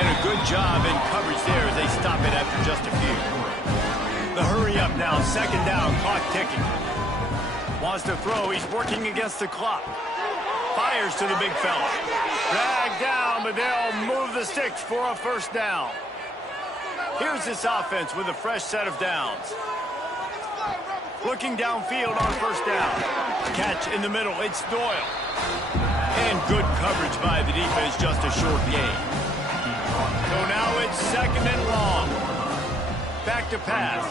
And a good job in coverage there as they stop it after just a few. The hurry up now, second down, clock ticking. Wants to throw, he's working against the clock. Fires to the big fella. Dragged down, but they'll move the sticks for a first down. Here's this offense with a fresh set of downs. Looking downfield on first down. Catch in the middle, it's Doyle. And good coverage by the defense, just a short gain. So now it's second and long. Back to pass.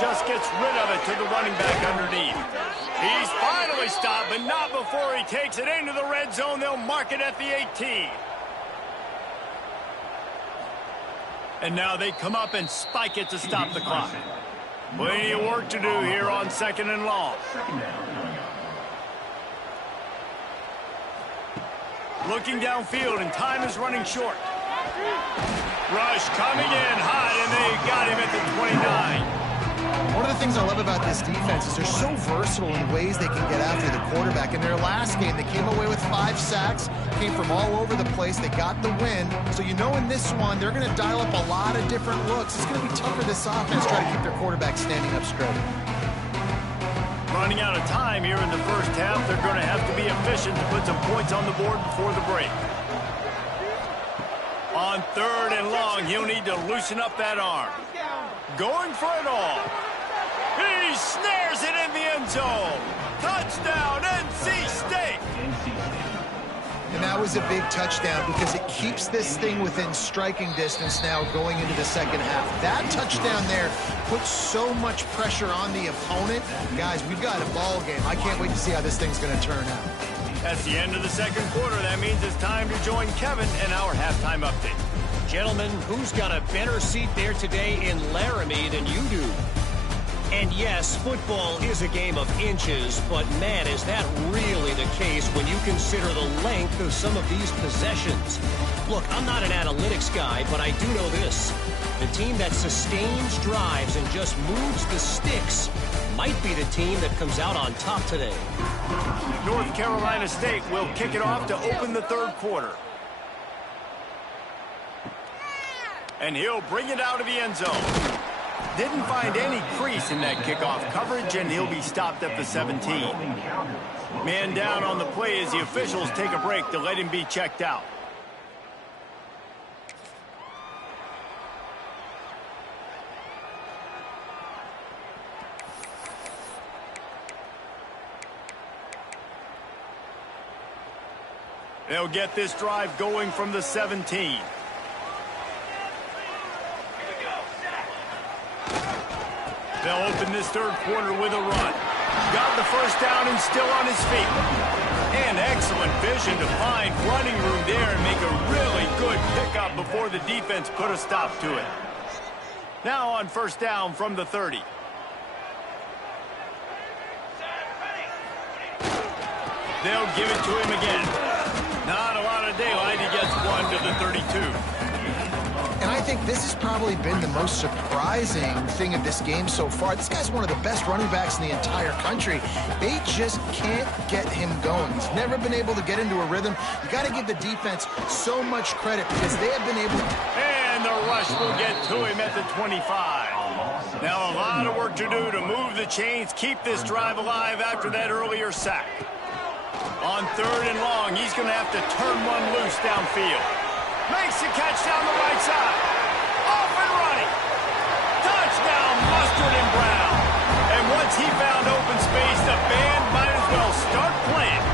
Just gets rid of it to the running back underneath. He's finally stopped, but not before he takes it into the red zone. They'll mark it at the 18. And now they come up and spike it to stop the clock. Plenty of work to do here on second and long. Looking downfield, and time is running short. Rush coming in hot, and they got him at the 29. One of the things I love about this defense is they're so versatile in ways they can get after the quarterback. In their last game, they came away with 5 sacks, came from all over the place. They got the win. So you know in this one, they're going to dial up a lot of different looks. It's going to be tough for this offense to try to keep their quarterback standing up straight. Running out of time here in the first half. They're going to have to be efficient to put some points on the board before the break. On third and long, he'll need to loosen up that arm. Going for it all. He snares it in the end zone. Touchdown, NC State. And that was a big touchdown because it keeps this thing within striking distance now going into the second half. That touchdown there puts so much pressure on the opponent. Guys, we've got a ball game. I can't wait to see how this thing's going to turn out. That's the end of the second quarter. That means it's time to join Kevin in our halftime update. Gentlemen, who's got a better seat there today in Laramie than you do? And yes, football is a game of inches, but man, is that really the case when you consider the length of some of these possessions. Look, I'm not an analytics guy, but I do know this. The team that sustains drives and just moves the sticks might be the team that comes out on top today. North Carolina State will kick it off to open the third quarter. And he'll bring it out of the end zone. Didn't find any crease in that kickoff coverage, and he'll be stopped at the 17. Man down on the play as the officials take a break to let him be checked out. They'll get this drive going from the 17. They'll open this third quarter with a run. Got the first down and still on his feet. And excellent vision to find running room there and make a really good pickup before the defense put a stop to it. Now on first down from the 30. They'll give it to him again. Not a lot of daylight. He gets one to the 32. And I think this has probably been the most surprising thing of this game so far. This guy's one of the best running backs in the entire country. They just can't get him going. He's never been able to get into a rhythm. You got to give the defense so much credit because they have been able to... And the rush will get to him at the 25. Now a lot of work to do to move the chains, keep this drive alive after that earlier sack. On third and long, he's going to have to turn one loose downfield. Makes the catch down the right side. Off and running. Touchdown, Mustard and Brown. And once he found open space, the band might as well start playing.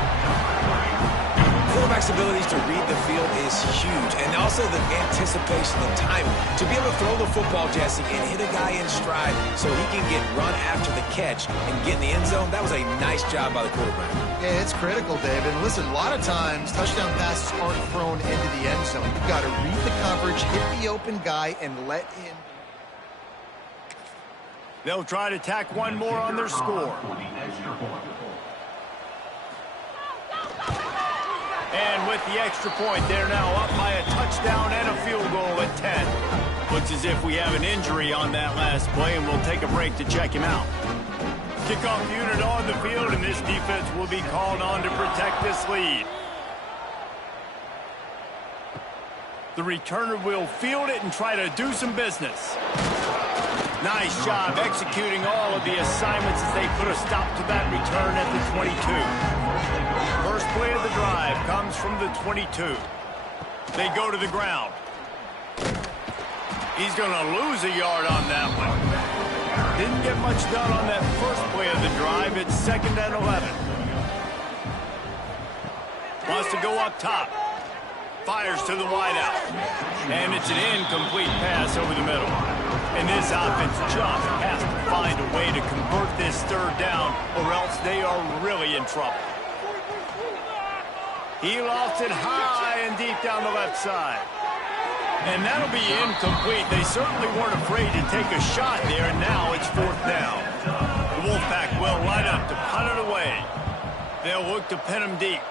Quarterback's abilities to read the field is huge, and also the anticipation and timing. To be able to throw the football, Jesse, and hit a guy in stride so he can get run after the catch and get in the end zone, that was a nice job by the quarterback. Yeah, it's critical, Dave. And listen, a lot of times touchdown passes aren't thrown into the end zone. You've got to read the coverage, hit the open guy, and let him. They'll try to tack one more on their score. And with the extra point, they're now up by a touchdown and a field goal at 10. Looks as if we have an injury on that last play, and we'll take a break to check him out. Kickoff unit on the field, and this defense will be called on to protect this lead. The returner will field it and try to do some business. Nice job executing all of the assignments as they put a stop to that return at the 22. First play of the drive comes from the 22. They go to the ground. He's going to lose a yard on that one. Didn't get much done on that first play of the drive. It's 2nd and 11. Wants to go up top. Fires to the wideout. And it's an incomplete pass over the middle. And this offense just has to find a way to convert this 3rd down, or else they are really in trouble. He lost it high and deep down the left side. And that'll be incomplete. They certainly weren't afraid to take a shot there, and now it's 4th down. The Wolfpack will line up to punt it away. They'll look to pin him deep.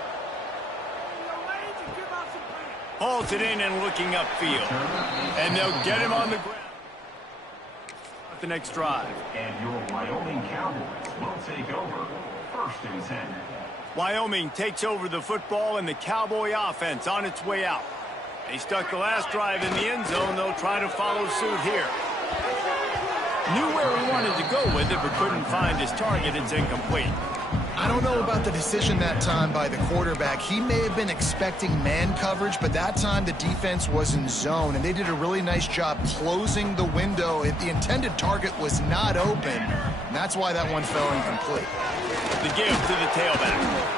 Hauls it in and looking upfield. And they'll get him on the ground. The next drive. And your Wyoming Cowboys will take over 1st and 10. Wyoming takes over the football and the Cowboy offense on its way out. They stuck the last drive in the end zone. They'll try to follow suit here. Knew where he wanted to go with it, but couldn't find his target. It's incomplete. I don't know about the decision that time by the quarterback. He may have been expecting man coverage, but that time the defense was in zone, and they did a really nice job closing the window. The intended target was not open, and that's why that one fell incomplete. The give to the tailback.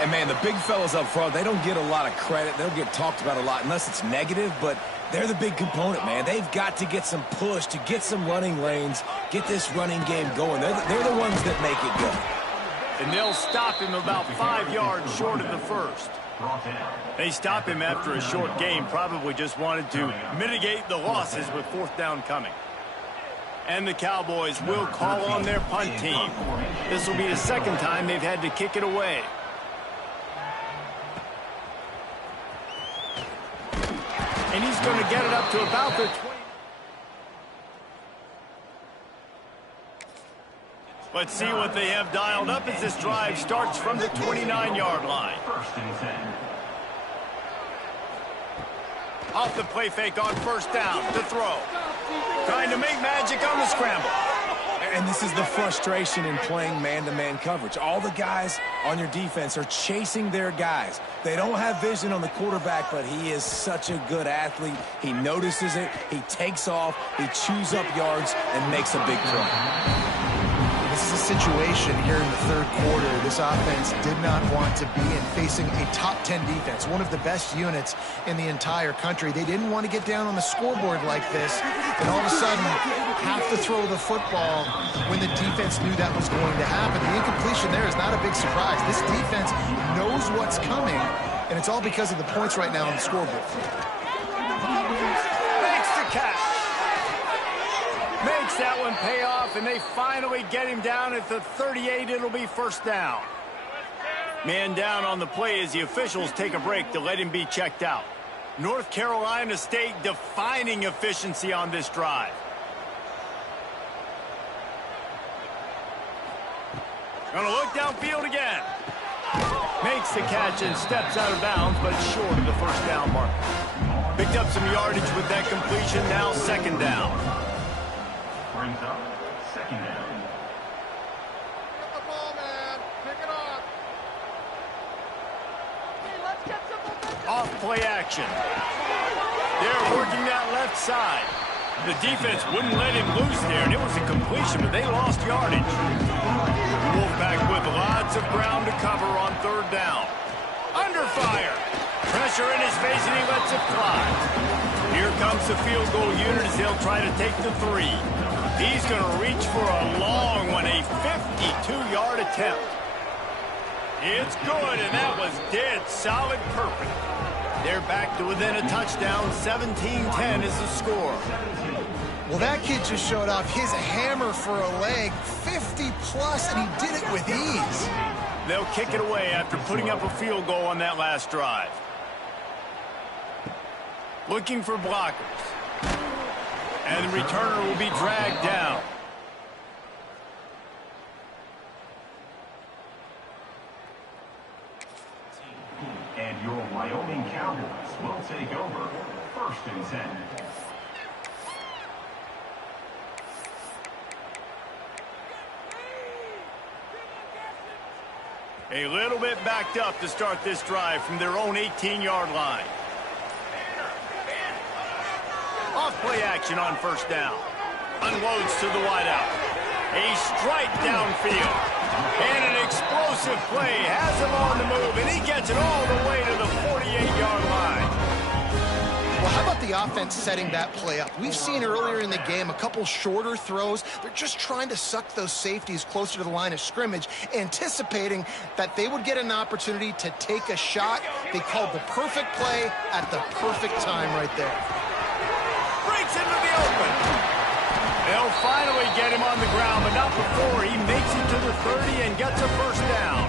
And, man, the big fellas up front, they don't get a lot of credit. They don't get talked about a lot unless it's negative, but they're the big component, man. They've got to get some push, to get some running lanes, get this running game going. They're the ones that make it go. And they'll stop him about 5 yards short of the first. They stop him after a short game, probably just wanted to mitigate the losses with 4th down coming. And the Cowboys will call on their punt team. This will be the 2nd time they've had to kick it away. And he's going to get it up to about the 20. Let's see what they have dialed up as this drive starts from the 29-yard line. 1st and 10. Off the play fake on 1st down to throw. Trying to make magic on the scramble. And this is the frustration in playing man-to-man coverage. All the guys on your defense are chasing their guys. They don't have vision on the quarterback, but he is such a good athlete. He notices it, he takes off, he chews up yards, and makes a big play. This is a situation here in the 3rd quarter. This offense did not want to be in, facing a top 10 defense, one of the best units in the entire country. They didn't want to get down on the scoreboard like this, and all of a sudden have to throw the football when the defense knew that was going to happen. The incompletion there is not a big surprise. This defense knows what's coming, and it's all because of the points right now on the scoreboard. Makes the catch. Makes that one pay off, and they finally get him down at the 38. It'll be 1st down. Man down on the play as the officials take a break to let him be checked out. North Carolina State defining efficiency on this drive. Gonna look downfield again. Makes the catch and steps out of bounds, but short of the 1st down mark. Picked up some yardage with that completion, now 2nd down. Brings up 2nd down. Get the ball, man. Pick it up. Off play action. They're working that left side. The defense wouldn't let him loose there, and it was a completion, but they lost yardage. The Wolfpack with lots of ground to cover on 3rd down. Under fire. Pressure in his face, and he lets it fly. Here comes the field goal unit as they'll try to take the 3. He's going to reach for a long one, a 52-yard attempt. It's good, and that was dead solid perfect. They're back to within a touchdown. 17-10 is the score. Well, that kid just showed off his hammer for a leg, 50-plus, and he did it with ease. They'll kick it away after putting up a field goal on that last drive. Looking for blockers. And the returner will be dragged down. And your Wyoming Cowboys will take over. 1st and 10. A little bit backed up to start this drive from their own 18-yard line. Off play action on 1st down. Unloads to the wideout. A strike downfield. And an explosive play. Has him on the move, and he gets it all the way to the 48-yard line. Well, how about the offense setting that play up? We've seen earlier in the game a couple shorter throws. They're just trying to suck those safeties closer to the line of scrimmage, anticipating that they would get an opportunity to take a shot. They called the perfect play at the perfect time right there. Breaks into the open. They'll finally get him on the ground, but not before he makes it to the 30 and gets a 1st down.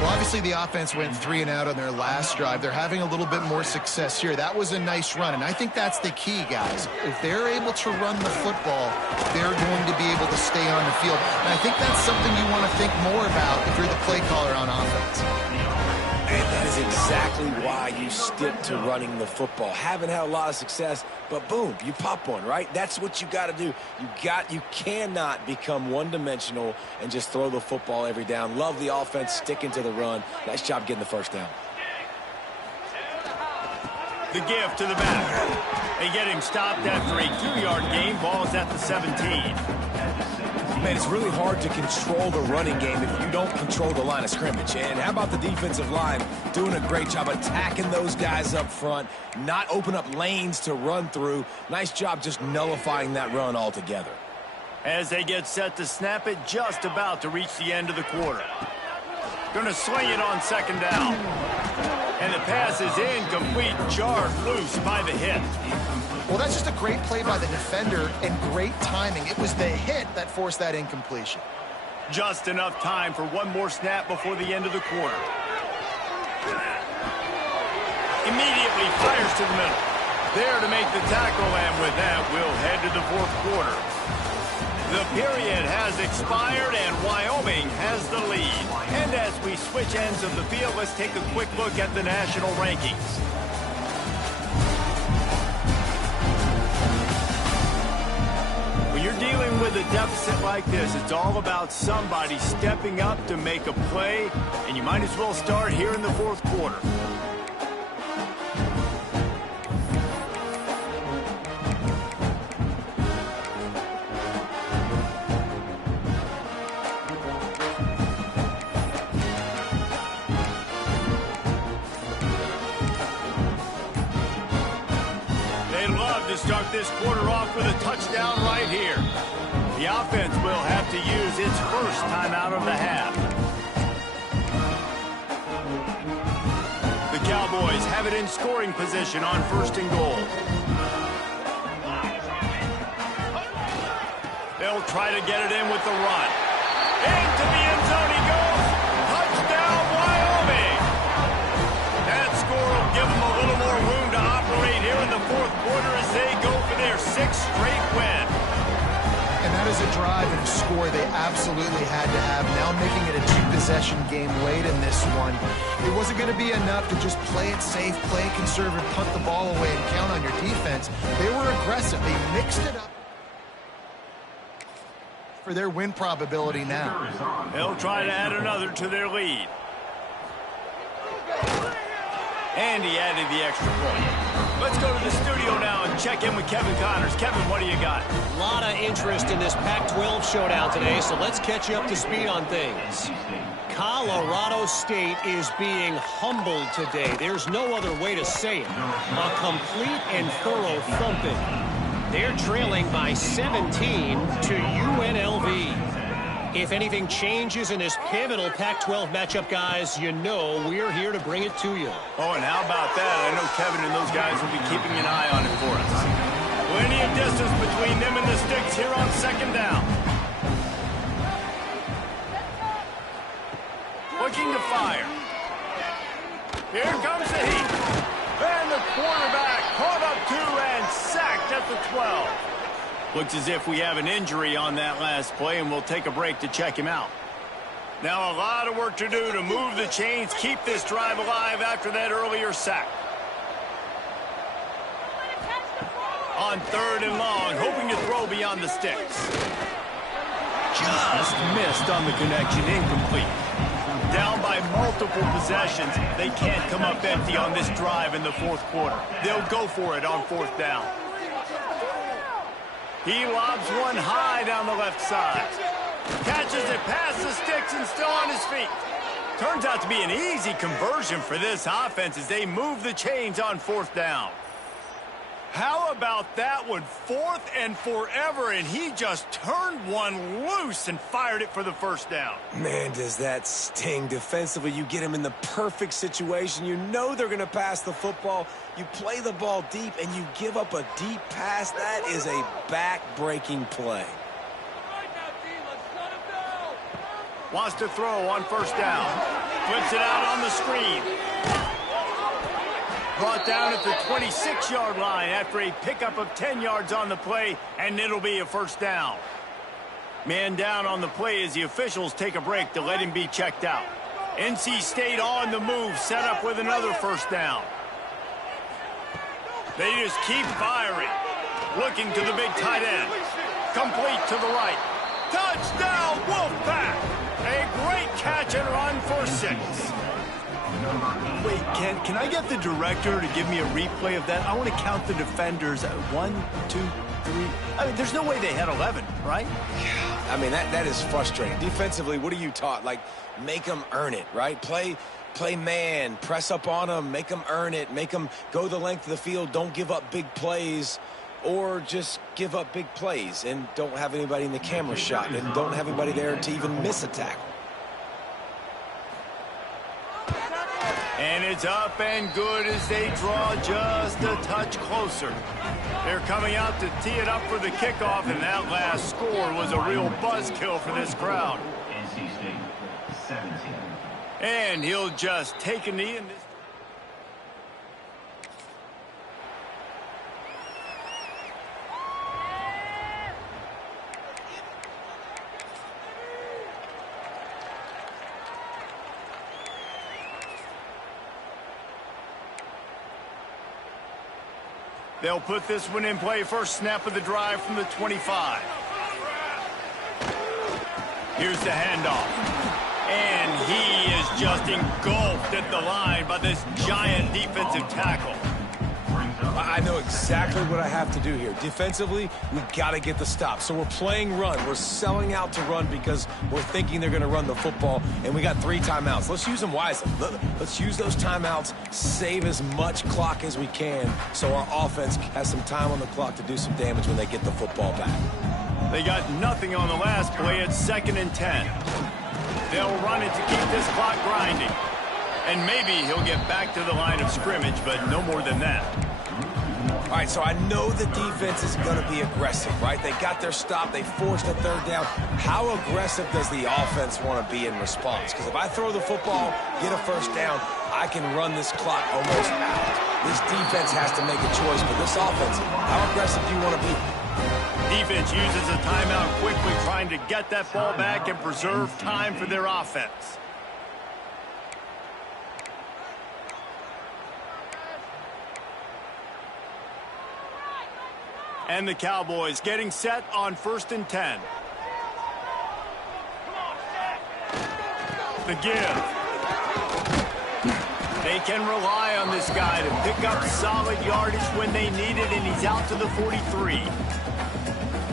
Well, obviously the offense went 3 and out on their last drive. They're having a little bit more success here. That was a nice run, and I think that's the key, guys. If they're able to run the football, they're going to be able to stay on the field. And I think that's something you want to think more about if you're the play caller on offense. And that is exactly why you stick to running the football. Haven't had a lot of success, but boom, you pop one, right? That's what you got to do. You cannot become one-dimensional and just throw the football every down. Love the offense sticking to the run. Nice job getting the 1st down. The give to the back. They get him stopped after a 2-yard gain. Ball's at the 17. Man, it's really hard to control the running game if you don't control the line of scrimmage. And how about the defensive line doing a great job attacking those guys up front, not open up lanes to run through. Nice job just nullifying that run altogether. As they get set to snap it, just about to reach the end of the quarter. Going to sling it on 2nd down. And the pass is incomplete, jarred loose by the hit. Well, that's just a great play by the defender and great timing. It was the hit that forced that incompletion. Just enough time for one more snap before the end of the quarter. Immediately fires to the middle. There to make the tackle, and with that, we'll head to the 4th quarter. The period has expired, and Wyoming has the lead. And as we switch ends of the field, let's take a quick look at the national rankings. When you're dealing with a deficit like this, it's all about somebody stepping up to make a play, and you might as well start here in the 4th quarter. To start this quarter off with a touchdown right here. The offense will have to use its 1st timeout of the half. The Cowboys have it in scoring position on 1st and goal. They'll try to get it in with the run. Into the end zone he goes. Touchdown, Wyoming. That score will give them a little more room to operate here in the 4th quarter as they go for their 6th straight win. And that is a drive and a score they absolutely had to have. Now making it a 2-possession game late in this one. It wasn't going to be enough to just play it safe, play it conservative, punt the ball away, and count on your defense. They were aggressive. They mixed it up for their win probability now. They'll try to add another to their lead. And he added the extra point. Let's go to the studio now and check in with Kevin Connors. Kevin, what do you got? A lot of interest in this Pac-12 showdown today, so let's catch you up to speed on things. Colorado State is being humbled today. There's no other way to say it. A complete and thorough thumping. They're trailing by 17 to UNLV. If anything changes in this pivotal Pac-12 matchup, guys, you know we're here to bring it to you. Oh, and how about that? I know Kevin and those guys will be keeping an eye on it for us. Plenty of distance between them and the sticks here on 2nd down. Looking to fire. Here comes the heat. And the quarterback caught up 2 and sacked at the 12. Looks as if we have an injury on that last play, and we'll take a break to check him out. Now a lot of work to do to move the chains, keep this drive alive after that earlier sack. On 3rd and long, hoping to throw beyond the sticks. Just missed on the connection, incomplete. Down by multiple possessions, they can't come up empty on this drive in the 4th quarter. They'll go for it on 4th down. He lobs one high down the left side. Catches it past the sticks and still on his feet. Turns out to be an easy conversion for this offense as they move the chains on 4th down. How about that one? 4th and forever, and he just turned one loose and fired it for the 1st down. Man, does that sting. Defensively, you get him in the perfect situation. You know they're going to pass the football. You play the ball deep, and you give up a deep pass. That is a back-breaking play. Wants to throw on 1st down. Flips it out on the screen. Brought down at the 26-yard line after a pickup of 10 yards on the play, and it'll be a 1st down. Man down on the play as the officials take a break to let him be checked out. NC State on the move, set up with another 1st down. They just keep firing. Looking to the big tight end. Complete to the right. Touchdown, Wolfpack! A great catch and run for 6. Wait, can I get the director to give me a replay of that? I want to count the defenders. 1, 2, 3. I mean, there's no way they had 11, right? I mean, that is frustrating. Defensively, what are you taught? Like, make them earn it, right? Play man, press up on them, make them earn it, make them go the length of the field, don't give up big plays, or just give up big plays and don't have anybody in the camera shot and don't have anybody there to even miss a tackle. And it's up and good as they draw just a touch closer. They're coming out to tee it up for the kickoff, and that last score was a real buzzkill for this crowd. NC State, 17. And he'll just take a knee in this. They'll put this one in play. First snap of the drive from the 25. Here's the handoff. And he is just engulfed at the line by this giant defensive tackle. I know exactly what I have to do here. Defensively, we've got to get the stop. So we're playing run. We're selling out to run because we're thinking they're going to run the football, and we got 3 timeouts. Let's use them wisely. Let's use those timeouts, save as much clock as we can so our offense has some time on the clock to do some damage when they get the football back. They got nothing on the last play. It's 2nd and 10. They'll run it to keep this clock grinding. And maybe he'll get back to the line of scrimmage, but no more than that. All right, so I know the defense is going to be aggressive, right? They got their stop. They forced a 3rd down. How aggressive does the offense want to be in response? Because if I throw the football, get a 1st down, I can run this clock almost out. This defense has to make a choice, but this offense, how aggressive do you want to be? Defense uses a timeout quickly, trying to get that ball back and preserve time for their offense. And the Cowboys getting set on 1st and 10. The give. They can rely on this guy to pick up solid yardage when they need it, and he's out to the 43.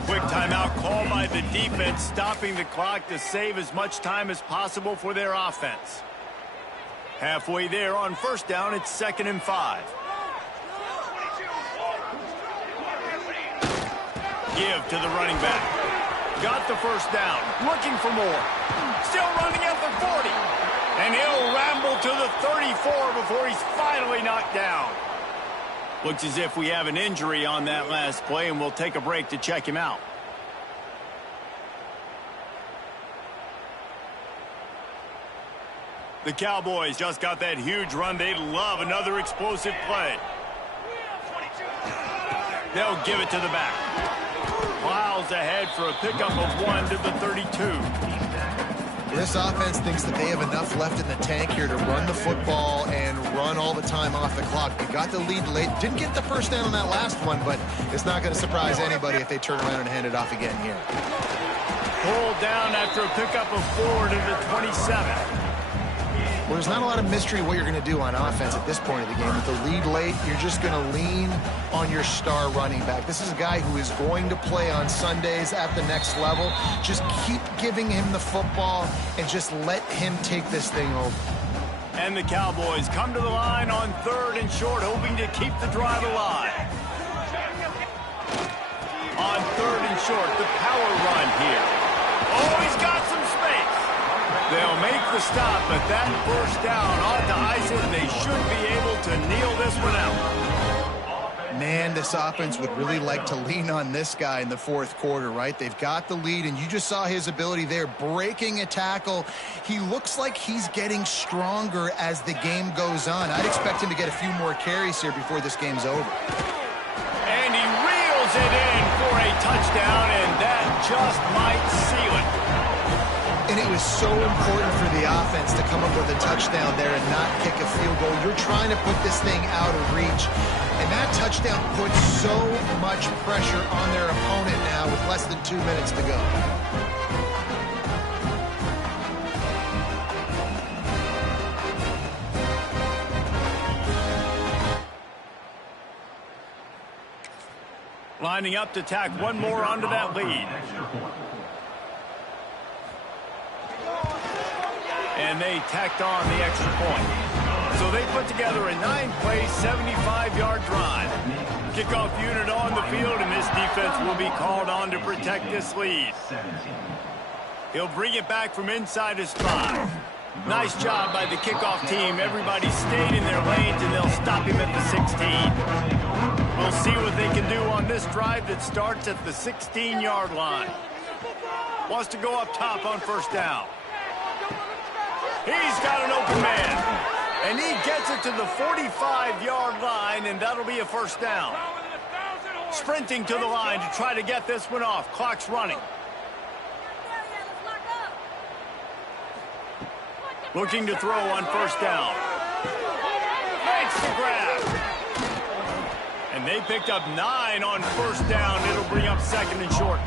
Quick timeout called by the defense, stopping the clock to save as much time as possible for their offense. Halfway there on 1st down, it's 2nd and 5. Give to the running back. Got the 1st down. Looking for more. Still running at the 40. And he'll ramble to the 34 before he's finally knocked down. Looks as if we have an injury on that last play, and we'll take a break to check him out. The Cowboys just got that huge run. They'd love another explosive play. They'll give it to the back. Miles ahead for a pickup of 1 to the 32. This offense thinks that they have enough left in the tank here to run the football and run all the time off the clock. They got the lead late. Didn't get the first down on that last one, but it's not going to surprise anybody if they turn around and hand it off again here. Pulled down after a pickup of 4 to the 27. Well, there's not a lot of mystery what you're going to do on offense at this point of the game. With the lead late, you're just going to lean on your star running back. This is a guy who is going to play on Sundays at the next level. Just keep giving him the football and just let him take this thing over. And the Cowboys come to the line on 3rd and short, hoping to keep the drive alive. On 3rd and short, the power run here. Oh, he's got some space. They'll make the stop, but that first down ought to ice it, and they should be able to kneel this one out. Man, this offense would really like to lean on this guy in the 4th quarter, right? They've got the lead, and you just saw his ability there, breaking a tackle. He looks like he's getting stronger as the game goes on. I'd expect him to get a few more carries here before this game's over. And he reels it in for a touchdown, and that just might seal it. And it was so important for the offense to come up with a touchdown there and not kick a field goal. You're trying to put this thing out of reach. And that touchdown puts so much pressure on their opponent now with less than 2 minutes to go. Lining up to tack one more onto that lead. And they tacked on the extra point. So they put together a 9-play, 75-yard drive. Kickoff unit on the field, and this defense will be called on to protect this lead. He'll bring it back from inside his 5. Nice job by the kickoff team. Everybody stayed in their lanes, and they'll stop him at the 16. We'll see what they can do on this drive that starts at the 16-yard line. Wants to go up top on 1st down. He's got an open man. And he gets it to the 45-yard line, and that'll be a 1st down. Sprinting to the line to try to get this one off. Clock's running. Looking to throw on 1st down. Makes the grab. And they picked up 9 on 1st down. It'll bring up 2nd and short.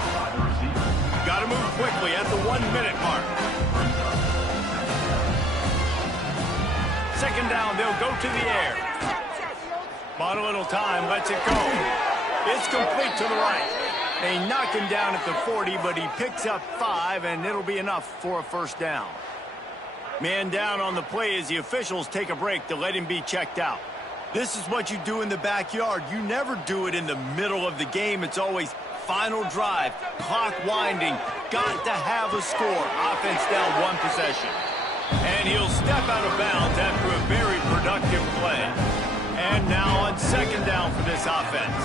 Got to move quickly at the 1-minute mark. 2nd down, they'll go to the air. Bought a little time, lets it go. It's complete to the right. They knock him down at the 40, but he picks up 5, and it'll be enough for a 1st down. Man down on the play as the officials take a break to let him be checked out. This is what you do in the backyard. You never do it in the middle of the game. It's always final drive, clock winding, got to have a score. Offense down 1 possession. And he'll step out of bounds after a very productive play. And now on 2nd down for this offense.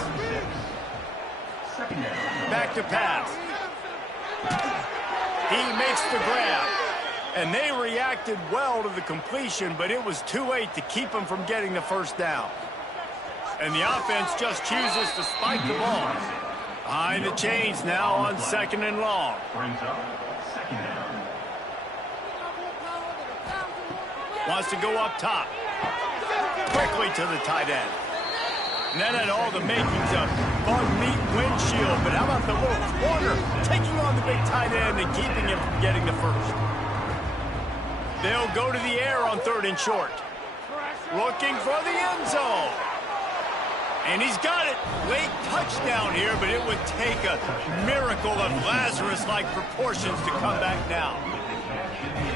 Back to pass. He makes the grab. And they reacted well to the completion, but it was too late to keep him from getting the 1st down. And the offense just chooses to spike the ball. Behind the chains now on 2nd and long. Wants to go up top. Quickly to the tight end. And that had all the makings of bug meat windshield. But how about the little corner taking on the big tight end and keeping him from getting the 1st? They'll go to the air on 3rd and short. Looking for the end zone. And he's got it. Late touchdown here, but it would take a miracle of Lazarus-like proportions to come back now.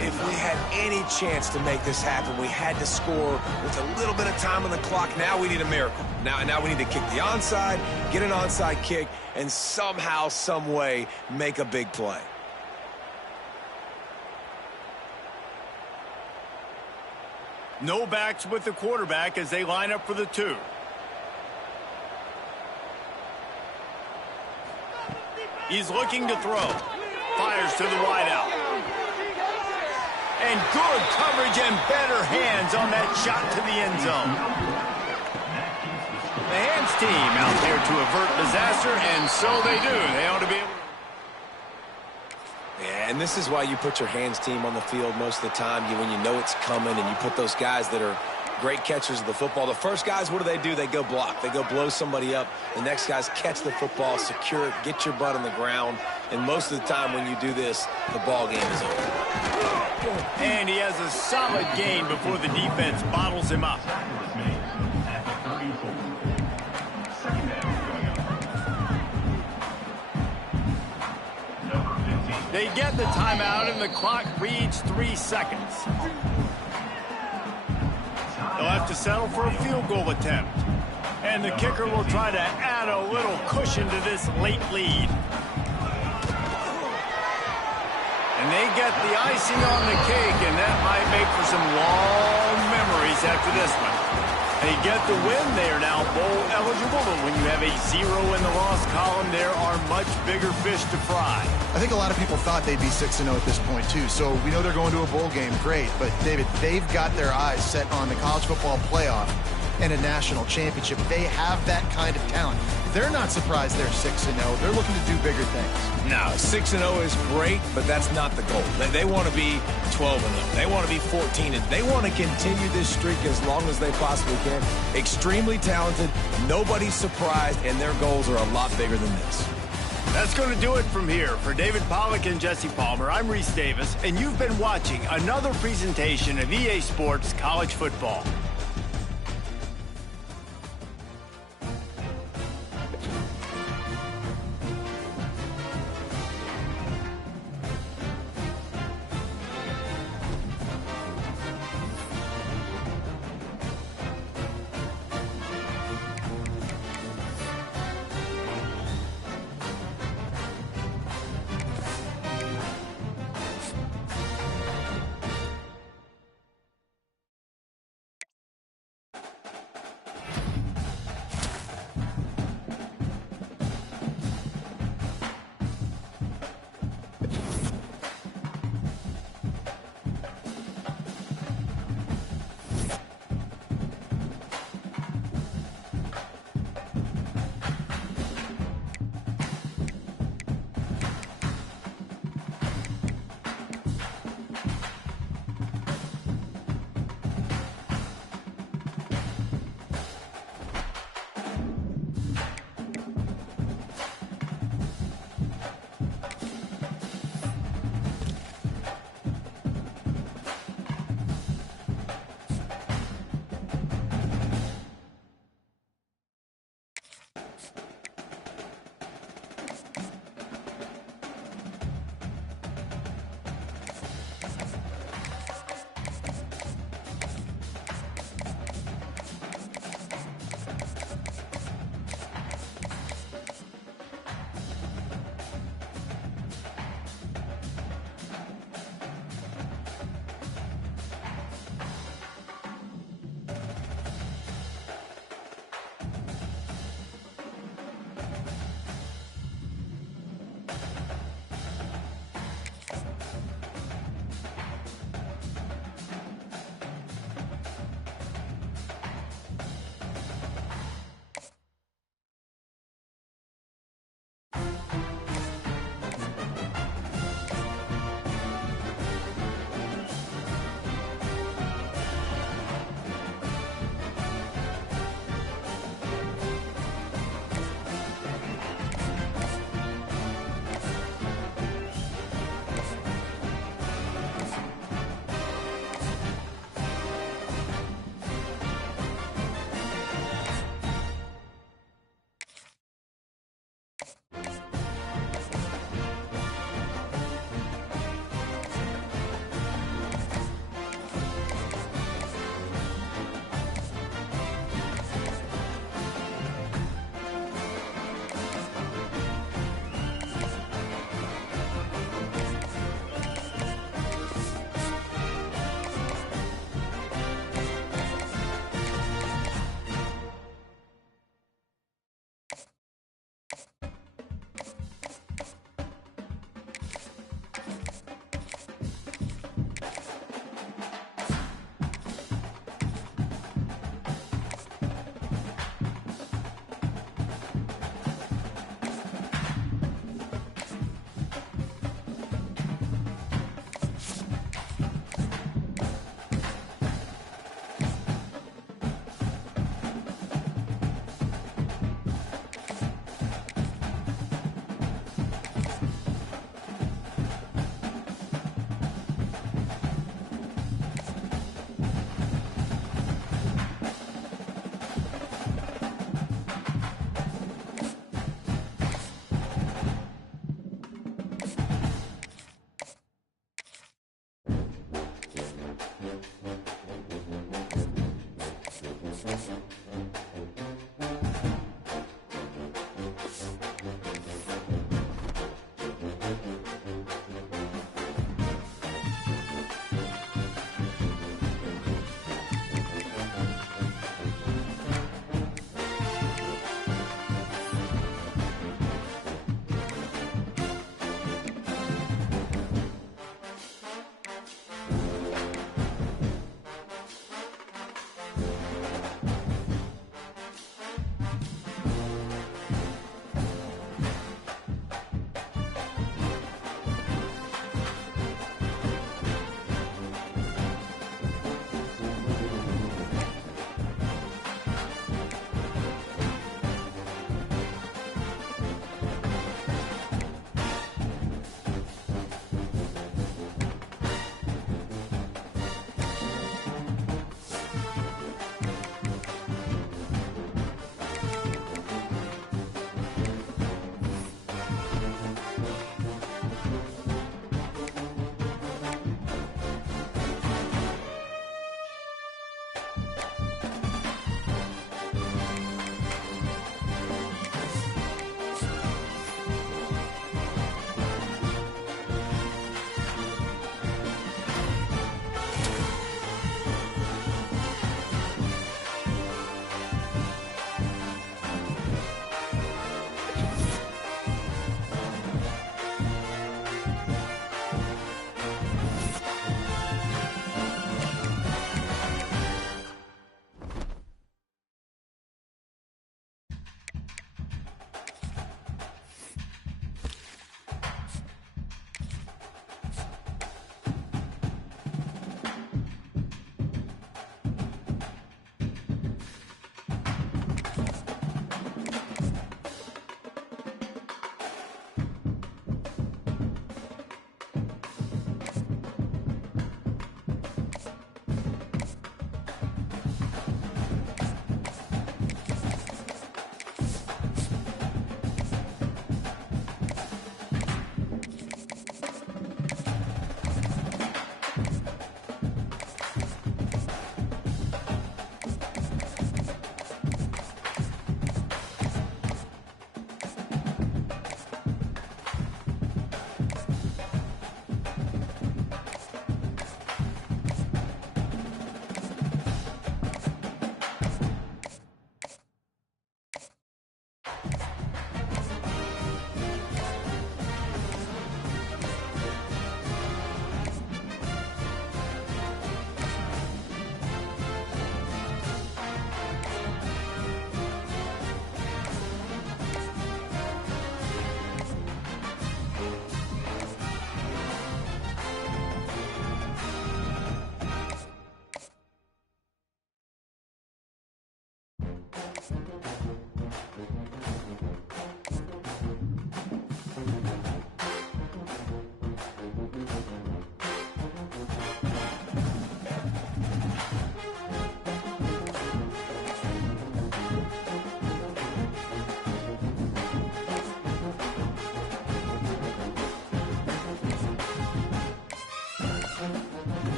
If we had any chance to make this happen, we had to score with a little bit of time on the clock. Now we need a miracle. Now we need to kick the onside, get an onside kick, and somehow, some way, make a big play. No backs with the quarterback as they line up for the 2. He's looking to throw. Fires to the wideout. And good coverage and better hands on that shot to the end zone. The hands team out there to avert disaster, and so they do. They ought to be able to... Yeah, Yeah, and this is why you put your hands team on the field most of the time when you know it's coming, and you put those guys that are great catchers of the football. The first guys, what do? They go block. They go blow somebody up. The next guys catch the football, secure it, get your butt on the ground. And most of the time when you do this, the ball game is over. And he has a solid gain before the defense bottles him up. Was made at the 34. Second down going up. Number 15. They get the timeout, and the clock reads 3 seconds. They'll have to settle for a field goal attempt. And the kicker will try to add a little cushion to this late lead. And they get the icing on the cake, and that might make for some long memories after this one. They get the win. They are now bowl eligible, but when you have a 0 in the loss column, there are much bigger fish to fry. I think a lot of people thought they'd be 6-0 at this point, too. So we know they're going to a bowl game. Great. But, David, they've got their eyes set on the college football playoff and a national championship. They have that kind of talent. They're not surprised they're 6-0. They're looking to do bigger things. No, 6-0 is great, but that's not the goal. They want to be 12-0. They want to be 14-0. They want to continue this streak as long as they possibly can. Extremely talented. Nobody's surprised, and their goals are a lot bigger than this. That's going to do it from here. For David Pollack and Jesse Palmer, I'm Reese Davis, and you've been watching another presentation of EA Sports College Football.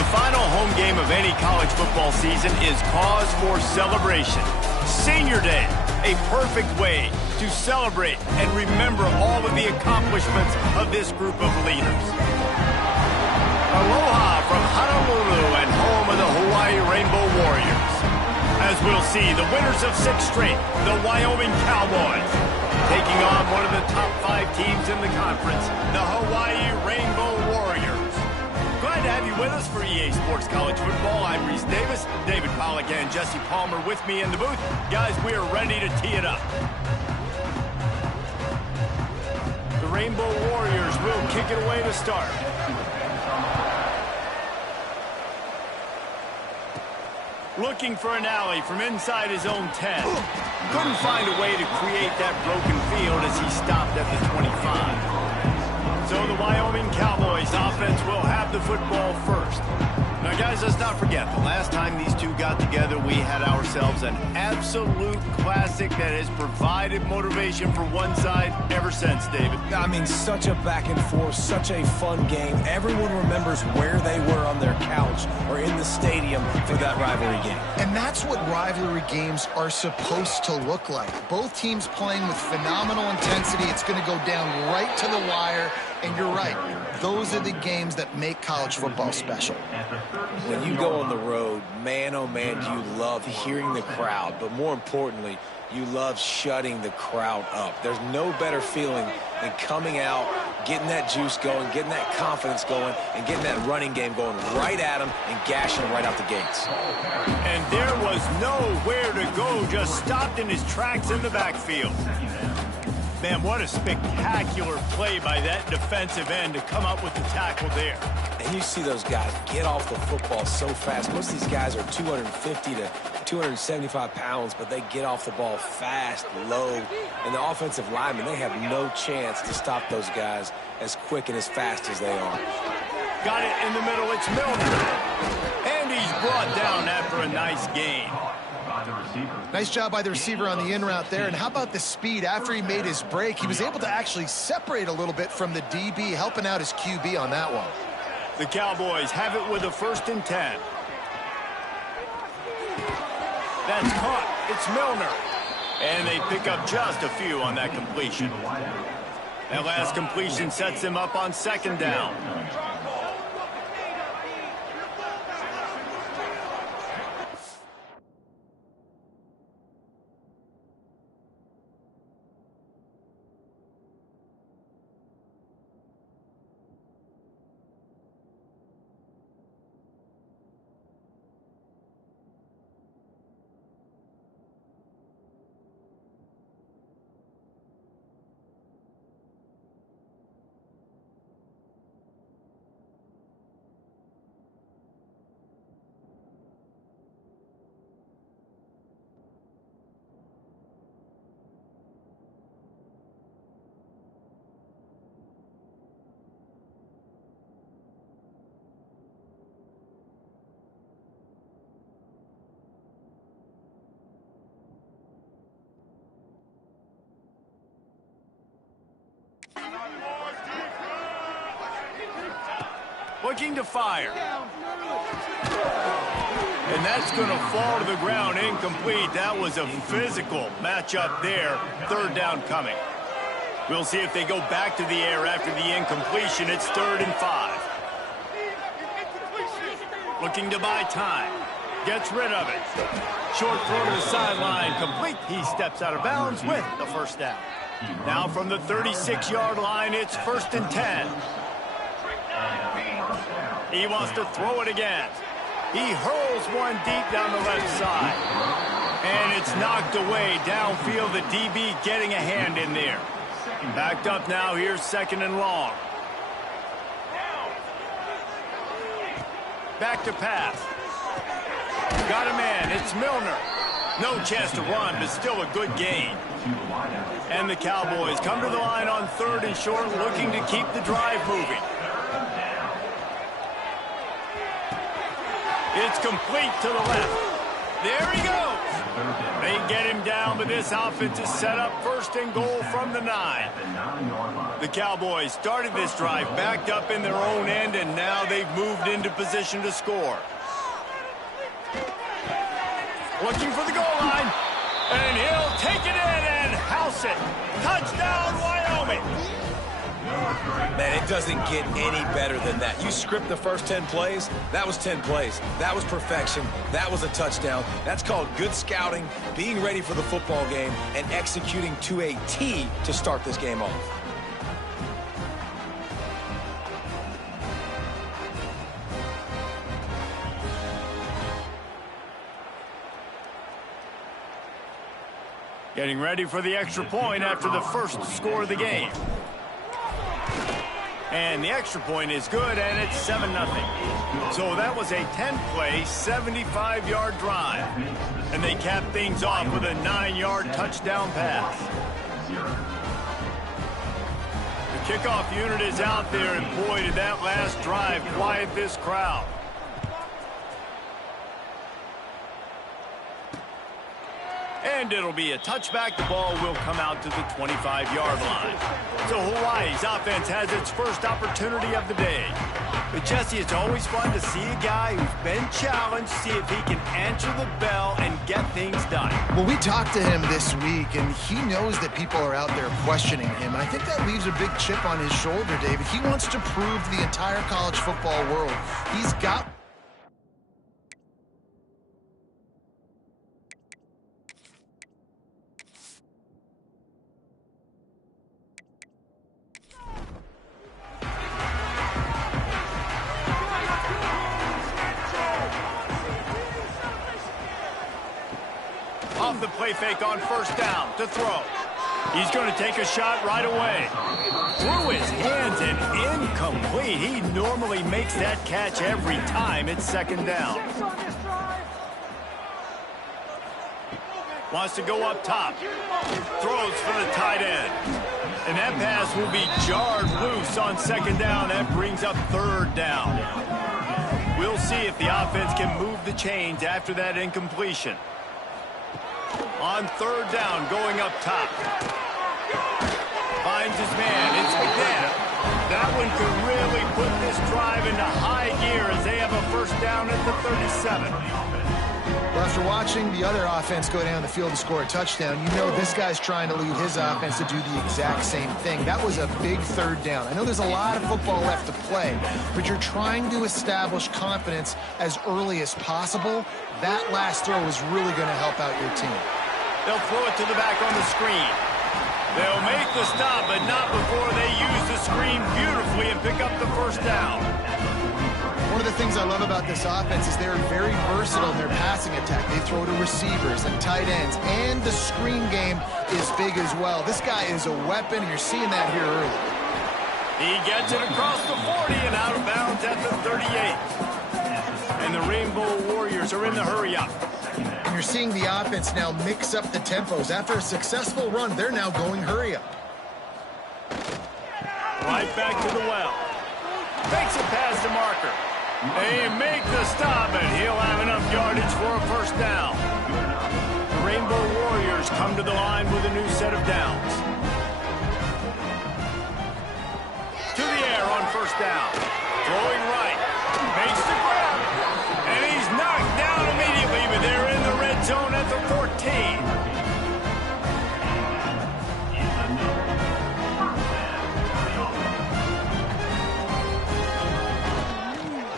The final home game of any college football season is cause for celebration. Senior Day, a perfect way to celebrate and remember all of the accomplishments of this group of leaders. Aloha from Honolulu and home of the Hawaii Rainbow Warriors. As we'll see, the winners of 6 straight, the Wyoming Cowboys, taking on one of the top 5 teams in the conference, the Hawaii Rainbow Warriors. Glad to have you with us for EA Sports College Football. I'm Reese Davis, David Pollack and Jesse Palmer with me in the booth. Guys, we are ready to tee it up. The Rainbow Warriors will kick it away to start. Looking for an alley from inside his own 10. Couldn't find a way to create that broken field as he stopped at the 25. So the Wyoming Cowboys offense will have the football first. Now, guys, let's not forget, the last time these two got together, we had ourselves an absolute classic that has provided motivation for one side ever since, David. I mean, such a back and forth, such a fun game. Everyone remembers where they were on their couch or in the stadium for that rivalry game. And that's what rivalry games are supposed to look like. Both teams playing with phenomenal intensity. It's going to go down right to the wire. And you're right, those are the games that make college football special. When you go on the road, man, oh man, you love hearing the crowd. But more importantly, you love shutting the crowd up. There's no better feeling than coming out, getting that juice going, getting that confidence going, and getting that running game going right at them and gashing them right out the gates. And there was nowhere to go, just stopped in his tracks in the backfield. Man, what a spectacular play by that defensive end to come up with the tackle there. And you see those guys get off the football so fast. Most of these guys are 250 to 275 pounds, but they get off the ball fast, low. And the offensive linemen, they have no chance to stop those guys as quick and as fast as they are. Got it in the middle, it's Milner. And he's brought down after a nice gain. Nice job by the receiver on the in route there. And how about the speed? After he made his break, he was able to actually separate a little bit from the DB, helping out his QB on that one. The Cowboys have it with a 1st and 10. That's caught. It's Milner. And they pick up just a few on that completion. That last completion sets him up on 2nd down. Looking to fire. And that's going to fall to the ground incomplete. That was a physical matchup there. 3rd down coming. We'll see if they go back to the air after the incompletion. It's 3rd and 5. Looking to buy time. Gets rid of it. Short throw to the sideline. Complete. He steps out of bounds with the 1st down. Now from the 36-yard line, it's 1st and 10. He wants to throw it again. He hurls one deep down the left side. And it's knocked away downfield. The DB getting a hand in there. Backed up now. Here's 2nd and long. Back to pass. Got a man. It's Milner. No chance to run, but still a good gain. And the Cowboys come to the line on 3rd and short, looking to keep the drive moving. It's complete to the left. There he goes. They get him down, but this offense is set up first and goal from the 9. The Cowboys started this drive backed up in their own end, and now they've moved into position to score. Looking for the goal line, and he'll take it in and house it. Touchdown, Wyoming. Man, it doesn't get any better than that. You script the first 10 plays, that was 10 plays. That was perfection. That was a touchdown. That's called good scouting, being ready for the football game, and executing to a T to start this game off. Getting ready for the extra point after the first score of the game. And the extra point is good, and it's 7-0. So that was a 10-play, 75-yard drive. And they cap things off with a 9-yard touchdown pass. The kickoff unit is out there, and boy, did that last drive quiet this crowd. And it'll be a touchback. The ball will come out to the 25-yard line. So Hawaii's offense has its first opportunity of the day. But Jesse, it's always fun to see a guy who's been challenged, see if he can answer the bell and get things done. Well, we talked to him this week, and he knows that people are out there questioning him. I think that leaves a big chip on his shoulder, David. He wants to prove to the entire college football world he's got... Off the play fake on first down to throw. He's going to take a shot right away. Through his hands and incomplete. He normally makes that catch every time it's second down. Wants to go up top. Throws for the tight end. And that pass will be jarred loose on second down. That brings up third down. We'll see if the offense can move the chains after that incompletion. On third down, going up top. Finds his man. It's McNabb. That one could really put this drive into high gear as they have a first down at the 37. Well, after watching the other offense go down the field and score a touchdown, you know this guy's trying to lead his offense to do the exact same thing. That was a big third down. I know there's a lot of football left to play, but you're trying to establish confidence as early as possible. That last throw is really going to help out your team. They'll throw it to the back on the screen. They'll make the stop, but not before they use the screen beautifully and pick up the first down. One of the things I love about this offense is they're very versatile in their passing attack. They throw to receivers and tight ends, and the screen game is big as well. This guy is a weapon, and you're seeing that here early. He gets it across the 40 and out of bounds at the 38. And the Rainbow Warriors are in the hurry-up. And you're seeing the offense now mix up the tempos. After a successful run, they're now going hurry-up. Right back to the well. Makes it past the marker. They make the stop, and he'll have enough yardage for a first down. The Rainbow Warriors come to the line with a new set of downs. To the air on first down. Throwing right. Makes the grab. And he's knocked down immediately, but they're in the red zone at the 14.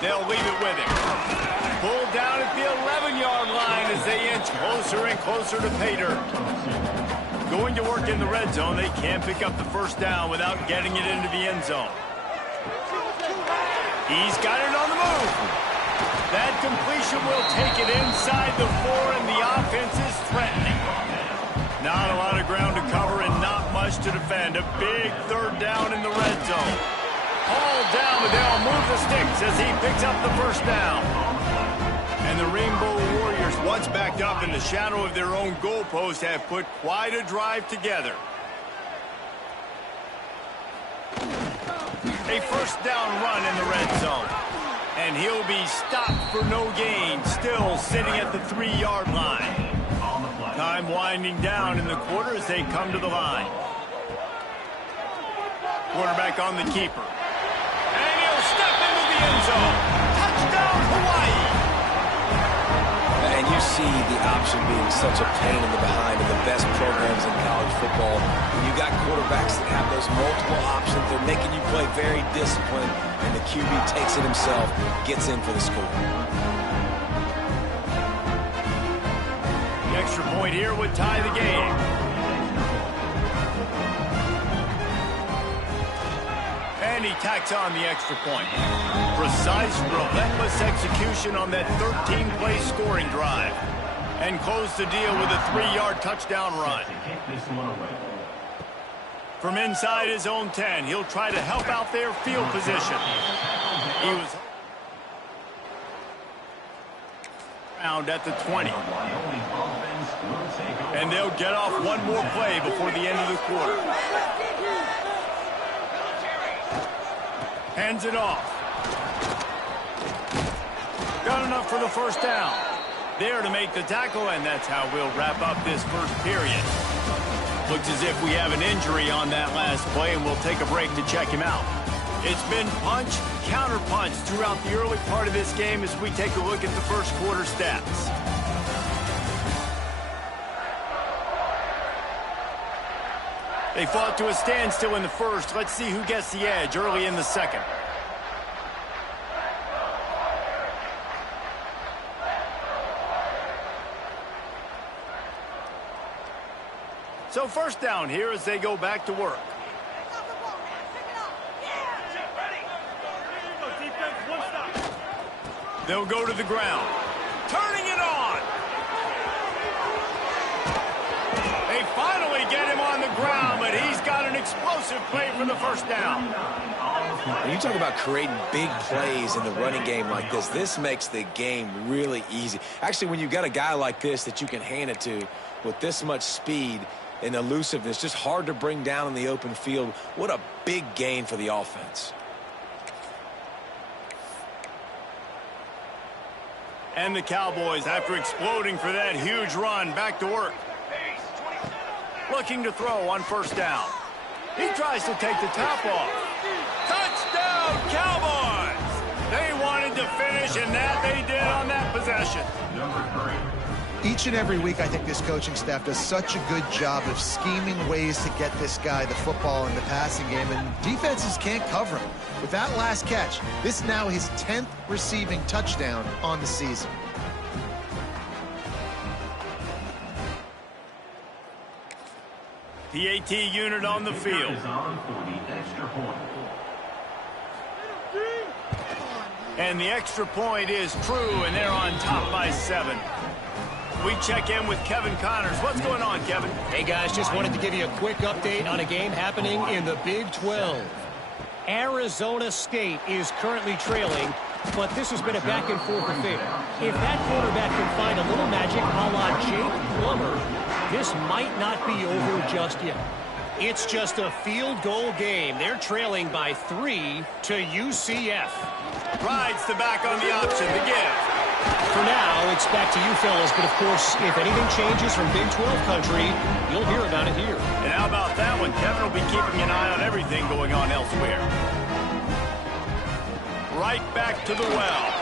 They'll leave it with him. Pulled down at the 11-yard line as they inch closer and closer to pay dirt. Going to work in the red zone, they can't pick up the first down without getting it into the end zone. He's got it on the move. That completion will take it inside the 4, and the offense is threatening. Not a lot of ground to cover and not much to defend. A big third down in the red zone. Hauled down, but they'll move the sticks as he picks up the first down. And the Rainbow Warriors, once backed up in the shadow of their own goalpost, have put quite a drive together. A first down run in the red zone. And he'll be stopped for no gain, still sitting at the 3-yard line. Time winding down in the quarter as they come to the line. Quarterback on the keeper. And he'll step into the end zone. Touchdown, Hawaii! And you see the option being such a pain in the behind of the best programs in college football. When you got quarterbacks that have those multiple options, they're making you play very disciplined, and the QB takes it himself, gets in for the score. The extra point here would tie the game. And he tacks on the extra point. Precise, relentless execution on that 13-play scoring drive. And close the deal with a 3-yard touchdown run. From inside his own 10, he'll try to help out their field position. He was around at the 20. And they'll get off one more play before the end of the quarter. Hands it off. Got enough for the first down. There to make the tackle, and that's how we'll wrap up this first period. Looks as if we have an injury on that last play, and we'll take a break to check him out. It's been punch, counter punch throughout the early part of this game as we take a look at the first quarter stats. They fought to a standstill in the first. Let's see who gets the edge early in the second. So first down here as they go back to work. They'll go to the ground. Turning it on. They finally get him on the ground, but he's got an explosive play for the first down. When you talk about creating big plays in the running game like this makes the game really easy. Actually, when you've got a guy like this that you can hand it to with this much speed and elusiveness, just hard to bring down in the open field, what a big gain for the offense. And the Cowboys, after exploding for that huge run, back to work. Looking to throw on first down. He tries to take the top off. Touchdown, Cowboys! They wanted to finish, and that they did on that possession. Each and every week, I think this coaching staff does such a good job of scheming ways to get this guy the football in the passing game, and defenses can't cover him. With that last catch, this is now his 10th receiving touchdown on the season. PAT unit on the field. And the extra point is true, and they're on top by 7. We check in with Kevin Connors. What's going on, Kevin? Hey, guys, just wanted to give you a quick update on a game happening in the Big 12. Arizona State is currently trailing, but this has been a back-and-forth affair. If that quarterback can find a little magic a la Jake Plummer, this might not be over just yet. It's just a field goal game. They're trailing by 3 to UCF. Rides the back on the option to give. For now, it's back to you fellas, but of course, if anything changes from Big 12 country, you'll hear about it here. And how about that one? Kevin will be keeping an eye on everything going on elsewhere. Right back to the well.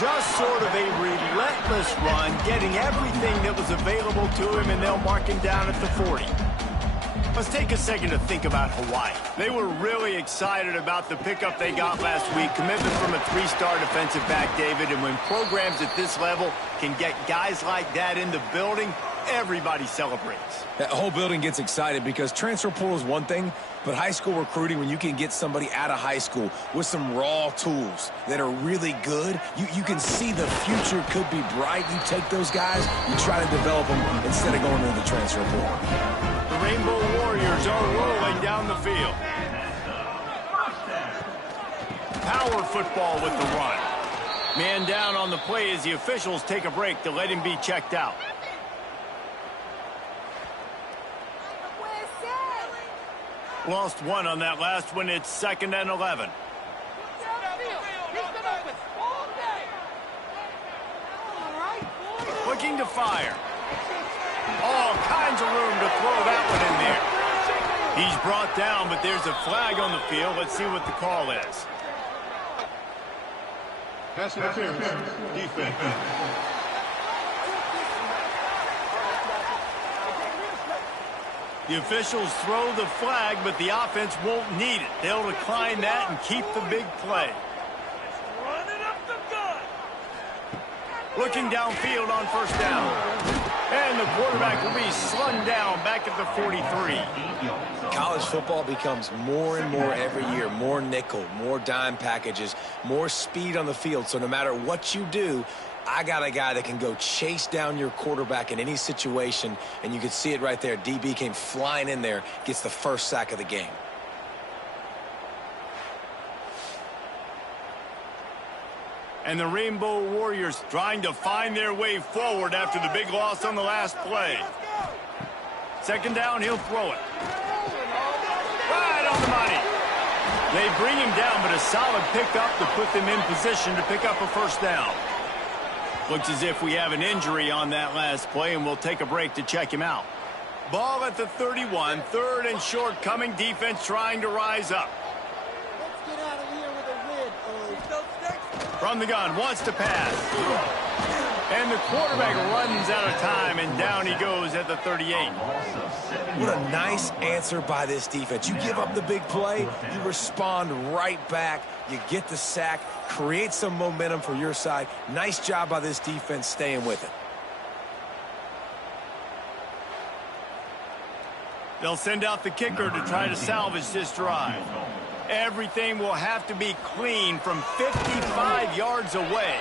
Just sort of a relentless run, getting everything that was available to him, and they'll mark him down at the 40. Let's take a second to think about Hawaii. They were really excited about the pickup they got last week. Commitment from a 3-star defensive back, David. And when programs at this level can get guys like that in the building, everybody celebrates. That whole building gets excited because transfer portal is one thing, but high school recruiting, when you can get somebody out of high school with some raw tools that are really good, you can see the future could be bright. You take those guys, you try to develop them instead of going into the transfer portal. The Rainbow Warriors are rolling down the field. Power football with the run. Man down on the play as the officials take a break to let him be checked out. Lost one on that last one. It's 2nd and 11. Looking to fire. All kinds of room to throw that one in there. He's brought down, but there's a flag on the field. Let's see what the call is. Pass interference. Defense. The officials throw the flag, but the offense won't need it. They'll decline that and keep the big play. Looking downfield on first down. And the quarterback will be slung down back at the 43. College football becomes more and more every year. More nickel, more dime packages, more speed on the field. So no matter what you do, I got a guy that can go chase down your quarterback in any situation. And you can see it right there. DB came flying in there, gets the first sack of the game. And the Rainbow Warriors trying to find their way forward after the big loss on the last play. Second down, he'll throw it. Right on the money. They bring him down, but a solid pickup to put them in position to pick up a first down. Looks as if we have an injury on that last play, and we'll take a break to check him out. Ball at the 31, third and short coming, defense trying to rise up. From the gun, wants to pass. And the quarterback runs out of time, and down he goes at the 38. What a nice answer by this defense. You give up the big play, you respond right back, you get the sack, create some momentum for your side. Nice job by this defense staying with it. They'll send out the kicker to try to salvage this drive. Everything will have to be clean from 55 yards away.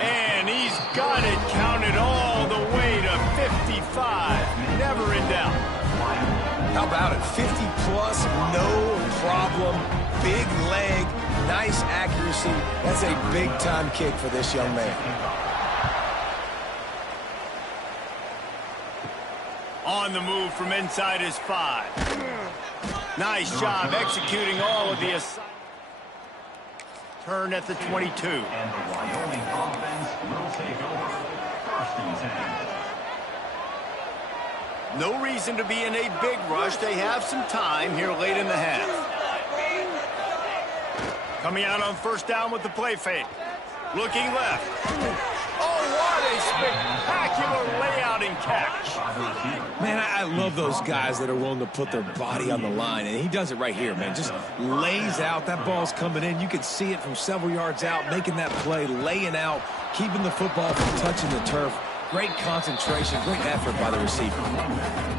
And he's got it counted all the way to 55. Never in doubt. How about it? 50-plus, no problem. Big leg, nice accuracy. That's a big-time kick for this young man. On the move from inside his 5. Nice job executing all of the assignments. Turn at the 22. And the Wyoming offense will take over. First and 10. No reason to be in a big rush. They have some time here late in the half. Coming out on first down with the play fake. Looking left. Oh, what a spectacular layout and catch. Man, I love those guys that are willing to put their body on the line, and he does it right here, man. Just lays out. That ball's coming in. You can see it from several yards out, making that play, laying out, keeping the football from touching the turf. Great concentration, great effort by the receiver.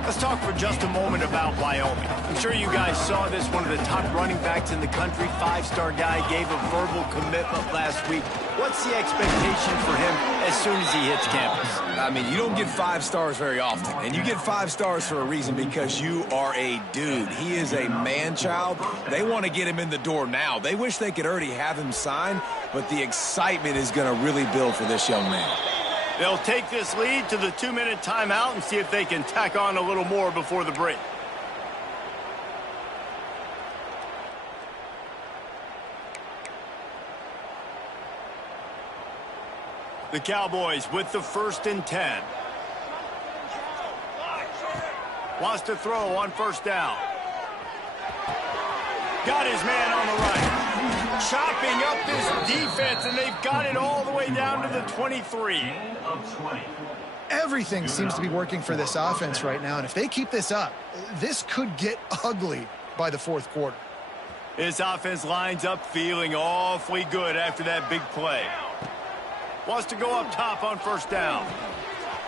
Let's talk for just a moment about Wyoming. I'm sure you guys saw this. One of the top running backs in the country, 5-star guy, gave a verbal commitment last week. What's the expectation for him as soon as he hits campus? I mean, you don't get 5 stars very often, and you get 5 stars for a reason, because you are a dude. He is a man-child. They want to get him in the door now. They wish they could already have him signed, but the excitement is going to really build for this young man. They'll take this lead to the 2-minute timeout and see if they can tack on a little more before the break. The Cowboys with the first and 10. Wants to throw on first down. Got his man on the right. Chopping up this defense, and they've got it all the way down to the 23. Everything seems to be working for this offense right now, and if they keep this up, this could get ugly by the fourth quarter. This offense lines up feeling awfully good after that big play. Wants to go up top on first down.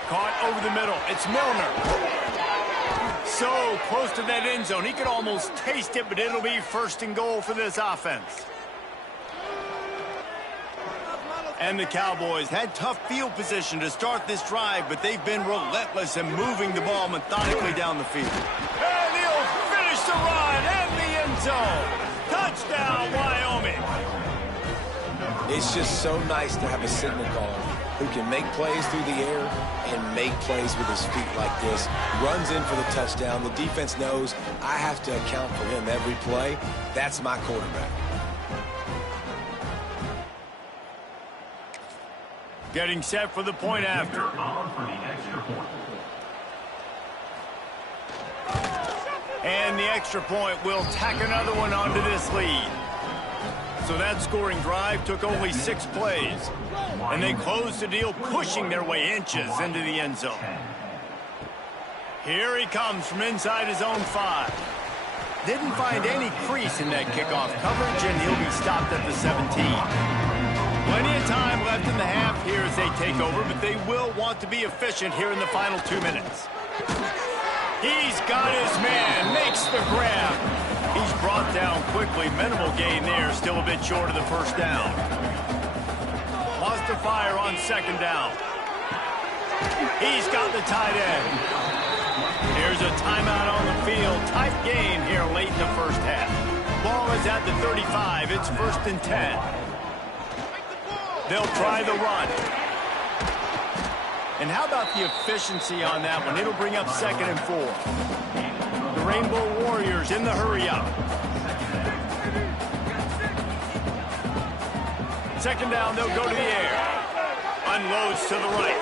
Caught over the middle. It's Milner. So close to that end zone. He could almost taste it, but it'll be first and goal for this offense. And the Cowboys had tough field position to start this drive, but they've been relentless in moving the ball methodically down the field. And he'll finish the run in the end zone. Touchdown, Wyoming. It's just so nice to have a signal caller who can make plays through the air and make plays with his feet like this. Runs in for the touchdown. The defense knows I have to account for him every play. That's my quarterback. Getting set for the point after. On for the extra point. And the extra point will tack another one onto this lead. So that scoring drive took only 6 plays. And they closed the deal, pushing their way inches into the end zone. Here he comes from inside his own 5. Didn't find any crease in that kickoff coverage, and he'll be stopped at the 17. Plenty of time left in the half here as they take over, but they will want to be efficient here in the final 2 minutes. He's got his man, makes the grab. He's brought down quickly. Minimal gain there, still a bit short of the first down. Lost to fire on 2nd down. He's got the tight end. Here's a timeout on the field. Tight game here late in the first half. Ball is at the 35. It's 1st and 10. They'll try the run. And how about the efficiency on that one? It'll bring up 2nd and 4. The Rainbow Warriors in the hurry up. 2nd down, they'll go to the air. Unloads to the right.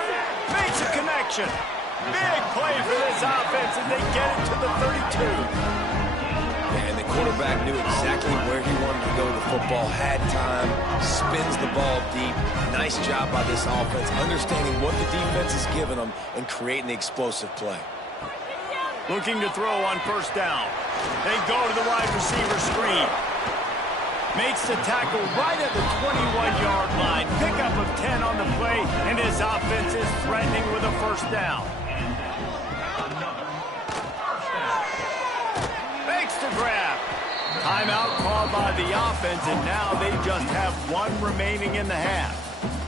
Makes a connection. Big play for this offense as they get it to the 32. And the quarterback knew exactly where he wanted to go with the football, had time, spins the ball deep. Nice job by this offense, understanding what the defense is giving them and creating the explosive play. Looking to throw on 1st down. They go to the wide receiver screen. Makes the tackle right at the 21-yard line. Pickup of 10 on the play, and his offense is threatening with a 1st down. Makes the grab. Timeout called by the offense, and now they just have 1 remaining in the half.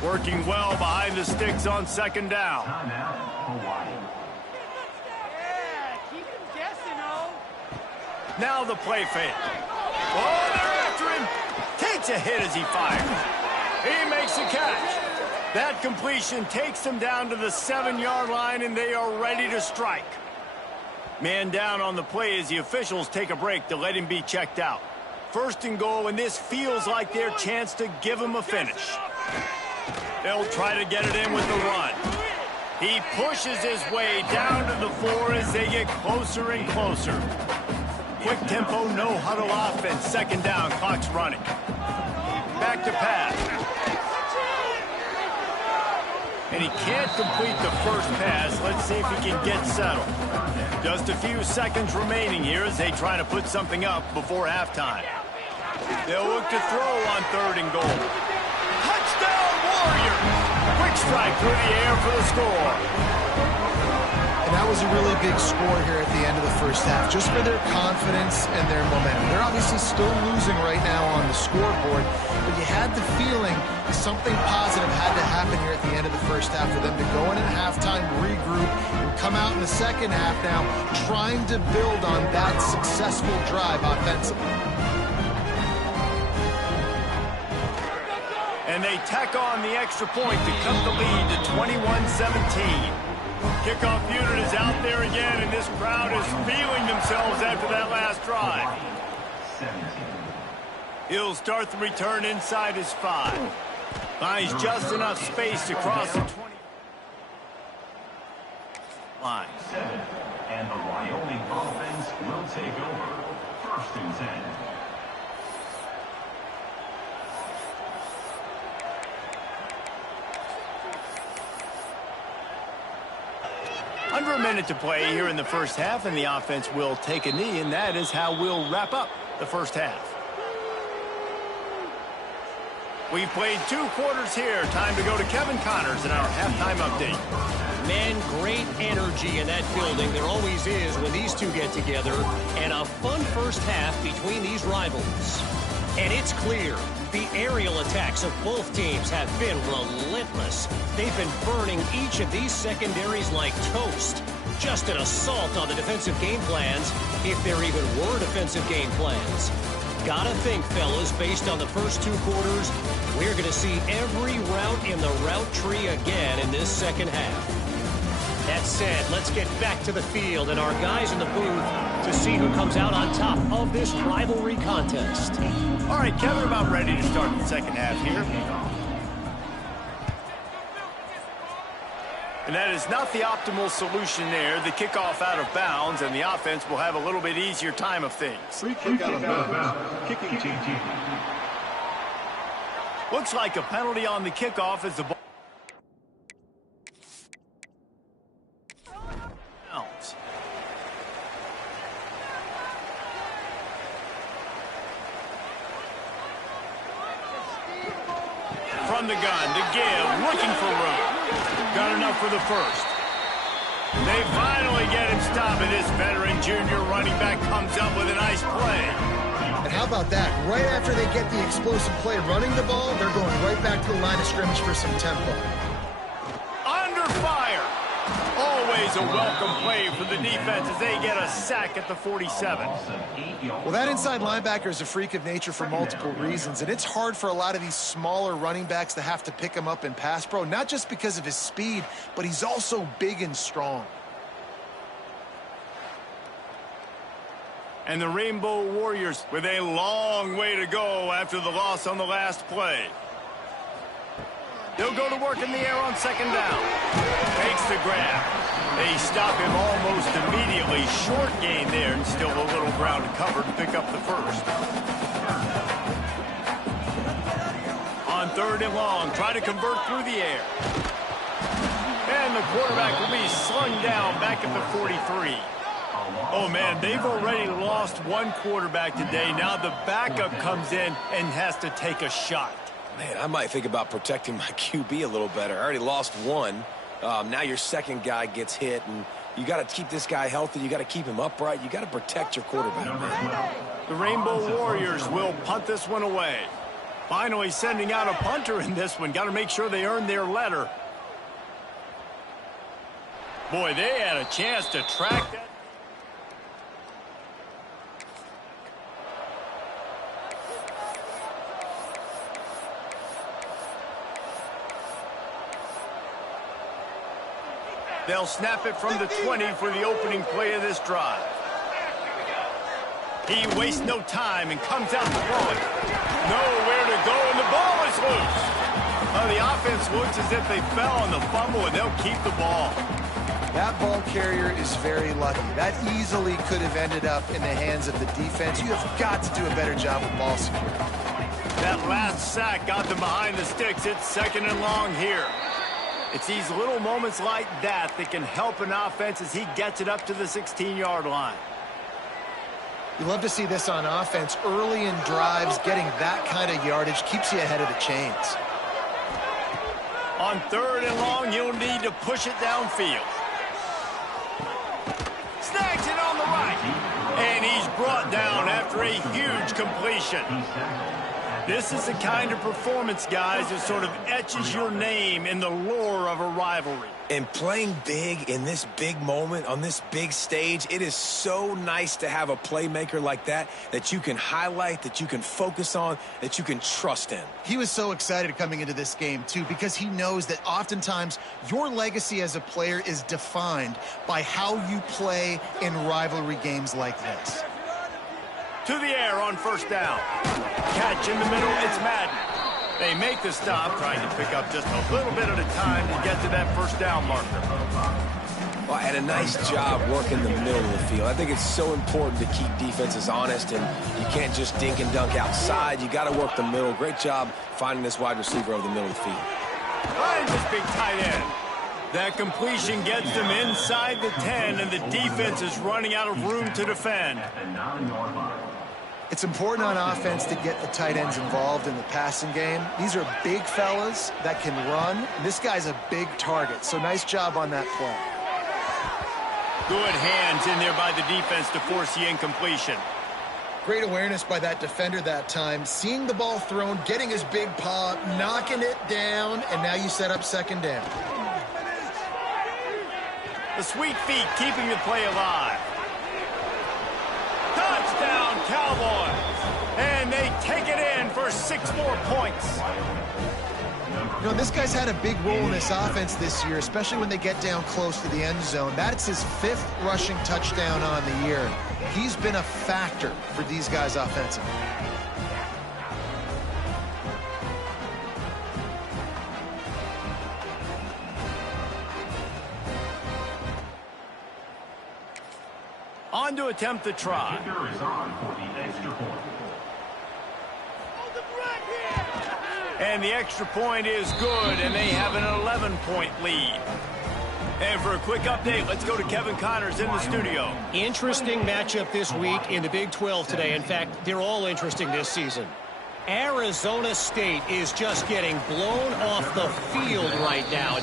Working well behind the sticks on 2nd down. Timeout, Hawaii. Yeah, keep him guessing, oh. Now the play fake. Oh, they're after him. Takes a hit as he fires. He makes the catch. That completion takes them down to the 7-yard line, and they are ready to strike. Man down on the play as the officials take a break to let him be checked out. 1st and goal, and this feels like their chance to give him a finish. They'll try to get it in with the run. He pushes his way down to the 4 as they get closer and closer. Quick tempo, no huddle offense. 2nd down, clock's running. Back to pass. And he can't complete the first pass. Let's see if he can get settled. Just a few seconds remaining here as they try to put something up before halftime. They'll look to throw on 3rd and goal. Touchdown, Warriors! Quick strike through the air for the score. And that was a really big score here at the end of the first half, just for their confidence and their momentum. They're obviously still losing right now on the scoreboard, but you had the feeling something positive had to happen here at the end of the first half for them to go in at halftime, regroup, and come out in the second half now trying to build on that successful drive offensively. And they tack on the extra point to cut the lead to 21-17. Kickoff unit is out there again, and this crowd is feeling themselves after that last drive. 17. He'll start the return inside his 5. Finds just enough space to cross the 20 line. 7. And the Wyoming offense will take over. 1st and 10. Under a minute to play here in the first half, and the offense will take a knee, and that is how we'll wrap up the first half. We've played 2 quarters here. Time to go to Kevin Connors in our halftime update. Man, great energy in that building. There always is when these two get together. And a fun first half between these rivals. And it's clear, the aerial attacks of both teams have been relentless. They've been burning each of these secondaries like toast. Just an assault on the defensive game plans, if there even were defensive game plans. Gotta think, fellas, based on the first 2 quarters, we're going to see every route in the route tree again in this second half. That said, let's get back to the field and our guys in the booth to see who comes out on top of this rivalry contest. All right, Kevin, about ready to start the second half here. And that is not the optimal solution there. The kickoff out of bounds, and the offense will have a little bit easier time of things. Free kick out of bounds. Kicking team. Looks like a penalty on the kickoff as the ball bounds. From the gun, to give, looking for room. Got enough for the first. They finally get him stopped, and this veteran junior running back comes up with a nice play. And how about that? Right after they get the explosive play running the ball, they're going right back to the line of scrimmage for some tempo. Under fire. Always a welcome play for the defense as they get a sack at the 47. Well, that inside linebacker is a freak of nature for multiple reasons, and it's hard for a lot of these smaller running backs to have to pick him up in pass pro, not just because of his speed, but he's also big and strong. And the Rainbow Warriors with a long way to go after the loss on the last play. They'll go to work in the air on second down. Takes the grab. They stop him almost immediately. Short gain there, and still a little ground covered to pick up the first. On third and long, try to convert through the air. And the quarterback will be slung down back at the 43. Oh, man, they've already lost one quarterback today. Now the backup comes in and has to take a shot. Man, I might think about protecting my QB a little better. I already lost one. Now your second guy gets hit, and you got to keep this guy healthy. You got to keep him upright. You got to protect your quarterback, man. The Rainbow Warriors will punt this one away. Finally sending out a punter in this one. Got to make sure they earn their letter. Boy, they had a chance to track that. They'll snap it from the 20 for the opening play of this drive. He wastes no time and comes out to throw it. Nowhere to go, and the ball is loose. The offense looks as if they fell on the fumble, and they'll keep the ball. That ball carrier is very lucky. That easily could have ended up in the hands of the defense. You have got to do a better job with ball security. That last sack got them behind the sticks. It's second and long here. It's these little moments like that that can help an offense as he gets it up to the 16-yard line. You love to see this on offense. Early in drives, getting that kind of yardage keeps you ahead of the chains. On third and long, you'll need to push it downfield. Snags it on the right. And he's brought down after a huge completion. This is the kind of performance, guys, that sort of etches your name in the lore of a rivalry. And playing big in this big moment, on this big stage, it is so nice to have a playmaker like that you can highlight, that you can focus on, that you can trust in. He was so excited coming into this game, too, because he knows that oftentimes your legacy as a player is defined by how you play in rivalry games like this. To the air on first down. Catch in the middle, it's Madden. They make the stop, trying to pick up just a little bit at a time to get to that first down marker. Well, and a nice job working the middle of the field. I think it's so important to keep defenses honest, and you can't just dink and dunk outside. You got to work the middle. Great job finding this wide receiver over the middle of the field. Finds this big tight end. That completion gets them inside the 10, and the defense is running out of room to defend. It's important on offense to get the tight ends involved in the passing game. These are big fellas that can run. This guy's a big target, so nice job on that play. Good hands in there by the defense to force the incompletion. Great awareness by that defender that time. Seeing the ball thrown, getting his big paw, knocking it down, and now you set up second down. The sweet feet keeping the play alive. Touchdown, Cowboys! And they take it in for 6 more points. You know, this guy's had a big role in this offense this year, especially when they get down close to the end zone. That's his 5th rushing touchdown on the year. He's been a factor for these guys offensively. On to attempt the try. The kicker is on for the extra point. And the extra point is good, and they have an 11-point lead. And for a quick update, let's go to Kevin Connors in the studio. Interesting matchup this week in the Big 12 today. In fact, they're all interesting this season. Arizona State is just getting blown off the field right now.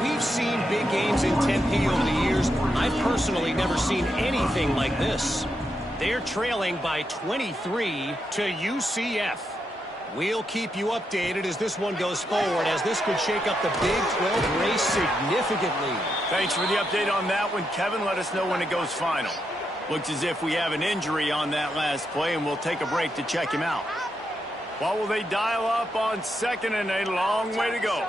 We've seen big games in Tempe over the years. I've personally never seen anything like this. They're trailing by 23 to UCF. We'll keep you updated as this one goes forward, as this could shake up the Big 12 race significantly. Thanks for the update on that one, Kevin. Let us know when it goes final. Looks as if we have an injury on that last play, and we'll take a break to check him out. What will they dial up on second and a long way to go?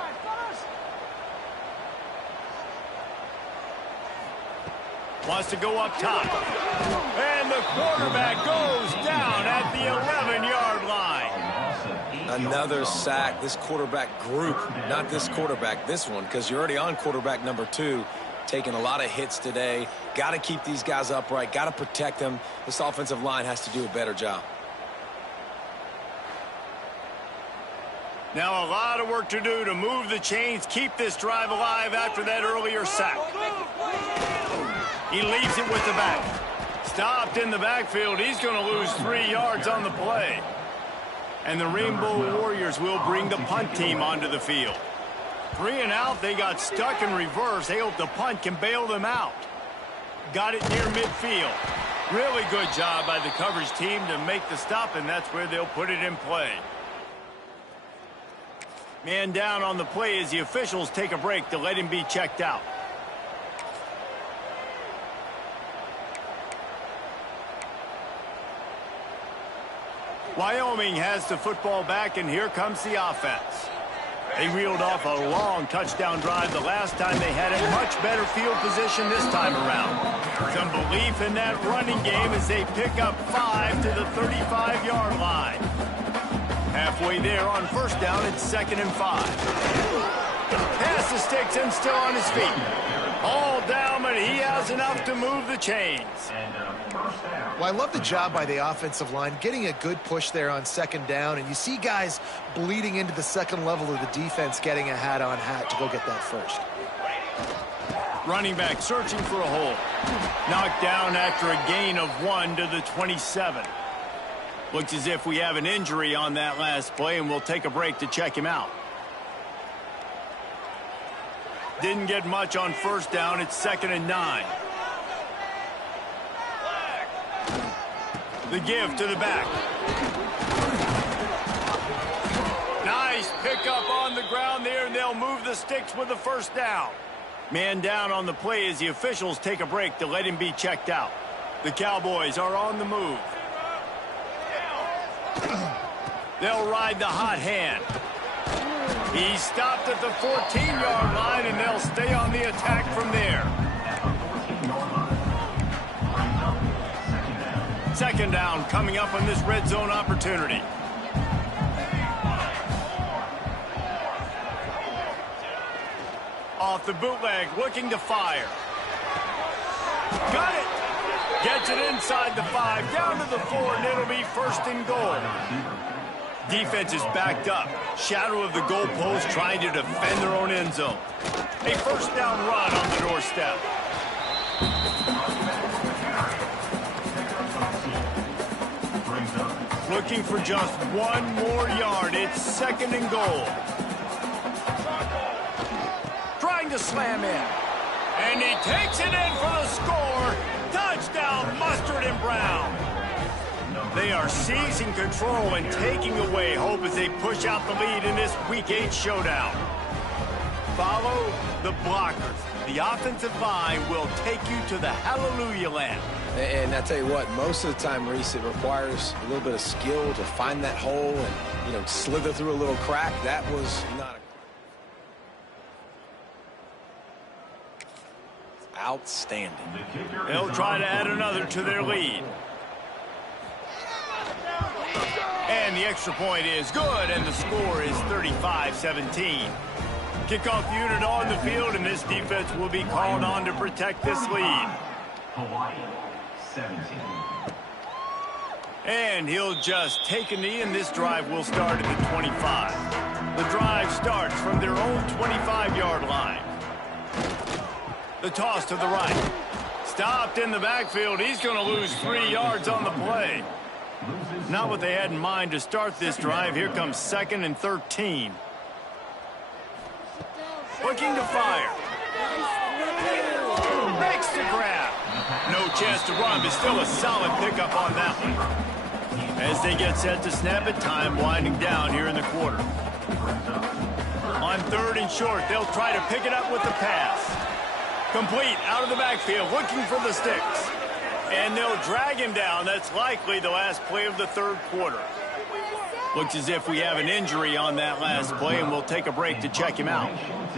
Wants to go up top. And the quarterback goes down at the 11-yard line. Another sack. This quarterback group, not this quarterback, this one, because you're already on quarterback number 2, taking a lot of hits today. Got to keep these guys upright, got to protect them. This offensive line has to do a better job. Now a lot of work to do to move the chains, keep this drive alive after that earlier sack. He leaves it with the back. Stopped in the backfield. He's going to lose 3 yards on the play. And the Rainbow Warriors will bring the punt team onto the field. 3 and out. They got stuck in reverse. They hope the punt can bail them out. Got it near midfield. Really good job by the coverage team to make the stop, and that's where they'll put it in play. Man down on the play as the officials take a break to let him be checked out. Wyoming has the football back, and here comes the offense. They reeled off a long touchdown drive the last time. They had a much better field position this time around. Some belief in that running game as they pick up 5 to the 35-yard line. Halfway there on first down, it's 2nd and 5. Pass the sticks and still on his feet. All down, but he has enough to move the chains. Well, I love the job by the offensive line, getting a good push there on 2nd down, and you see guys bleeding into the second level of the defense getting a hat-on-hat to go get that first. Running back searching for a hole. Knocked down after a gain of 1 to the 27. Looks as if we have an injury on that last play, and we'll take a break to check him out. Didn't get much on first down. It's 2nd and 9. The give to the back. Nice pickup on the ground there, and they'll move the sticks with the first down. Man down on the play as the officials take a break to let him be checked out. The Cowboys are on the move. They'll ride the hot hand. He stopped at the 14-yard line, and they'll stay on the attack from there. 2nd down coming up on this red zone opportunity. Off the bootleg, looking to fire. Got it! Gets it inside the 5, down to the 4, and it'll be 1st and goal. Defense is backed up. Shadow of the goalpost trying to defend their own end zone. A 1st down run on the doorstep. Looking for just 1 more yard. It's 2nd and goal. Trying to slam in. And he takes it in for the score. Touchdown, Mustard and Brown. They are seizing control and taking away hope as they push out the lead in this Week 8 showdown. Follow the blockers. The offensive line will take you to the hallelujah land. And I tell you what, most of the time, Reese, it requires a little bit of skill to find that hole and, slither through a little crack. That was not outstanding. They'll try to add another to their lead. And the extra point is good, and the score is 35-17. Kickoff unit on the field, and this defense will be called on to protect this lead. Hawaii, 17. And he'll just take a knee, and this drive will start at the 25. The drive starts from their own 25-yard line. The toss to the right. Stopped in the backfield. He's going to lose 3 yards on the play. Not what they had in mind to start this drive. Here comes 2nd and 13. Looking to fire. Makes the grab. No chance to run, but still a solid pickup on that one. As they get set to snap it, time winding down here in the quarter. On 3rd and short, they'll try to pick it up with the pass. Complete out of the backfield, looking for the sticks. And they'll drag him down. That's likely the last play of the 3rd quarter. Looks as if we have an injury on that last play, and we'll take a break to check him out.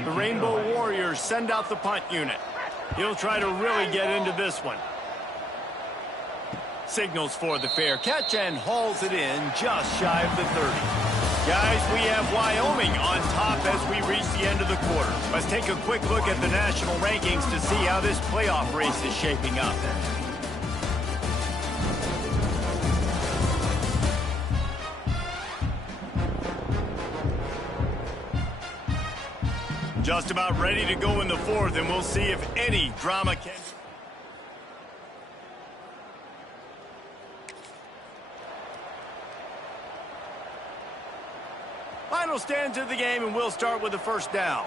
The Rainbow Warriors send out the punt unit. He'll try to really get into this one. Signals for the fair catch and hauls it in just shy of the 30. Guys, we have Wyoming on top as we reach the end of the quarter. Let's take a quick look at the national rankings to see how this playoff race is shaping up. Just about ready to go in the 4th, and we'll see if any drama can... Final stands of the game, and we'll start with the 1st down.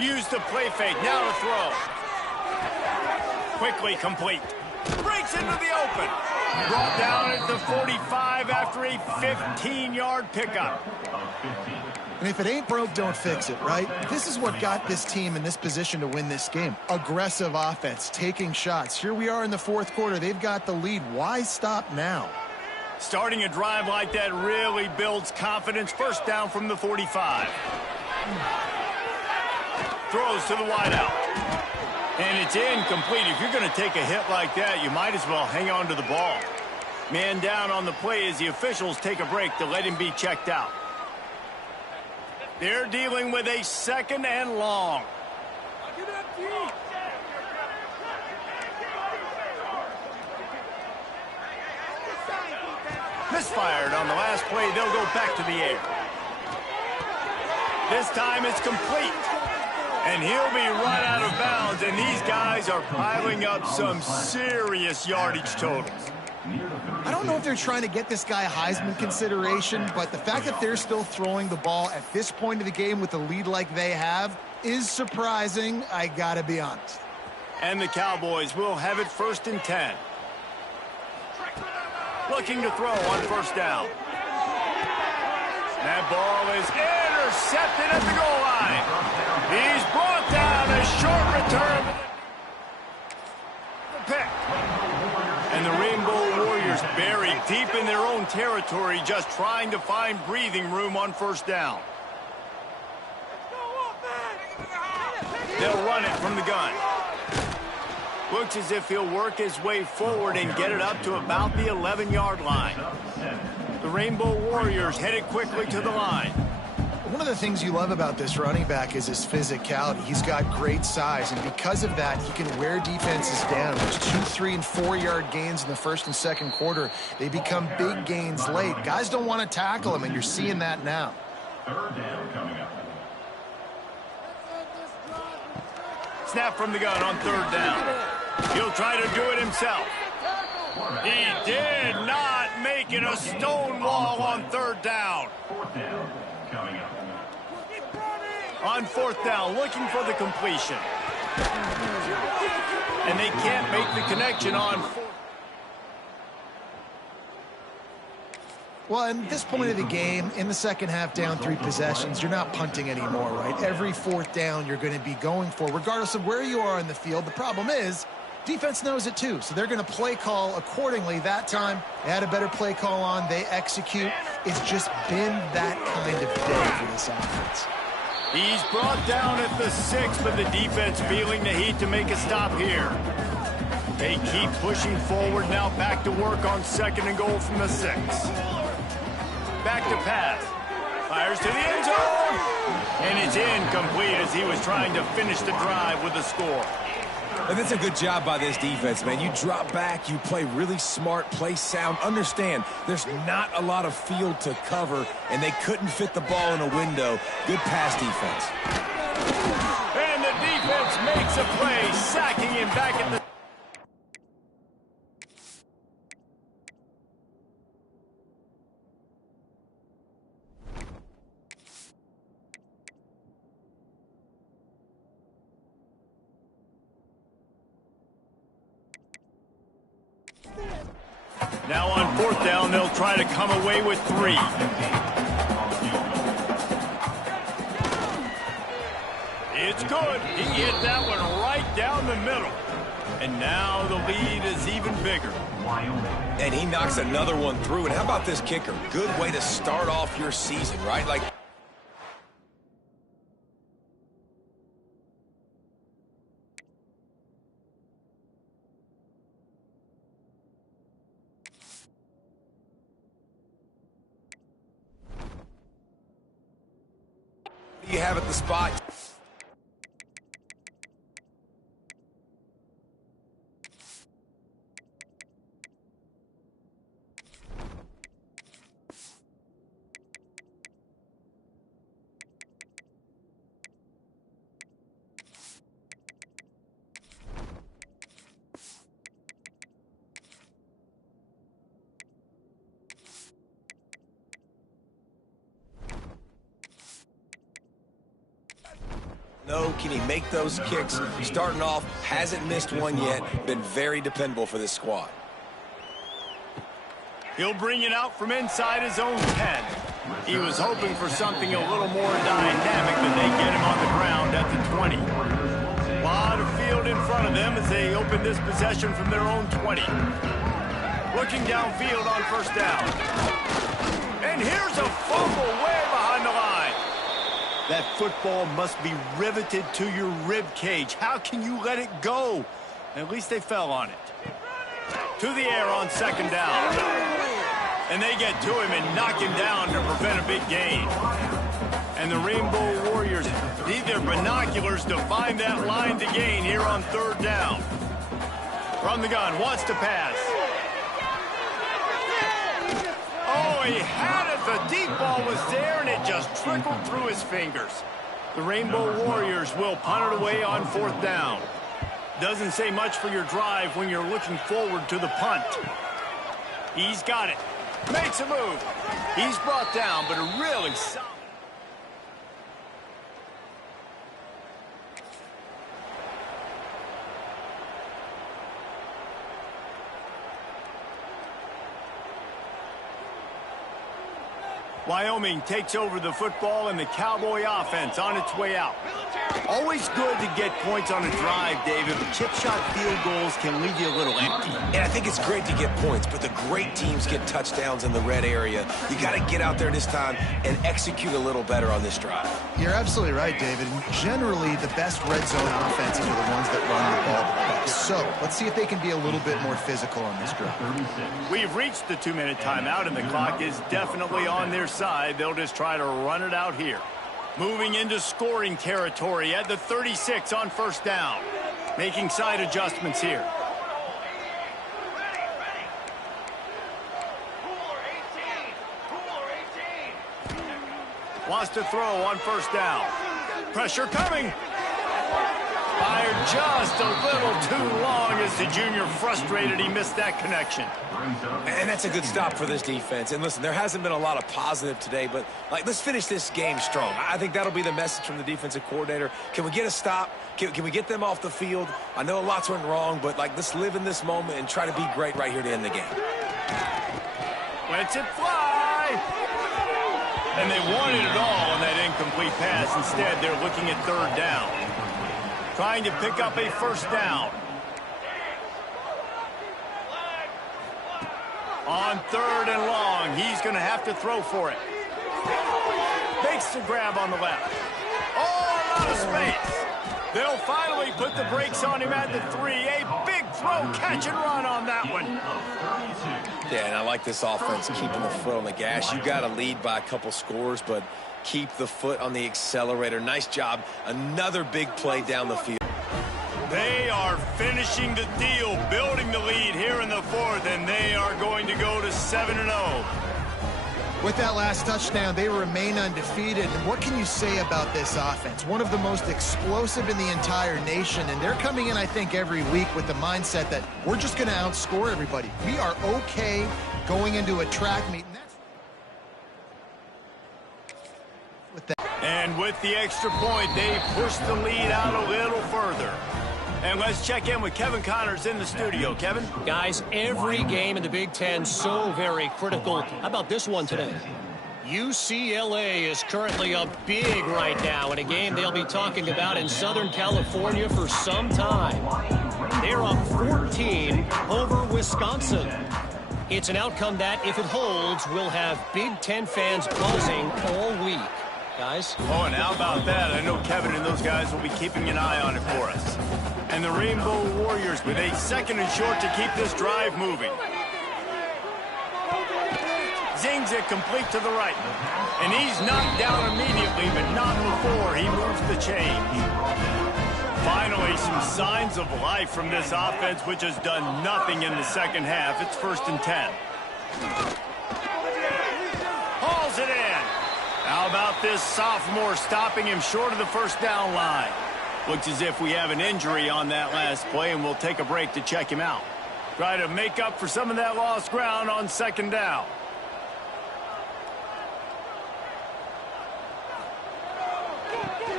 Use the play fake, now to throw. Quickly complete. Breaks into the open. Brought down at the 45 after a 15-yard pickup. And if it ain't broke, don't fix it, right? This is what got this team in this position to win this game. Aggressive offense, taking shots. Here we are in the 4th quarter. They've got the lead. Why stop now? Starting a drive like that really builds confidence. 1st down from the 45. Throws to the wideout. And it's incomplete. If you're going to take a hit like that, you might as well hang on to the ball. Man down on the play as the officials take a break to let him be checked out. They're dealing with a 2nd and long. Misfired on the last play. They'll go back to the air. This time it's complete. And he'll be run out of bounds. And these guys are piling up some serious yardage totals. I don't know if they're trying to get this guy Heisman consideration, but the fact that they're still throwing the ball at this point of the game with a lead like they have is surprising, I gotta be honest. And the Cowboys will have it 1st and 10. Looking to throw on 1st down. That ball is intercepted at the goal line. He's brought down, a short return. The pick. And the Rainbow Warriors buried deep in their own territory, just trying to find breathing room on 1st down. They'll run it from the gun. Looks as if he'll work his way forward and get it up to about the 11-yard line. The Rainbow Warriors headed quickly to the line. One of the things you love about this running back is his physicality. He's got great size, and because of that, he can wear defenses down. There's 2, 3, and 4-yard gains in the 1st and 2nd quarter. They become big gains late. Guys don't want to tackle him, and you're seeing that now. 3rd down coming up. Snap from the gun on 3rd down. He'll try to do it himself. He did not make it a stonewall on 3rd down. 4th down coming up. On 4th down, looking for the completion. And they can't make the connection on 4th. Well, at this point of the game, in the 2nd half, down 3 possessions, you're not punting anymore, right? Every 4th down you're going to be going for, regardless of where you are in the field. The problem is, defense knows it too, so they're going to play call accordingly. That time, they had a better play call on. They execute. It's just been that kind of day for this offense. He's brought down at the 6, but the defense feeling the heat to make a stop here. They keep pushing forward now, back to work on 2nd and goal from the 6. Back to pass. Fires to the end zone. And it's incomplete as he was trying to finish the drive with a score. And that's a good job by this defense, man. You drop back, you play really smart, play sound. Understand, there's not a lot of field to cover, and they couldn't fit the ball in a window. Good pass defense. And the defense makes a play, sacking him back at the... Now on 4th down, they'll try to come away with 3. It's good. He hit that one right down the middle. And now the lead is even bigger. And he knocks another one through. And how about this kicker? Good way to start off your season, right? Like... you have at the spot. No, can he make those kicks? Starting off, hasn't missed one yet. Been very dependable for this squad. He'll bring it out from inside his own 10. He was hoping for something a little more dynamic than they get him on the ground at the 20. A lot of field in front of them as they open this possession from their own 20. Looking downfield on 1st down. And here's a fumble way behind the line. That football must be riveted to your rib cage. How can you let it go? At least they fell on it. To the air on 2nd down. And they get to him and knock him down to prevent a big gain. And the Rainbow Warriors need their binoculars to find that line to gain here on 3rd down. From the gun, wants to pass. Oh, he had it. The deep ball was there, and it just trickled through his fingers. The Rainbow Warriors will punt it away on 4th down. Doesn't say much for your drive when you're looking forward to the punt. He's got it. Makes a move. He's brought down, but a really solid... Wyoming takes over the football and the Cowboy offense on its way out. Always good to get points on a drive, David, but chip shot field goals can leave you a little empty. And I think it's great to get points, but the great teams get touchdowns in the red area. You got to get out there this time and execute a little better on this drive. You're absolutely right, David. Generally, the best red zone offenses are the ones that run the ball the best. So let's see if they can be a little bit more physical on this drive. We've reached the 2-minute timeout, and the clock is definitely on their side. They'll just try to run it out here. Moving into scoring territory at the 36 on 1st down. Making side adjustments here. Wants to throw on 1st down. Pressure coming. Fired just a little too long as the junior frustrated he missed that connection. And that's a good stop for this defense. And listen, there hasn't been a lot of positive today, but let's finish this game strong. I think that'll be the message from the defensive coordinator. Can we get a stop? Can we get them off the field? I know lots went wrong, but let's live in this moment and try to be great right here to end the game. Lets it fly. And they wanted it all on that incomplete pass. Instead, they're looking at 3rd down. Trying to pick up a 1st down. On 3rd and long, he's going to have to throw for it. Makes the grab on the left. Oh, a lot of space. They'll finally put the brakes on him at the 3. A big throw, catch and run on that one. Yeah, and I like this offense keeping the foot on the gas. You got to lead by a couple scores, but keep the foot on the accelerator. Nice job. Another big play down the field. They are finishing the deal, building the lead here in the fourth, and they are going to go to 7-0. With that last touchdown, they remain undefeated. And what can you say about this offense? One of the most explosive in the entire nation, and they're coming in, I think, every week with the mindset that we're just going to outscore everybody. We are okay going into a track meet. And with the extra point, they push the lead out a little further. And let's check in with Kevin Connors in the studio. Kevin? Guys, every game in the Big Ten so very critical. How about this one today? UCLA is currently up big right now in a game they'll be talking about in Southern California for some time. They're up 14 over Wisconsin. It's an outcome that, if it holds, will have Big Ten fans buzzing all week. Guys? Oh, and how about that? I know Kevin and those guys will be keeping an eye on it for us. And the Rainbow Warriors with a 2nd and short to keep this drive moving. Zings it complete to the right. And he's knocked down immediately, but not before he moves the chains. Finally, some signs of life from this offense, which has done nothing in the second half. It's 1st and 10. Hauls it in. How about this sophomore stopping him short of the first down line? Looks as if we have an injury on that last play, and we'll take a break to check him out. Try to make up for some of that lost ground on 2nd down.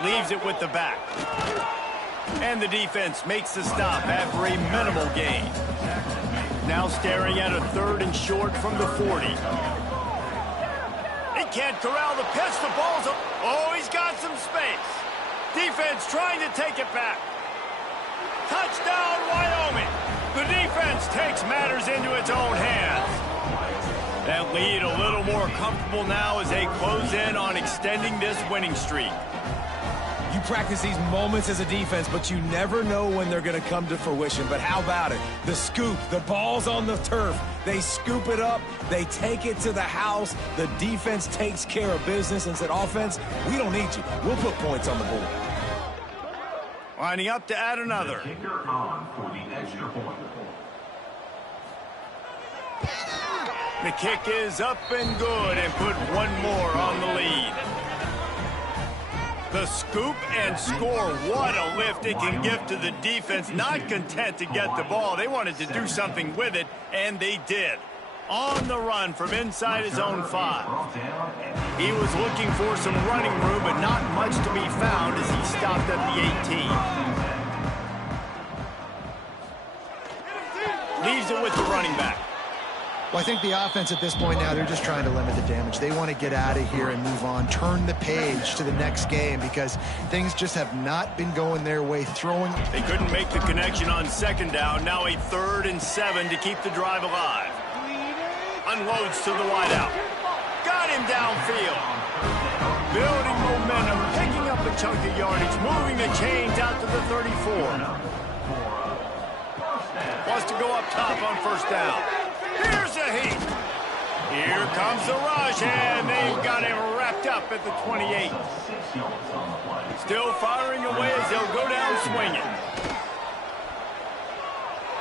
Leaves it with the back. And the defense makes the stop after a minimal gain. Now staring at a 3rd and short from the 40. He can't corral the pitch. The ball's up. Oh, he's got some space. Defense trying to take it back. Touchdown, Wyoming. The defense takes matters into its own hands. That lead a little more comfortable now as they close in on extending this winning streak. You practice these moments as a defense, but you never know when they're going to come to fruition. But how about it? The scoop, the ball's on the turf. They scoop it up. They take it to the house. The defense takes care of business and said, offense, we don't need you. We'll put points on the board. Lining up to add another. Kicker on for the extra point. The kick is up and good and put one more on the lead. The scoop and score, what a lift it can give to the defense. Not content to get the ball. They wanted to do something with it, and they did. On the run from inside his own 5. He was looking for some running room, but not much to be found as he stopped at the 18. Leaves it with the running back. Well, I think the offense at this point now, they're just trying to limit the damage. They want to get out of here and move on, turn the page to the next game because things just have not been going their way. They couldn't make the connection on 2nd down. Now a 3rd and 7 to keep the drive alive. Unloads to the wideout. Got him downfield. Building momentum, picking up a chunk of yardage, moving the chains out to the 34. Wants to go up top on 1st down. Here's a heat. Here comes the rush, and they've got him wrapped up at the 28. Still firing away as they'll go down swinging.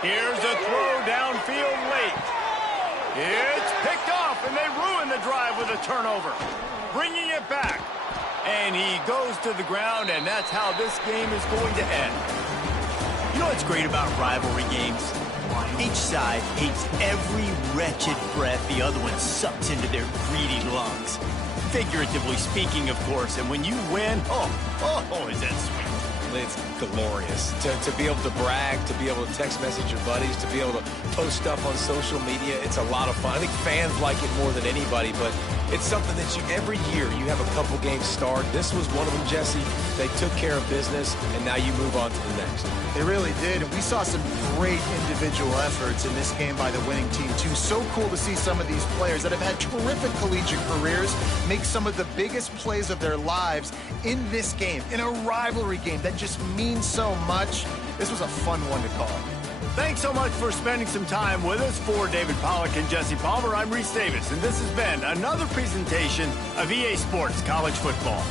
Here's a throw downfield late. It's picked off, and they ruin the drive with a turnover. Bringing it back. And he goes to the ground, and that's how this game is going to end. You know what's great about rivalry games? Each side hates every wretched breath the other one sucks into their greedy lungs. Figuratively speaking, of course, and when you win, oh, is that sweet. It's glorious. To be able to brag, to be able to text message your buddies, to be able to post stuff on social media, it's a lot of fun. I think fans like it more than anybody, but it's something that every year you have a couple games start. This was one of them, Jesse. They took care of business, and now you move on to the next. They really did, and we saw some great individual efforts in this game by the winning team, too. So cool to see some of these players that have had terrific collegiate careers make some of the biggest plays of their lives in this game, in a rivalry game that just means so much. This was a fun one to call. Thanks so much for spending some time with us. For David Pollack and Jesse Palmer, I'm Reese Davis, and this has been another presentation of EA Sports College Football.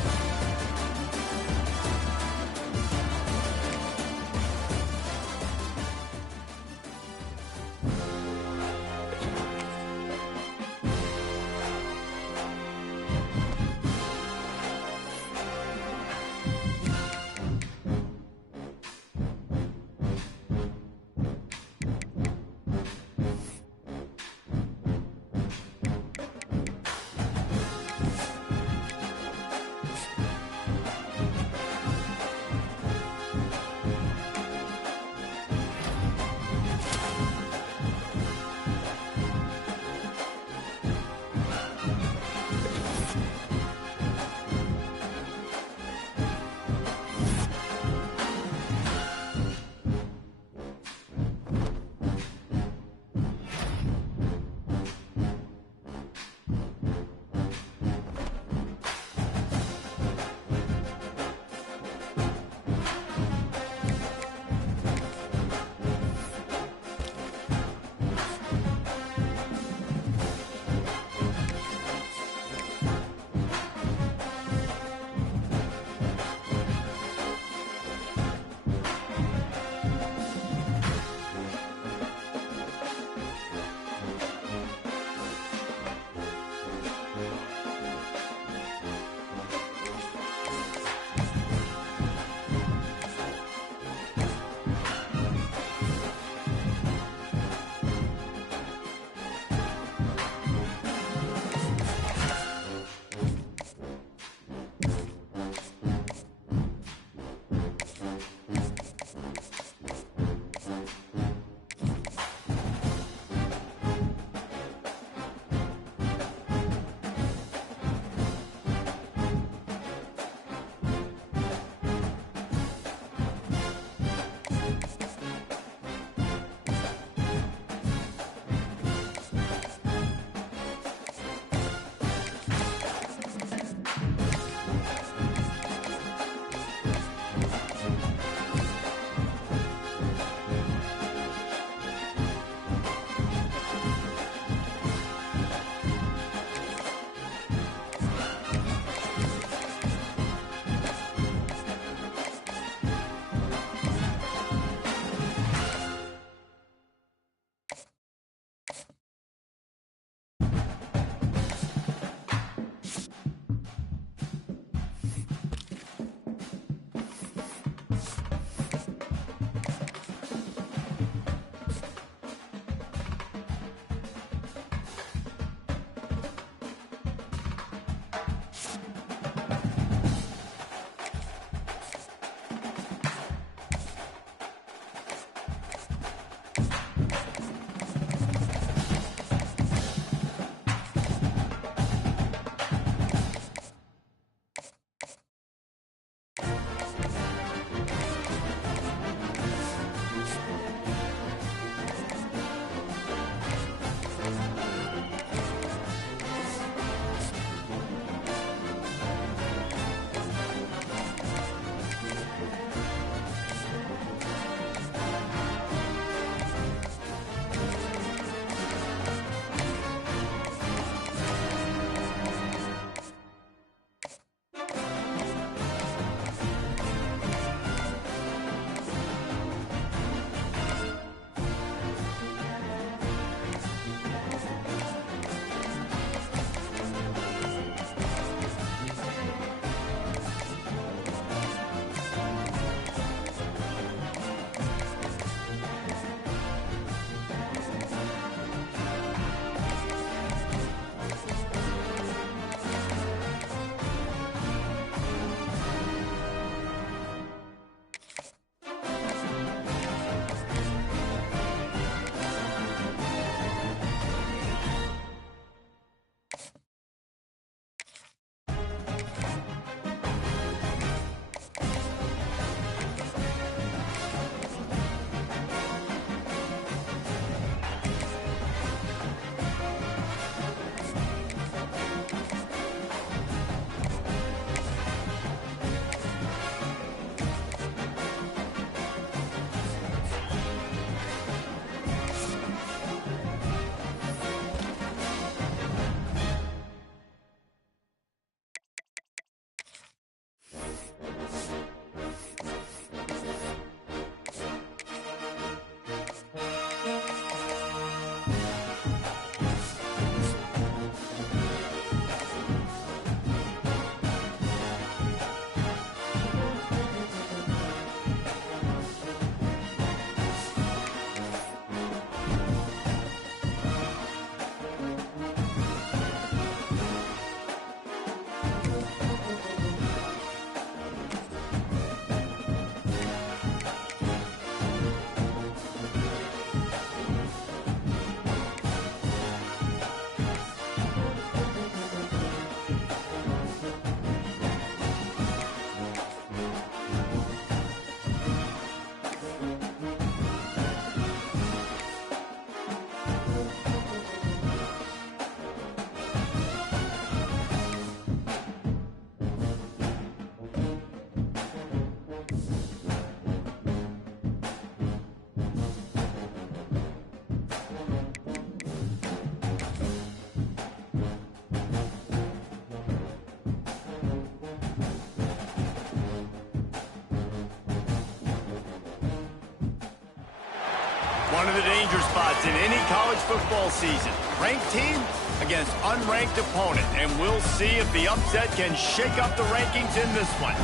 One of the danger spots in any college football season. Ranked team against unranked opponent. And we'll see if the upset can shake up the rankings in this one.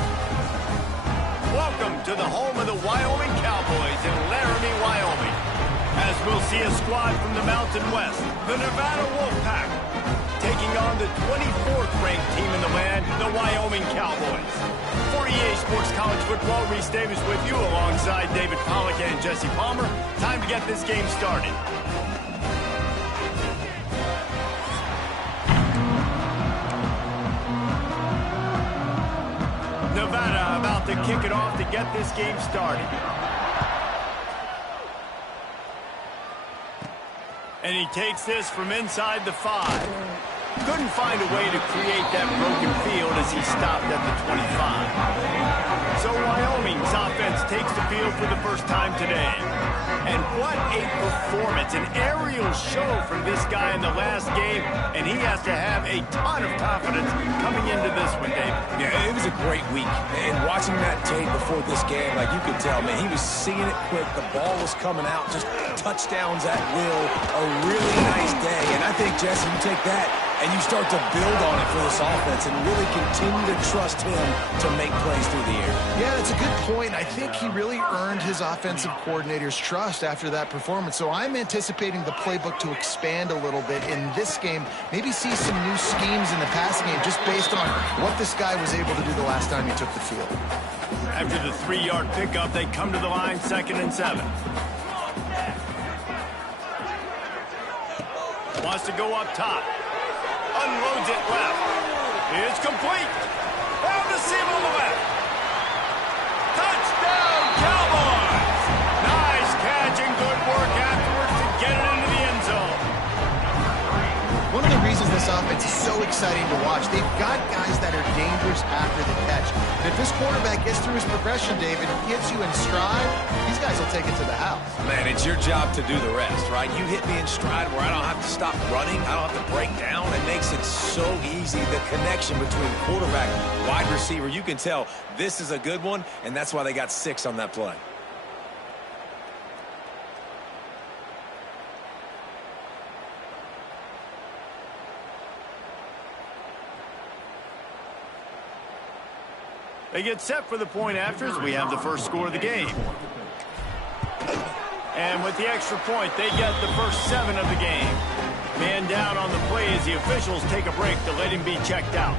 Welcome to the home of the Wyoming Cowboys in Laramie, Wyoming. As we'll see a squad from the Mountain West, the Nevada Wolfpack, taking on the 24th ranked team in the land, the Wyoming Cowboys. For EA Sports College Football, Reese Davis with you alongside David Pollack and Jesse Palmer. Time to get this game started. Nevada about to kick it off to get this game started. And he takes this from inside the 5. Couldn't find a way to create that broken field as he stopped at the 25. So Wyoming's offense takes the field for the first time today. And what a performance, an aerial show from this guy in the last game, and he has to have a ton of confidence coming into this one, David. Yeah, it was a great week. And watching that tape before this game, like you could tell, man, he was seeing it quick. The ball was coming out, just touchdowns at will. A really nice day. And I think, Jesse, you take that and you start to build on it for this offense and really continue to trust him to make plays through the air. Yeah, that's a good point. I think he really earned his offensive coordinator's trust after that performance. So I'm anticipating the playbook to expand a little bit in this game. Maybe see some new schemes in the passing game just based on what this guy was able to do the last time he took the field. After the 3-yard pickup, they come to the line 2nd and 7. Wants to go up top. Unloads it left. It's complete. Down the seam on the left. Touchdown, Cowboys! Nice catch and good work afterwards to get it into the end zone. One of the reasons this offense is so exciting to watch, they've got guys that are dangerous after the catch. And if this quarterback gets through his progression, David, gets you in stride, these guys will take it to the house. Man, it's your job to do the rest, right? You hit me in stride where I don't have to stop running. I don't have to break down. It makes it so easy. The connection between quarterback, wide receiver, you can tell this is a good one, and that's why they got 6 on that play. They get set for the point afters. We have the first score of the game. And with the extra point, they get the first 7 of the game. Man down on the play as the officials take a break to let him be checked out.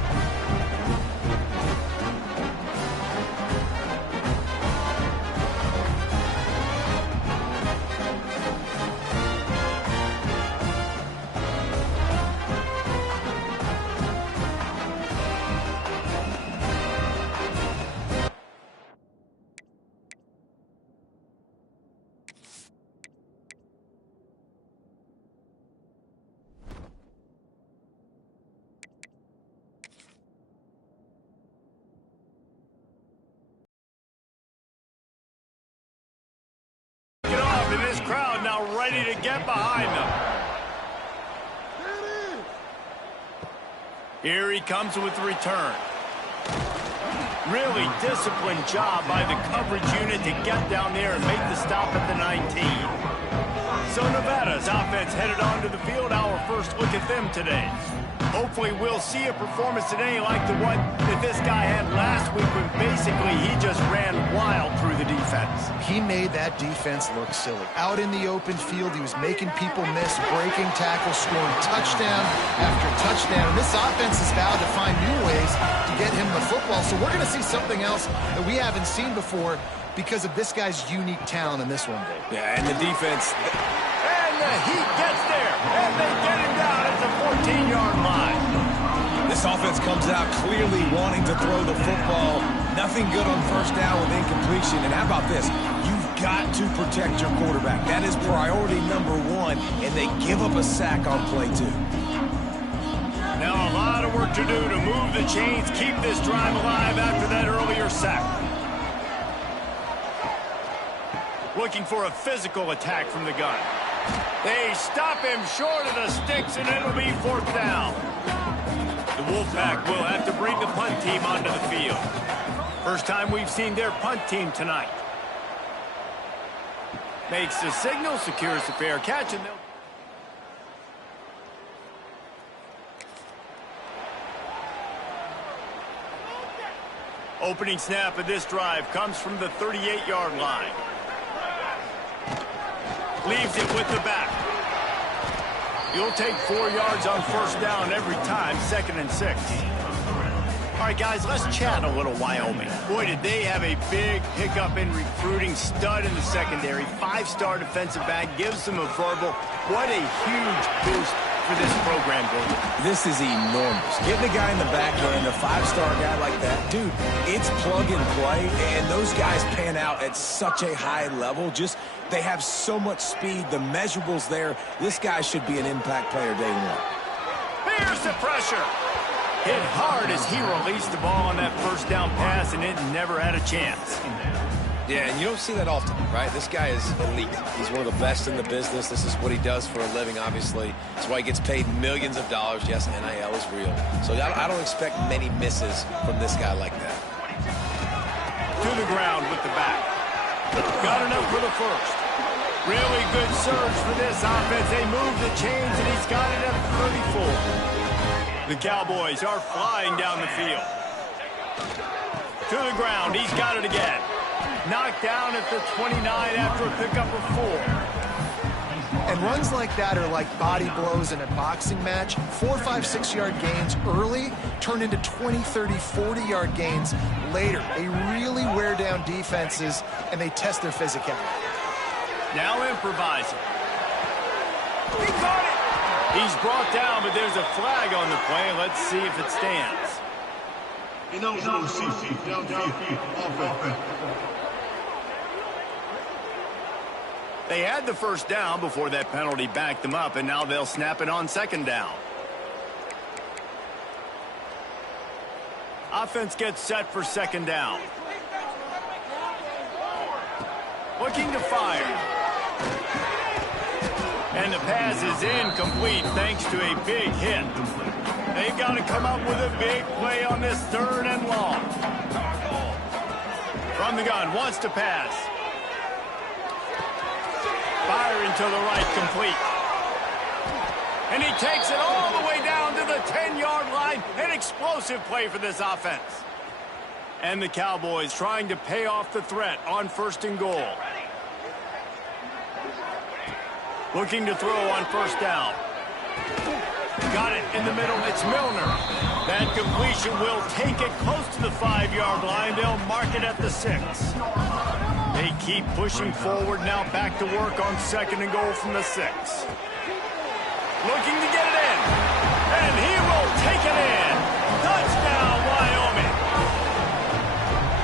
And this crowd now ready to get behind them. Here he comes with the return. Really disciplined job by the coverage unit to get down there and make the stop at the 19. So Nevada's offense headed onto the field. Our first look at them today. Hopefully we'll see a performance today like the one that this guy had last week when basically he just ran wild through the defense. He made that defense look silly. Out in the open field, he was making people miss, breaking tackles, scoring touchdown after touchdown. And this offense has vowed to find new ways to get him the football. So we're going to see something else that we haven't seen before because of this guy's unique talent in this one, Dave. Yeah, and the defense. And the Heat gets there, and they get him down at the 14-yard line. This offense comes out clearly wanting to throw the football. Nothing good on first down with incompletion. And how about this? You've got to protect your quarterback. That is priority number 1, and they give up a sack on play 2. Now a lot of work to do to move the chains, keep this drive alive after that earlier sack. Looking for a physical attack from the gun. They stop him short of the sticks, and it'll be 4th down. The Wolfpack will have to bring the punt team onto the field. First time we've seen their punt team tonight. Makes the signal, secures the fair catch, and they'll... Opening snap of this drive comes from the 38-yard line. Leaves it with the back. You'll take 4 yards on first down every time, 2nd and 6. All right, guys, let's chat a little Wyoming. Boy, did they have a big pickup in recruiting. Stud in the secondary. 5-star defensive back. Gives them a verbal. What a huge boost for this program, David. This is enormous. Getting a guy in the back end, a 5-star guy like that, dude, it's plug and play, and those guys pan out at such a high level. Just, they have so much speed. The measurables there. This guy should be an impact player day one. Here's the pressure. Hit hard as he released the ball on that first down pass, and it never had a chance. Yeah, and you don't see that often, right? This guy is elite. He's one of the best in the business. This is what he does for a living, obviously. That's why he gets paid millions of dollars. Yes, NIL is real. So I don't expect many misses from this guy like that. To the ground with the back. Got enough for the first. Really good surge for this offense. They move the chains, and he's got it at 34. The Cowboys are flying down the field. To the ground. He's got it again. Knocked down at the 29 after a pickup of 4. And runs like that are like body blows in a boxing match. 4, 5, 6-yard gains early turn into 20, 30, 40-yard gains later. They really wear down defenses, and they test their physicality. Now improvising. He caught it! He's brought down, but there's a flag on the play. Let's see if it stands. They had the first down before that penalty backed them up, and now they'll snap it on 2nd down. Offense gets set for 2nd down. Looking to fire. And the pass is incomplete thanks to a big hit. They've got to come up with a big play on this 3rd and long. From the gun, wants to pass. Firing to the right, complete. And he takes it all the way down to the 10-yard line. An explosive play for this offense. And the Cowboys trying to pay off the threat on 1st and goal. Looking to throw on 1st down. Got it in the middle. It's Milner. That completion will take it close to the 5-yard line. They'll mark it at the 6. They keep pushing forward now, back to work on 2nd and goal from the 6. Looking to get it in. And he will take it in. Touchdown, Wyoming.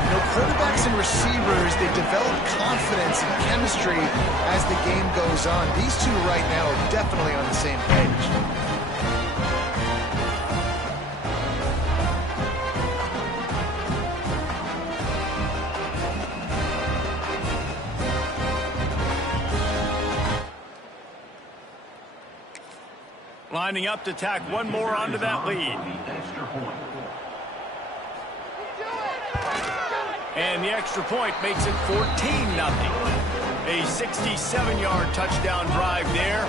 You know, quarterbacks and receivers, they develop confidence and chemistry as the game goes on. These two right now are definitely on the same page. Lining up to tack one more onto that lead. And the extra point makes it 14-0. A 67-yard touchdown drive there.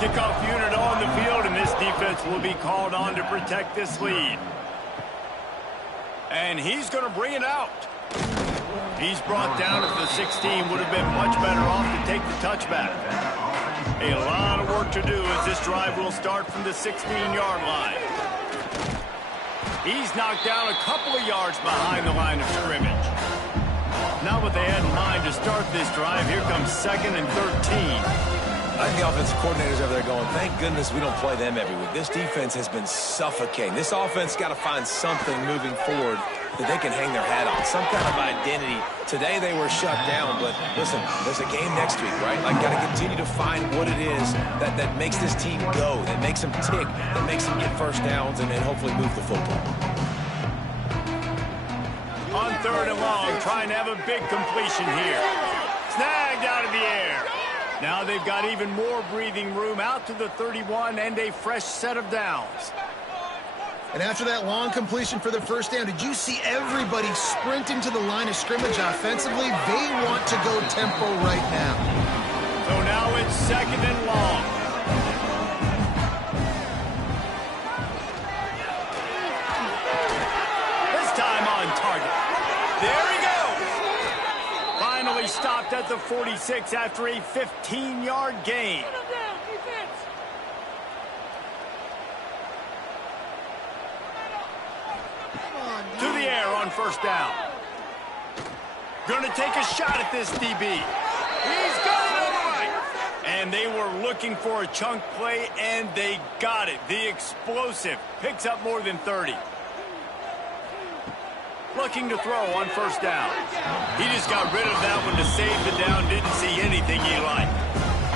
Kickoff unit on the field, and this defense will be called on to protect this lead. And he's going to bring it out. He's brought down at the 16. Would have been much better off to take the touchback. A lot of work to do as this drive will start from the 16-yard line. He's knocked down a couple of yards behind the line of scrimmage. Not what they had in mind to start this drive. Here comes 2nd and 13. I think the offensive coordinators over there going, thank goodness we don't play them every week. This defense has been suffocating. This offense got to find something moving forward that they can hang their hat on, some kind of identity. Today they were shut down, but listen, there's a game next week, right? Like, got to continue to find what it is that makes this team go, that makes them tick, that makes them get first downs, and then hopefully move the football. On 3rd and long, trying to have a big completion here. Snagged out of the air. Now they've got even more breathing room out to the 31 and a fresh set of downs. And after that long completion for the first down, did you see everybody sprinting to the line of scrimmage offensively? They want to go tempo right now. second and long. This time on target. There he goes. Finally stopped at the 46 after a 15-yard gain. To the air on first down. Going to take a shot at this DB. He's got it on the right. And they were looking for a chunk play, and they got it. The explosive picks up more than 30. Looking to throw on first down. He just got rid of that one to save the down. Didn't see anything he liked.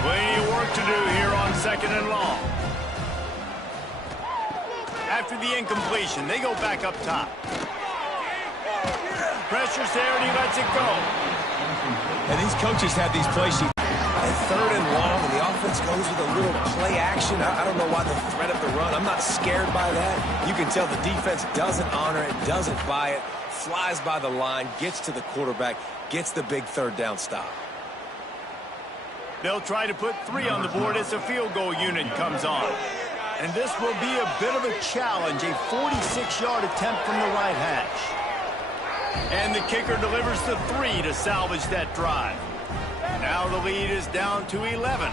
Plenty of work to do here on second and long. After the incompletion, they go back up top. Pressure's there, and he lets it go. And these coaches have these play sheets. At third and long, and the offense goes with a little play action. I don't know why the threat of the run. I'm not scared by that. You can tell the defense doesn't honor it, doesn't buy it, flies by the line, gets to the quarterback, gets the big third down stop. They'll try to put 3 on the board as the field goal unit comes on. And this will be a bit of a challenge, a 46-yard attempt from the right hash. And the kicker delivers the 3 to salvage that drive. Now the lead is down to 11.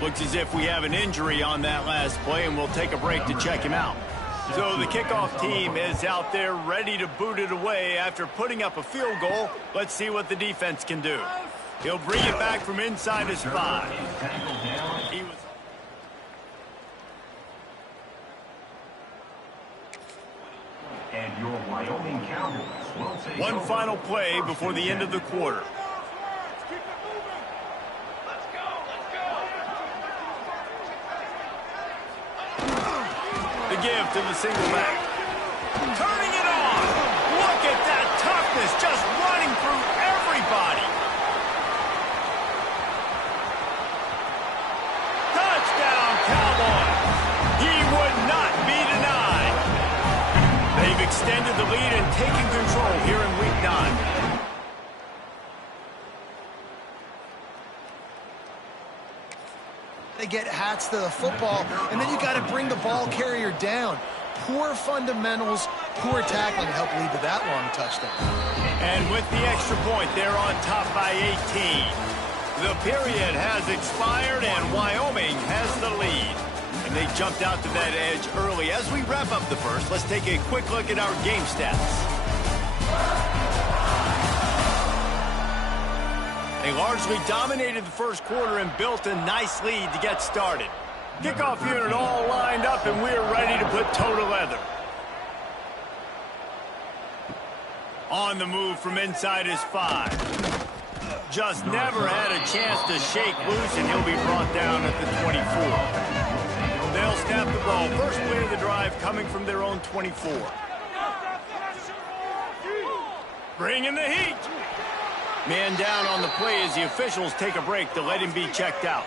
Looks as if we have an injury on that last play, and we'll take a break to check him out. So the kickoff team is out there ready to boot it away after putting up a field goal. Let's see what the defense can do. He'll bring it back from inside his 5. He was... And your Wyoming Cowboys will take One over. final play before the end of the quarter. The give to the single back. Turning it on. Look at that toughness, just running through everybody. Touchdown, Cowboys. He would not be denied. They've extended the lead and taken control here in Week 9. They get hats to the football, and then you got to bring the ball carrier down. Poor fundamentals, poor tackling helped lead to that long touchdown. And with the extra point, they're on top by 18. The period has expired, and Wyoming has the lead. And they jumped out to that edge early. As we wrap up the first, let's take a quick look at our game stats. They largely dominated the first quarter and built a nice lead to get started. Kickoff unit all lined up, and we're ready to put toe to leather. On the move from inside his 5. Just never had a chance to shake loose, and he'll be brought down at the 24. They'll snap the ball. First play of the drive coming from their own 24. Bringing the heat. Man down on the play as the officials take a break to let him be checked out.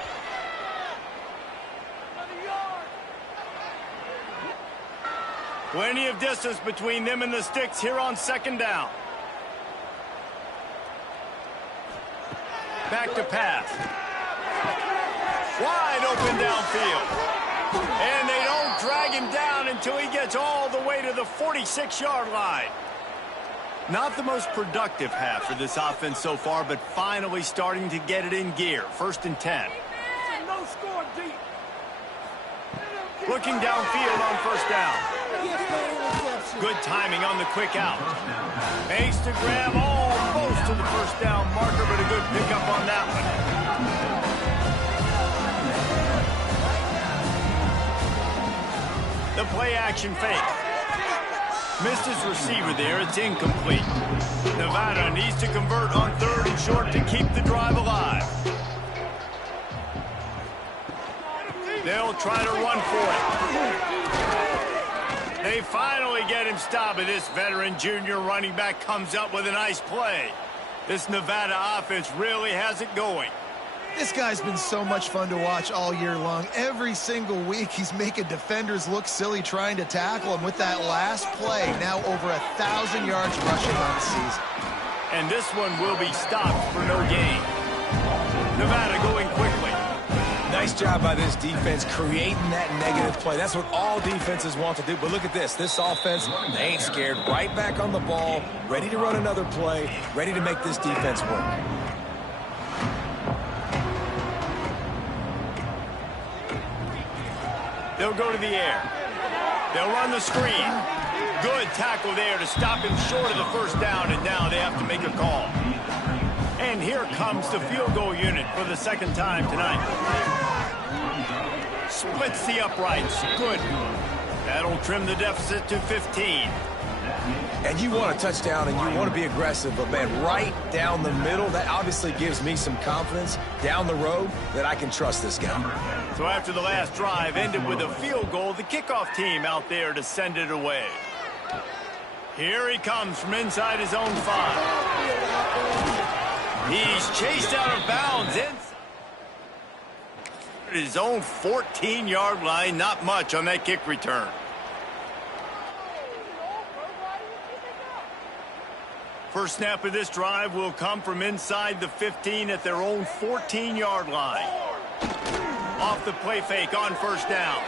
Plenty of distance between them and the sticks here on second down. Back to pass. Wide open downfield. And they don't drag him down until he gets all the way to the 46-yard line. Not the most productive half for this offense so far, but finally starting to get it in gear. 1st and 10. Looking downfield on first down. Good timing on the quick out. Makes the grab almost to the first down marker, but a good pickup on that one. The play action fake. Missed his receiver there. It's incomplete. Nevada needs to convert on 3rd and short to keep the drive alive. They'll try to run for it. They finally get him stopped, and this veteran junior running back comes up with a nice play. This Nevada offense really has it going. This guy's been so much fun to watch all year long. Every single week, he's making defenders look silly trying to tackle him. With that last play, now over 1,000 yards rushing on the season. And this one will be stopped for no gain. Nevada going quickly. Nice job by this defense creating that negative play. That's what all defenses want to do. But look at this. This offense, they ain't scared. Right back on the ball, ready to run another play, ready to make this defense work. They'll go to the air. They'll run the screen. Good tackle there to stop him short of the first down, and now they have to make a call. And here comes the field goal unit for the second time tonight. Splits the uprights. Good. That'll trim the deficit to 15. And you want a touchdown and you want to be aggressive, but man, right down the middle, that obviously gives me some confidence down the road that I can trust this guy. So after the last drive ended with a field goal, the kickoff team out there to send it away. Here he comes from inside his own 5. He's chased out of bounds inside his own 14-yard line. Not much on that kick return. First snap of this drive will come from inside the 15 at their own 14-yard line. Off the play fake on first down.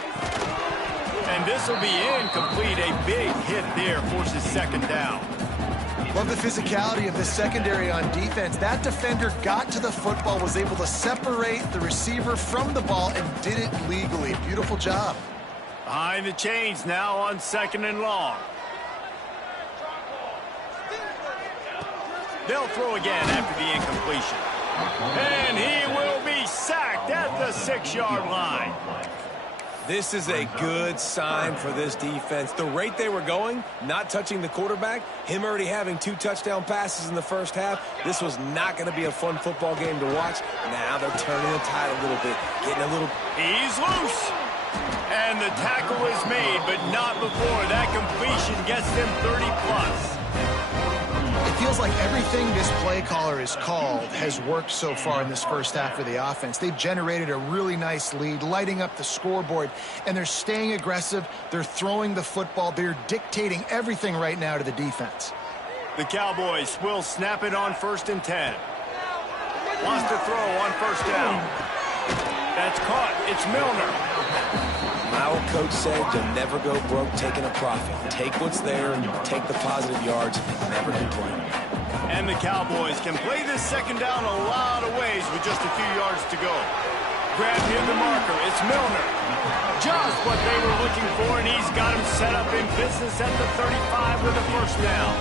And this will be incomplete. A big hit there forces second down. Love the physicality of the secondary on defense. That defender got to the football, was able to separate the receiver from the ball, and did it legally. Beautiful job. Behind the chains now on 2nd and long. They'll throw again after the incompletion. And he will be sacked at the 6-yard line. This is a good sign for this defense. The rate they were going, not touching the quarterback, him already having 2 touchdown passes in the first half, this was not going to be a fun football game to watch. Now they're turning the tide a little bit, getting a little... He's loose. And the tackle is made, but not before that completion gets them 30+. It feels like everything this play caller has called has worked so far in this first half of the offense. They've generated a really nice lead, lighting up the scoreboard, and they're staying aggressive. They're throwing the football. They're dictating everything right now to the defense. The Cowboys will snap it on 1st and 10. Wants to throw on first down. That's caught. It's Milner. My old coach said you'll never go broke taking a profit. Take what's there and take the positive yards and never complain. And the Cowboys can play this second down a lot of ways with just a few yards to go. Grab near the marker. It's Milner. Just what they were looking for, and he's got him set up in business at the 35 with a first down.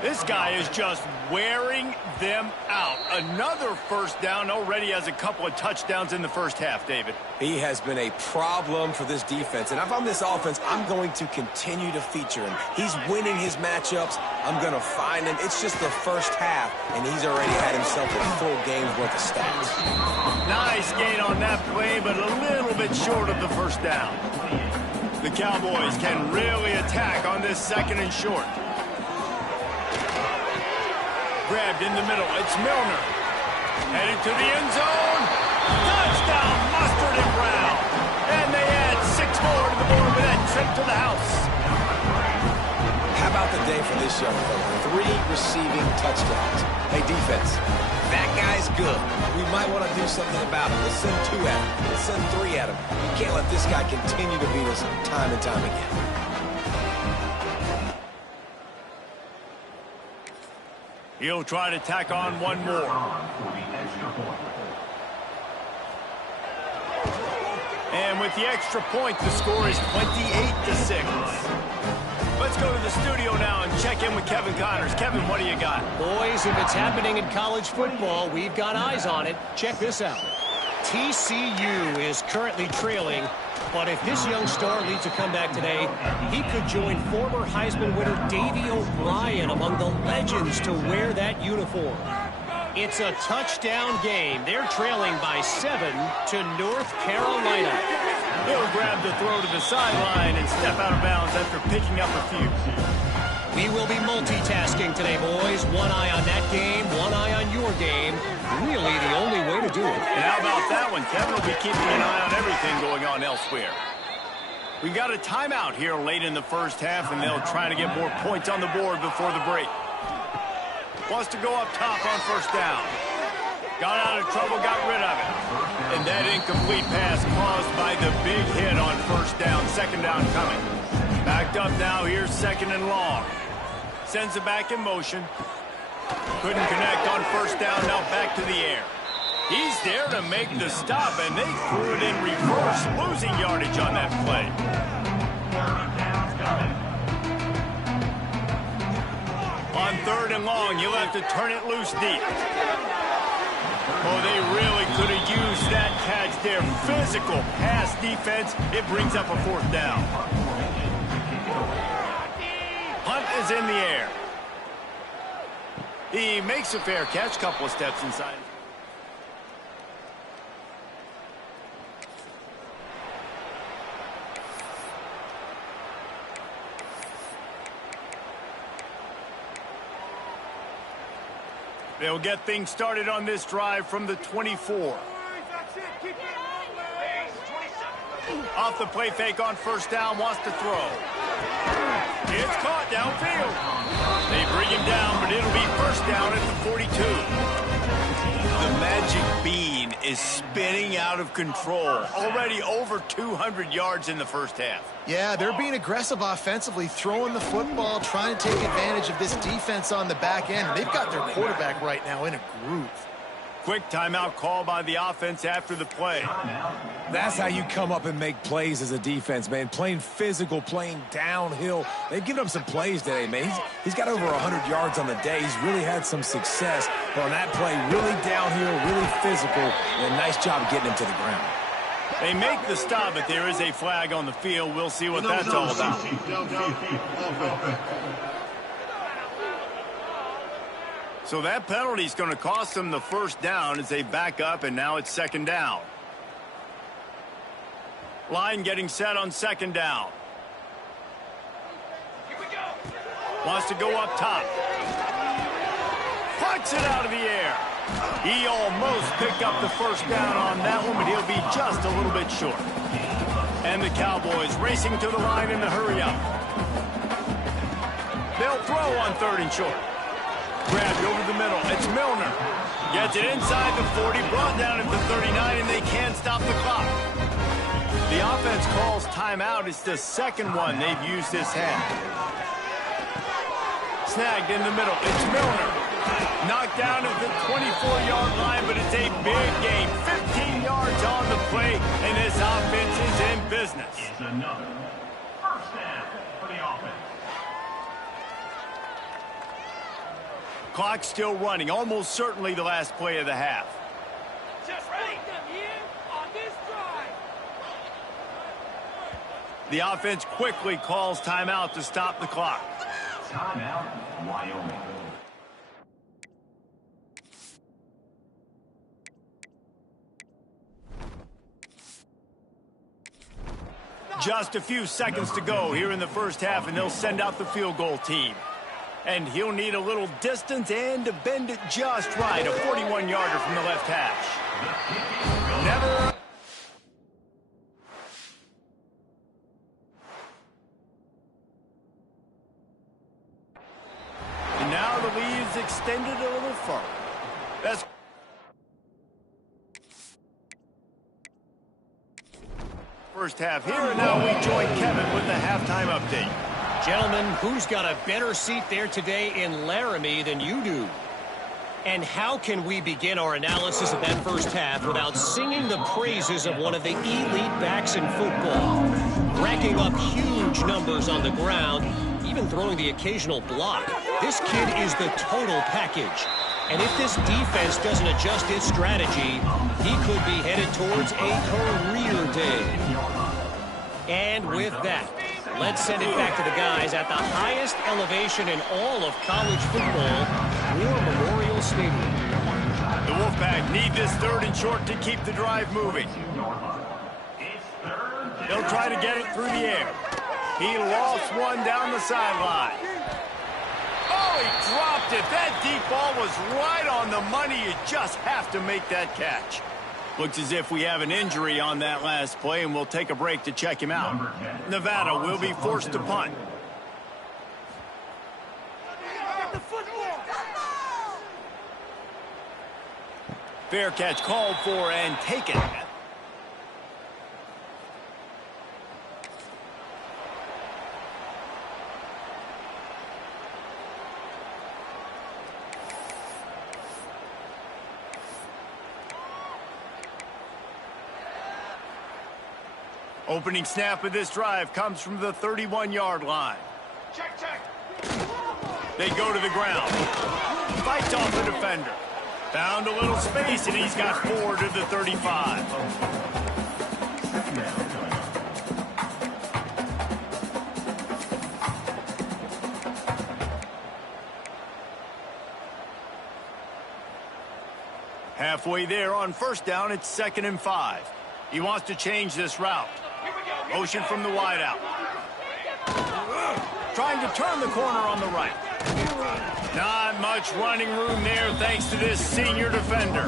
This guy is just wearing them out. Another first down, already has a couple of touchdowns in the first half, David. He has been a problem for this defense. And if I'm this offense, I'm going to continue to feature him. He's winning his matchups. I'm going to find him. It's just the first half, and he's already had himself a full game's worth of stats. Nice gain on that play, but a little bit short of the first down. The Cowboys can really attack on this 2nd and short. Grabbed in the middle. It's Milner. Headed to the end zone. Touchdown, Mustard and Brown. And they add 6 more to the board with that trip to the house. How about the day for this young fella? 3 receiving touchdowns. Hey, defense, that guy's good. We might want to do something about him. Let's send 2 at him. Let's send 3 at him. We can't let this guy continue to beat us time and time again. He'll try to tack on one more. And with the extra point, the score is 28-6. Let's go to the studio now and check in with Kevin Connors. Kevin, what do you got? Boys, if it's happening in college football, we've got eyes on it. Check this out. TCU is currently trailing, but if this young star leads a comeback today, he could join former Heisman winner Davey O'Brien among the legends to wear that uniform. It's a touchdown game. They're trailing by 7 to North Carolina. He'll grab the throw to the sideline and step out of bounds after picking up a few. We will be multitasking today, boys. One eye on that game, one eye on your game. Really the only way to do it. And how about that one? Kevin will be keeping an eye on everything going on elsewhere. We got a timeout here late in the first half, and they'll try to get more points on the board before the break. Wants to go up top on first down. Got out of trouble, got rid of it. And that incomplete pass caused by the big hit on first down. Second down coming. Backed up now. Here's second and long. Sends it back in motion. Couldn't connect on first down. Now back to the air. He's there to make the stop, and they threw it in reverse, losing yardage on that play. On third and long, you'll have to turn it loose deep. Oh, they really could have used that catch there. Physical pass defense. It brings up a fourth down. Hunt is in the air. He makes a fair catch, couple of steps inside. They'll get things started on this drive from the 24. Off the play fake on first down, wants to throw. It's caught downfield. They bring him down, but it'll be first down at the 42. The magic bean is spinning out of control. Already over 200 yards in the first half. Yeah, they're being aggressive offensively, throwing the football, trying to take advantage of this defense on the back end. They've got their quarterback right now in a groove. Quick timeout call by the offense after the play. That's how you come up and make plays as a defense, man. Playing physical, playing downhill. They've given up some plays today, man. He's got over 100 yards on the day. He's really had some success. But on that play, really downhill, really physical, and a nice job getting him to the ground. They make the stop, but there is a flag on the field. We'll see what that's all about. So that penalty is going to cost them the first down as they back up, and now it's second down. Line getting set on second down. Wants to go up top. Puts it out of the air. He almost picked up the first down on that one, but he'll be just a little bit short. And the Cowboys racing to the line in the hurry up. They'll throw on third and short. Grabbed over the middle. It's Milner. Gets it inside the 40, brought down at the 39, and they can't stop the clock. The offense calls timeout. It's the second one they've used this half. Snagged in the middle. It's Milner. Knocked down at the 24-yard line, but it's a big game. 15 yards on the play, and this offense is in business. It's another first down for the offense. Clock still running, almost certainly the last play of the half. Just ready them here on this drive. The offense quickly calls timeout to stop the clock. Timeout, Wyoming. Just a few seconds to go here in the first half, and they'll send out the field goal team. And he'll need a little distance and to bend it just right. A 41-yarder from the left hash. Never. And now the lead is extended a little further. That's first half here, and now we join Kevin with the halftime update. Gentlemen, who's got a better seat there today in Laramie than you do? And how can we begin our analysis of that first half without singing the praises of one of the elite backs in football? Racking up huge numbers on the ground, even throwing the occasional block. This kid is the total package. And if this defense doesn't adjust its strategy, he could be headed towards a career day. And with that, let's send it back to the guys at the highest elevation in all of college football, War Memorial Stadium. The Wolfpack need this third and short to keep the drive moving. They'll try to get it through the air. He lost one down the sideline. Oh, he dropped it. That deep ball was right on the money. You just have to make that catch. Looks as if we have an injury on that last play, and we'll take a break to check him out. Nevada will be forced to punt. Fair catch called for and taken. Opening snap of this drive comes from the 31-yard line. Check, check. They go to the ground. Fights off the defender. Found a little space, and he's got 4 to the 35. Halfway there on first down, it's 2nd and 5. He wants to change this route. Motion from the wideout. Trying to turn the corner on the right. Not much running room there thanks to this senior defender.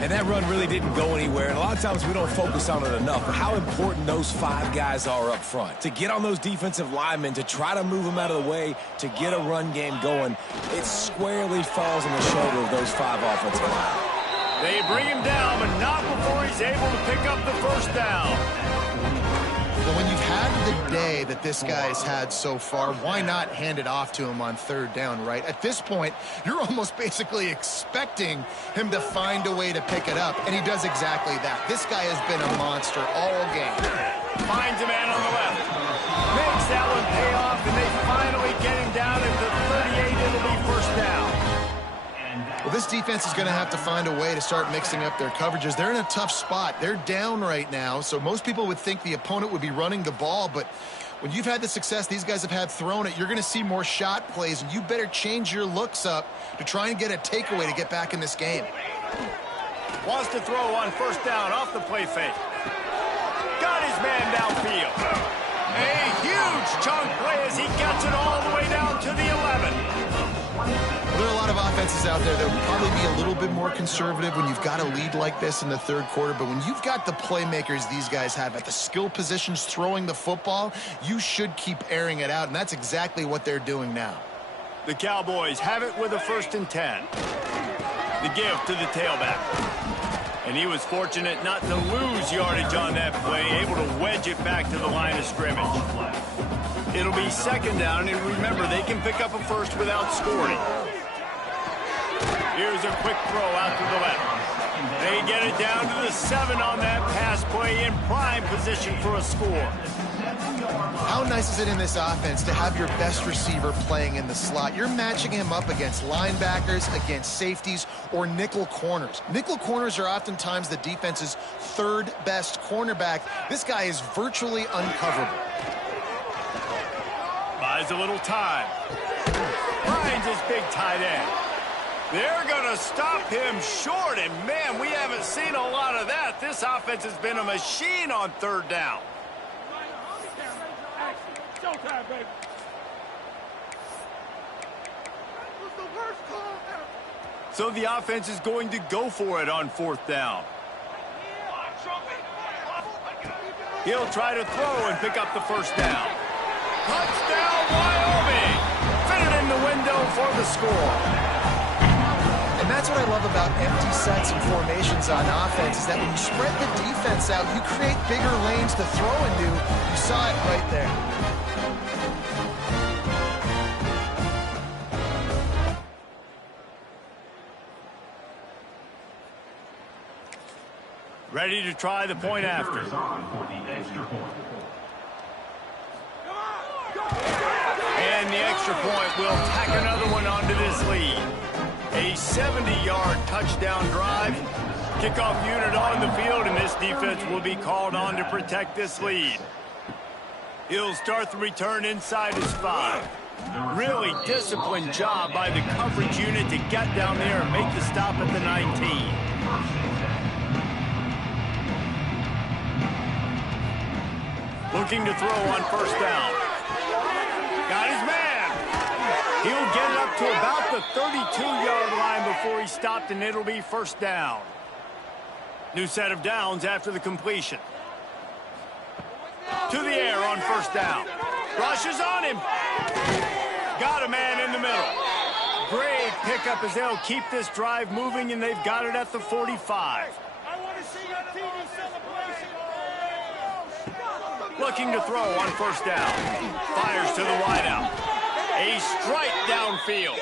And that run really didn't go anywhere, and a lot of times we don't focus on it enough, but how important those 5 guys are up front. To get on those defensive linemen, to try to move them out of the way, to get a run game going, it squarely falls on the shoulder of those 5 offensive linemen. They bring him down, but not before he's able to pick up the first down. Well, when you've had the day that this guy's had so far, why not hand it off to him on 3rd down, right? At this point, you're almost basically expecting him to find a way to pick it up, and he does exactly that. This guy has been a monster all game. Finds a man on the left. Makes that one pay off, and they finally get him down at the 38. It'll be first down. Well, this defense is going to have to find a way to start mixing up their coverages. They're in a tough spot. They're down right now, so most people would think the opponent would be running the ball, but when you've had the success these guys have had throwing it, you're going to see more shot plays, and you better change your looks up to try and get a takeaway to get back in this game. Wants to throw on first down off the play fake. Got his man downfield. A huge chunk play as he gets it all the way down to the 11. There are a lot of offenses out there that would probably be a little bit more conservative when you've got a lead like this in the 3rd quarter, but when you've got the playmakers these guys have at the skill positions throwing the football, you should keep airing it out, and that's exactly what they're doing now. The Cowboys have it with a 1st and 10. The give to the tailback. And he was fortunate not to lose yardage on that play, able to wedge it back to the line of scrimmage. It'll be 2nd down, and remember, they can pick up a first without scoring. Here's a quick throw out to the left. They get it down to the 7 on that pass play in prime position for a score. How nice is it in this offense to have your best receiver playing in the slot? You're matching him up against linebackers, against safeties, or nickel corners. Nickel corners are oftentimes the defense's 3rd best cornerback. This guy is virtually uncoverable. Buys a little time. Finds his big tight end. They're going to stop him short, and man, we haven't seen a lot of that. This offense has been a machine on 3rd down. Showtime, baby. So the offense is going to go for it on 4th down. He'll try to throw and pick up the first down. Touchdown, Wyoming! Fitted in the window for the score. And that's what I love about empty sets and formations on offense, is that when you spread the defense out, you create bigger lanes to throw into. You saw it right there. Ready to try the point after. And the extra point will tack another one onto this lead. A 70-yard touchdown drive. Kickoff unit on the field, and this defense will be called on to protect this lead. He'll start the return inside his 5. Really disciplined job by the coverage unit to get down there and make the stop at the 19. Looking to throw on first down. Got his man. He'll get it up to about the 32-yard line before he stopped, and it'll be first down. New set of downs after the completion. To the air on first down. Rushes on him. Got a man in the middle. Great pickup as they'll keep this drive moving, and they've got it at the 45. Looking to throw on first down. Fires to the wideout. A strike downfield.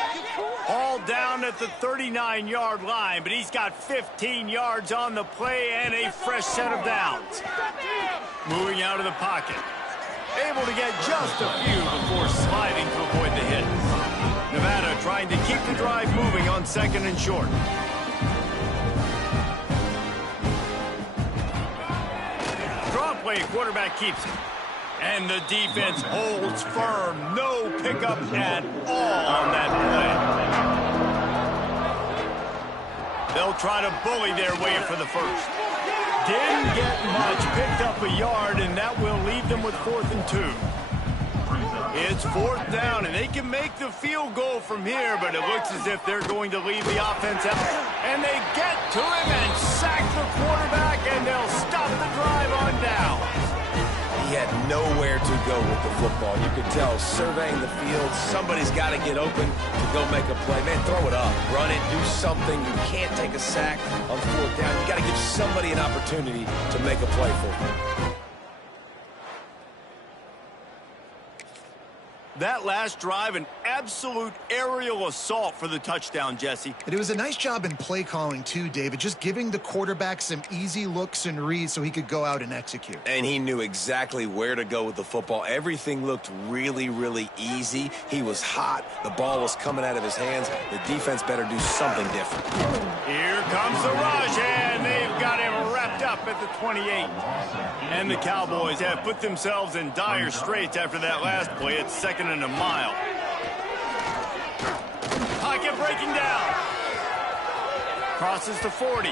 All down at the 39-yard line, but he's got 15 yards on the play and a fresh set of downs. Moving out of the pocket. Able to get just a few before sliding to avoid the hit. Nevada trying to keep the drive moving on 2nd and short. Draw play, quarterback keeps it. And the defense holds firm. No pickup at all on that play. They'll try to bully their way for the first. Didn't get much. Picked up a yard, and that will leave them with 4th and 2. It's 4th down, and they can make the field goal from here, but it looks as if they're going to leave the offense out. And they get to him and sack the quarterback, and they'll stop the drive on down. He had nowhere to go with the football. You could tell, surveying the field, somebody's got to get open to go make a play. Man, throw it up, run it, do something. You can't take a sack on 4th down. You got to give somebody an opportunity to make a play for them. That last drive, an absolute aerial assault for the touchdown, Jesse. And it was a nice job in play calling too, David, just giving the quarterback some easy looks and reads so he could go out and execute. And he knew exactly where to go with the football. Everything looked really, really easy. He was hot. The ball was coming out of his hands. The defense better do something different. Here comes the rush, and they've got him wrapped up at the 28. And the Cowboys have put themselves in dire straits after that last play. It's 2nd and a mile. Pocket breaking down. Crosses to 40.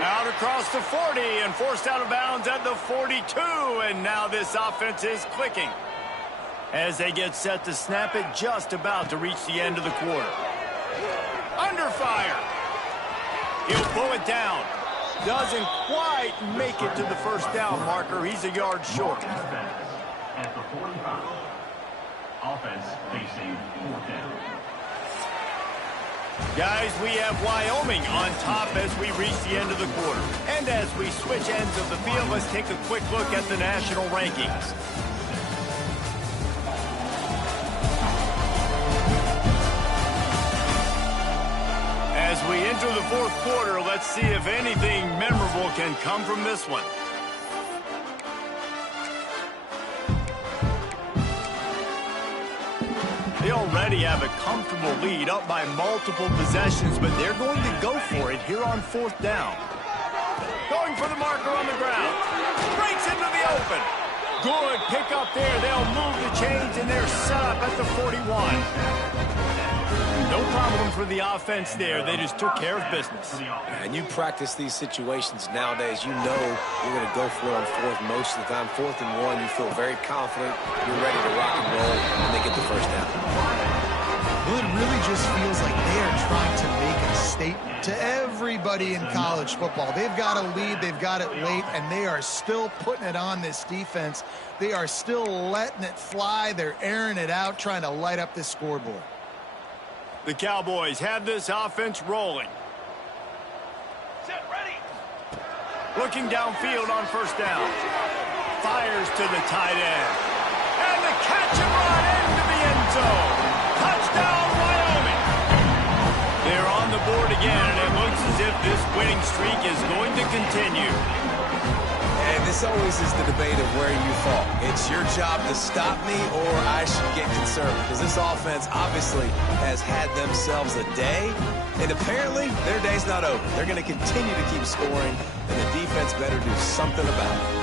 Out across the 40 and forced out of bounds at the 42. And now this offense is clicking as they get set to snap it, just about to reach the end of the quarter. Under fire. He'll pull it down. Doesn't quite make it to the 1st down marker. He's a yard short. At the 45. Offense facing 4th down. Guys, we have Wyoming on top as we reach the end of the quarter. And as we switch ends of the field, let's take a quick look at the national rankings. As we enter the 4th quarter, let's see if anything memorable can come from this one. They already have a comfortable lead, up by multiple possessions, but they're going to go for it here on 4th down. Going for the marker on the ground. Breaks into the open. Good pick up there. They'll move the chains, and they're set up at the 41. No problem for the offense there. They just took care of business. And you practice these situations nowadays. You know you're going to go for it on 4th most of the time. 4th and 1, you feel very confident. You're ready to rock and roll, and they get the 1st down. Well, it really just feels like they are trying to make a statement to everybody in college football. They've got a lead, they've got it late, and they are still putting it on this defense. They are still letting it fly. They're airing it out, trying to light up this scoreboard. The Cowboys have this offense rolling. Set, ready. Looking downfield on 1st down. Fires to the tight end. And the catch and run into the end zone. Touchdown, Wyoming. They're on the board again, and it looks as if this winning streak is going to continue. And this always is the debate of where you fall. It's your job to stop me, or I should get concerned, because this offense obviously has had themselves a day, and apparently their day's not over. They're going to continue to keep scoring, and the defense better do something about it.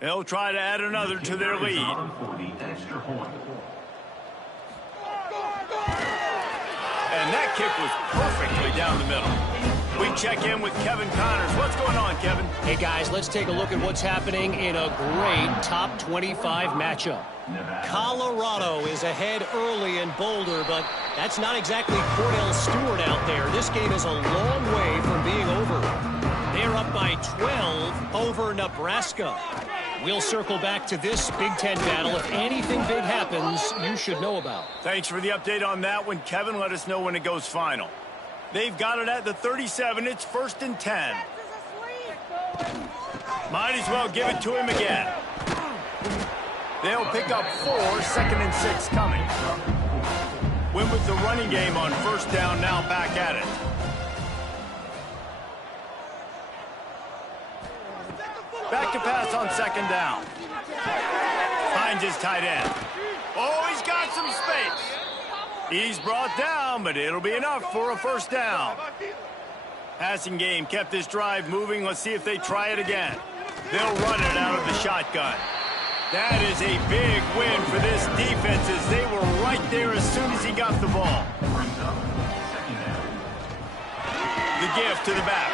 They'll try to add another to their lead. For the extra point. And that kick was perfectly down the middle. We check in with Kevin Connors. What's going on, Kevin? Hey, guys, let's take a look at what's happening in a great top 25 matchup. Colorado is ahead early in Boulder, but that's not exactly Cordell Stewart out there. This game is a long way from being over. They're up by 12 over Nebraska. We'll circle back to this Big Ten battle. If anything big happens, you should know about. Thanks for the update on that one, Kevin. Let us know when it goes final. They've got it at the 37. It's 1st and 10. Might as well give it to him again. They'll pick up 4, 2nd and 6 coming. Win with the running game on 1st down, now back at it. Back to pass on 2nd down. Finds his tight end. Oh, he's got some space. He's brought down, but it'll be enough for a 1st down. Passing game kept this drive moving. Let's see if they try it again. They'll run it out of the shotgun. That is a big win for this defense as they were right there as soon as he got the ball. The gift to the back.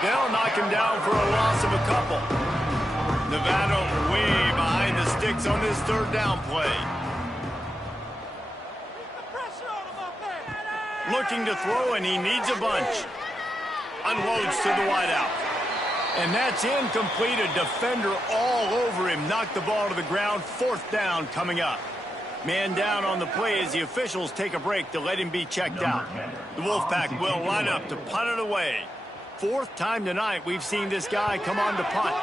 They'll knock him down for a loss of a couple. Nevada way behind the sticks on this 3rd down play. Looking to throw, and he needs a bunch. Unloads to the wideout. And that's incomplete. A defender all over him. Knocked the ball to the ground. 4th down coming up. Man down on the play as the officials take a break to let him be checked out. The Wolfpack will line up to punt it away. 4th time tonight we've seen this guy come on to punt.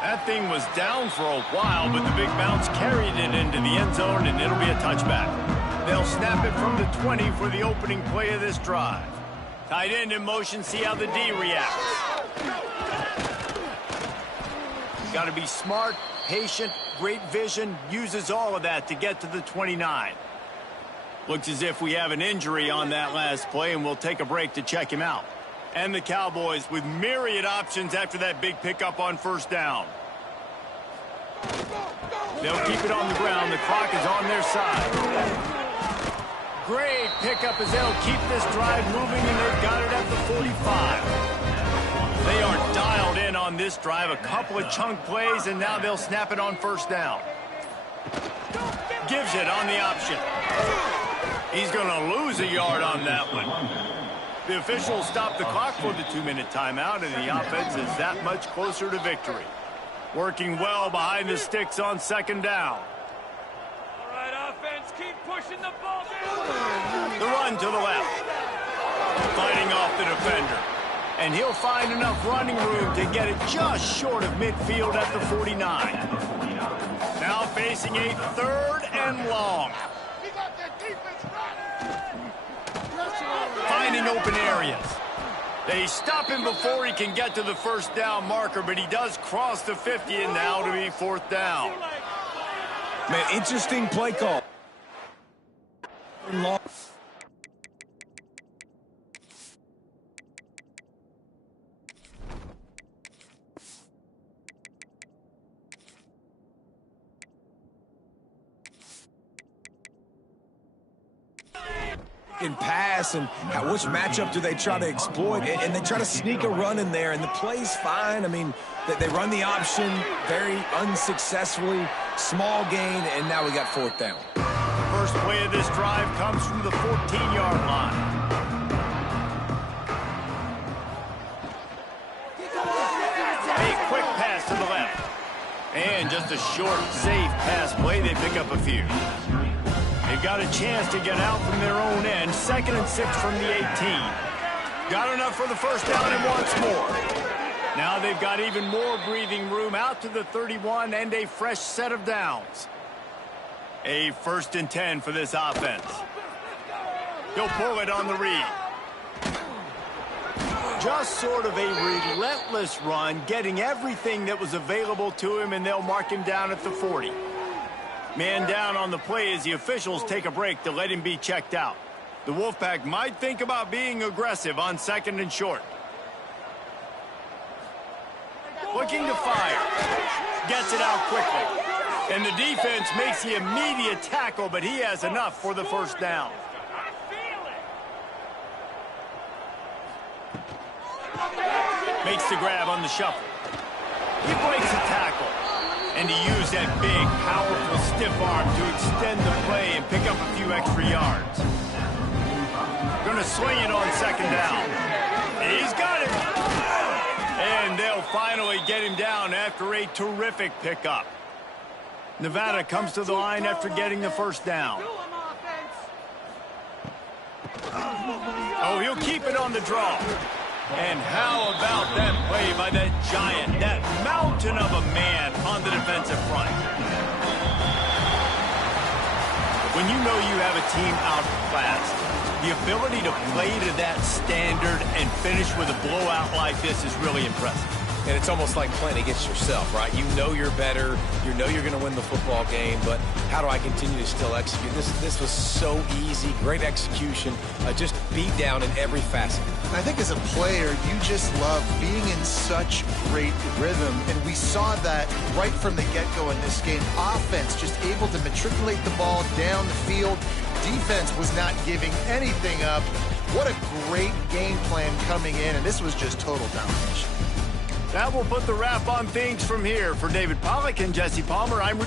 That thing was down for a while, but the big bounce carried it into the end zone, and it'll be a touchback. They'll snap it from the 20 for the opening play of this drive. Tight end in motion, see how the D reacts. Got to be smart, patient, great vision, uses all of that to get to the 29. Looks as if we have an injury on that last play, and we'll take a break to check him out. And the Cowboys with myriad options after that big pickup on 1st down. They'll keep it on the ground. The clock is on their side. Great pickup as they'll keep this drive moving, and they've got it at the 45. They are dialed in on this drive. A couple of chunk plays, and now they'll snap it on 1st down. Gives it on the option. He's going to lose a yard on that one. The officials stop the clock for the 2-minute timeout, and the offense is that much closer to victory. Working well behind the sticks on 2nd down. All right, offense, keep pushing the ball down. The run to the left. Fighting off the defender. And he'll find enough running room to get it just short of midfield at the 49. Now facing a 3rd and long. Finding open areas. They stop him before he can get to the 1st down marker, but he does cross the 50, and now to be 4th down. Man, interesting play call. In pass, and which matchup do they try to exploit? And they try to sneak a run in there, and the play's fine. I mean, they run the option very unsuccessfully, small gain, and now we got 4th down. First play of this drive comes from the 14-yard line. A quick pass to the left. And just a short, safe pass play. They pick up a few. They've got a chance to get out from their own end. 2nd and 6 from the 18. Got enough for the 1st down and wants more. Now they've got even more breathing room out to the 31 and a fresh set of downs. A 1st and 10 for this offense. He'll pull it on the read. Just sort of a relentless run, getting everything that was available to him, and they'll mark him down at the 40. Man down on the play as the officials take a break to let him be checked out. The Wolfpack might think about being aggressive on 2nd and short. looking to fire. Gets it out quickly. And the defense makes the immediate tackle, but he has enough for the first down. Makes the grab on the shuffle. He breaks a tackle. And he used that big, powerful, stiff arm to extend the play and pick up a few extra yards. Going to swing it on second down. And he's got it. And they'll finally get him down after a terrific pickup. Nevada comes to the line after getting the first down. Oh, he'll keep it on the draw. And how about that play by that giant, that mountain of a man on the defensive front? When you know you have a team outclassed, the ability to play to that standard and finish with a blowout like this is really impressive. And it's almost like playing against yourself, right? You know you're better. You know you're going to win the football game, but how do I continue to still execute? This was so easy, great execution, just beat down in every facet. I think as a player, you just love being in such great rhythm, and we saw that right from the get-go in this game. Offense just able to matriculate the ball down the field. Defense was not giving anything up. What a great game plan coming in, and this was just total domination. That will put the wrap on things from here. For David Pollack and Jesse Palmer, I'm...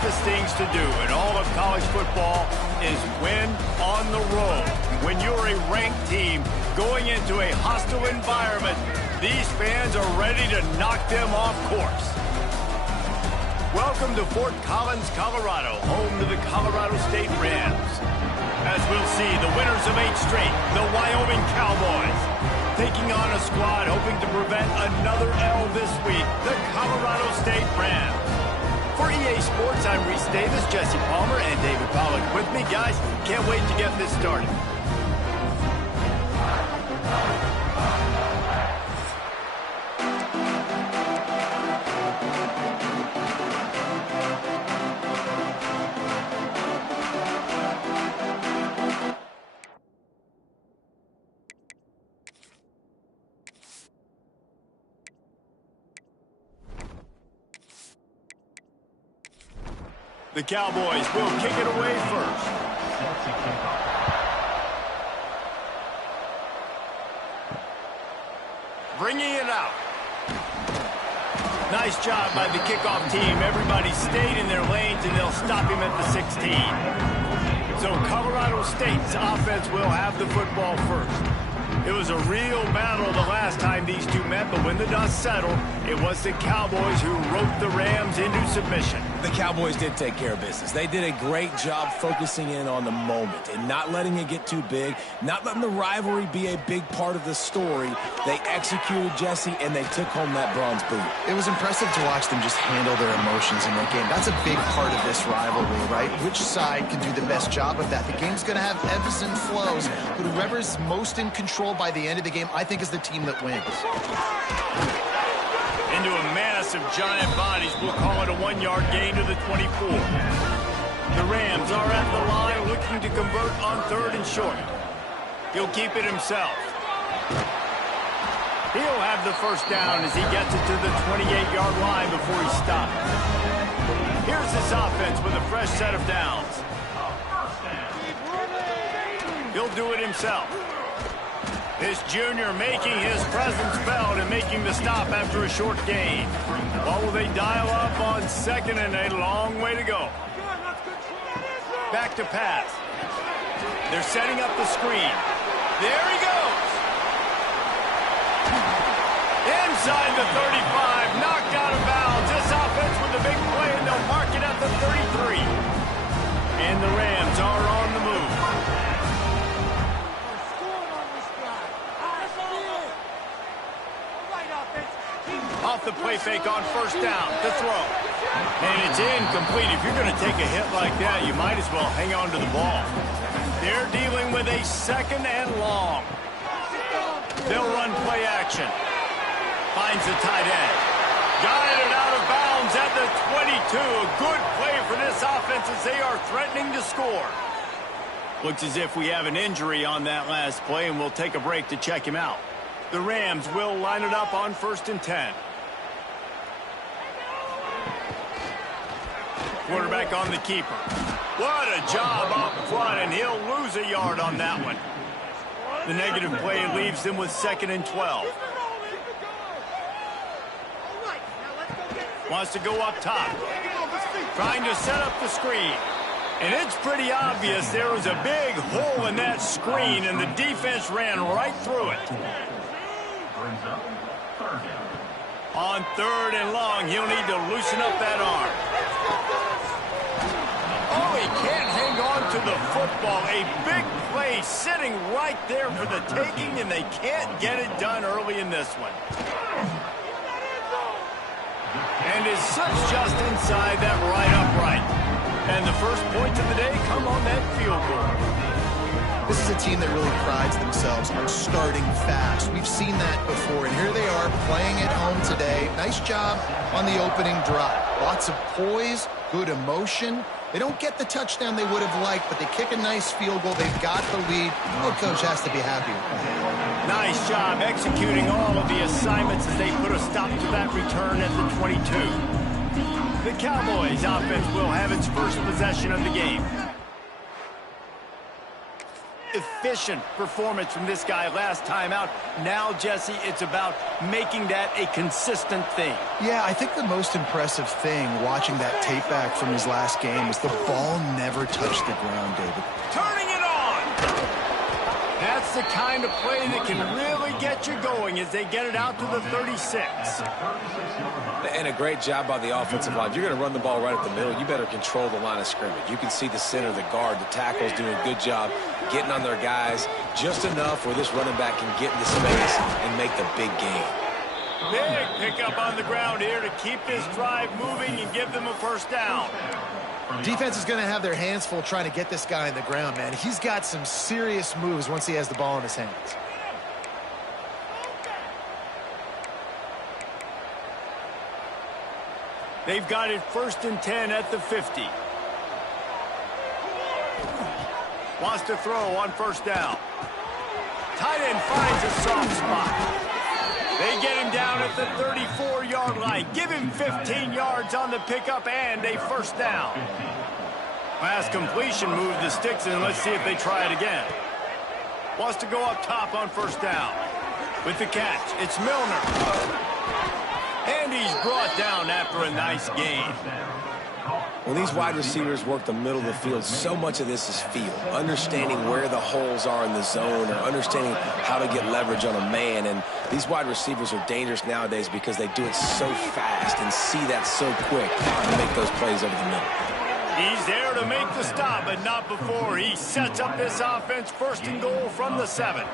toughest things to do in all of college football is win on the road. When you're a ranked team going into a hostile environment, these fans are ready to knock them off course. Welcome to Fort Collins, Colorado, home to the Colorado State Rams. As we'll see, the winners of 8 straight, the Wyoming Cowboys, taking on a squad hoping to prevent another L this week, the Colorado State Rams. For EA Sports, I'm Reese Davis, Jesse Palmer, and David Pollack with me. Guys, can't wait to get this started. The Cowboys will kick it away first. Bringing it out. Nice job by the kickoff team. Everybody stayed in their lanes, and they'll stop him at the 16. So Colorado State's offense will have the football first. It was a real battle the last time these two met, but when the dust settled, it was the Cowboys who roped the Rams into submission. The Cowboys did take care of business. They did a great job focusing in on the moment and not letting it get too big, not letting the rivalry be a big part of the story. They executed, Jesse, and they took home that bronze boot. It was impressive to watch them just handle their emotions in that game. That's a big part of this rivalry, right? Which side can do the best job of that? The game's going to have ebbs and flows, but whoever's most in control by the end of the game, I think, is the team that wins. Into a mass of giant bodies, we'll call it a 1-yard gain to the 24. The Rams are at the line looking to convert on 3rd and short. He'll keep it himself. He'll have the first down as he gets it to the 28-yard line before he stops. Here's this offense with a fresh set of downs. He'll do it himself. This junior making his presence felt and making the stop after a short gain. What will they dial up on 2nd and a long way to go? Back to pass. They're setting up the screen. There he goes. Inside the 35, knocked out of bounds. This offense with a big play, and they'll mark it at the 33. And the Rams are on the move. Off the play fake on 1st down to throw. And it's incomplete. If you're going to take a hit like that, you might as well hang on to the ball. They're dealing with a 2nd and long. They'll run play action. Finds the tight end. Got it out of bounds at the 22. A good play for this offense as they are threatening to score. Looks as if we have an injury on that last play, and we'll take a break to check him out. The Rams will line it up on 1st and 10. Quarterback on the keeper. What a job up front, and he'll lose a yard on that one. The negative play leaves them with 2nd and 12. Wants to go up top. Trying to set up the screen. And it's pretty obvious there was a big hole in that screen, and the defense ran right through it. On 3rd and long, he'll need to loosen up that arm. Oh, he can't hang on to the football. A big play sitting right there for the taking, and they can't get it done early in this one. And is slips just inside that right upright. And the first points of the day come on that field goal. This is a team that really prides themselves on starting fast. We've seen that before, and here they are playing at home today. Nice job on the opening drive. Lots of poise, good emotion. They don't get the touchdown they would have liked, but they kick a nice field goal. They've got the lead. The coach has to be happy with that. Nice job executing all of the assignments as they put a stop to that return at the 22. The Cowboys offense will have its first possession of the game. efficient performance from this guy last time out. Now, Jesse, it's about making that a consistent thing. Yeah, I think the most impressive thing watching that tape back from his last game is the ball never touched the ground, David. Turning it on! That's the kind of play that can really get you going as they get it out to the 36. And a great job by the offensive line. If you're going to run the ball right at the middle, you better control the line of scrimmage. You can see the center, the guard, the tackles doing a good job getting on their guys just enough where this running back can get into space and make the big gain. Big pickup on the ground here to keep this drive moving and give them a first down. Defense is going to have their hands full trying to get this guy in the ground, man. He's got some serious moves once he has the ball in his hands. They've got it 1st and 10 at the 50. Wants to throw on first down. Tight end finds a soft spot. They get him down at the 34-yard line. Give him 15 yards on the pickup and a first down. Last completion moved the sticks in. Let's see if they try it again. Wants to go up top on first down. With the catch, it's Milner. And he's brought down after a nice gain. When these wide receivers work the middle of the field, so much of this is feel. Understanding where the holes are in the zone or understanding how to get leverage on a man. And these wide receivers are dangerous nowadays because they do it so fast and see that so quick and make those plays over the middle. He's there to make the stop, but not before. He sets up this offense 1st and goal from the 7.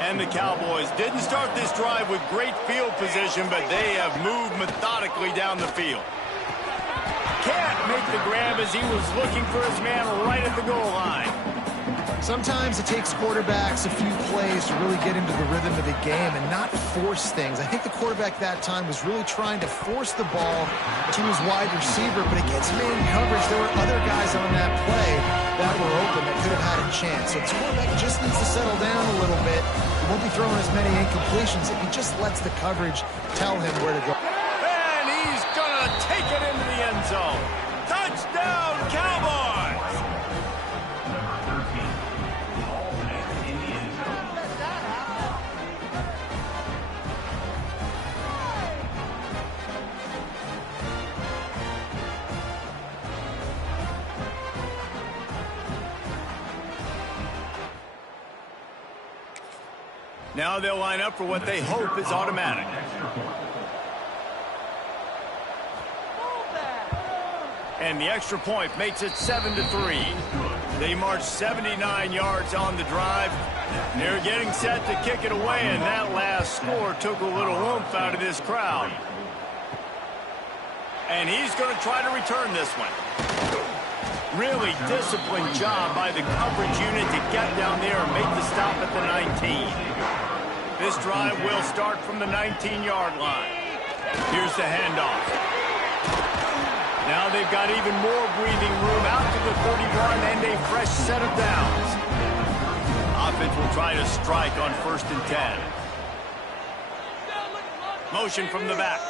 And the Cowboys didn't start this drive with great field position, but they have moved methodically down the field. Can't make the grab as he was looking for his man right at the goal line. Sometimes it takes quarterbacks a few plays to really get into the rhythm of the game and not force things. I think the quarterback that time was really trying to force the ball to his wide receiver, but against man coverage, there were other guys on that play that were open that could have had a chance. So this quarterback just needs to settle down a little bit. He won't be throwing as many incompletions if he just lets the coverage tell him where to go. And he's going to take it into the end zone. Touchdown, Cowboys! Now they'll line up for what they hope is automatic. And the extra point makes it 7-3. They march 79 yards on the drive. They're getting set to kick it away, and that last score took a little oomph out of this crowd. And he's going to try to return this one. Really disciplined job by the coverage unit to get down there and make the stop at the 19. This drive will start from the 19-yard line. Here's the handoff. Now they've got even more breathing room out to the 31 and a fresh set of downs. Offense will try to strike on 1st and 10. Motion from the back.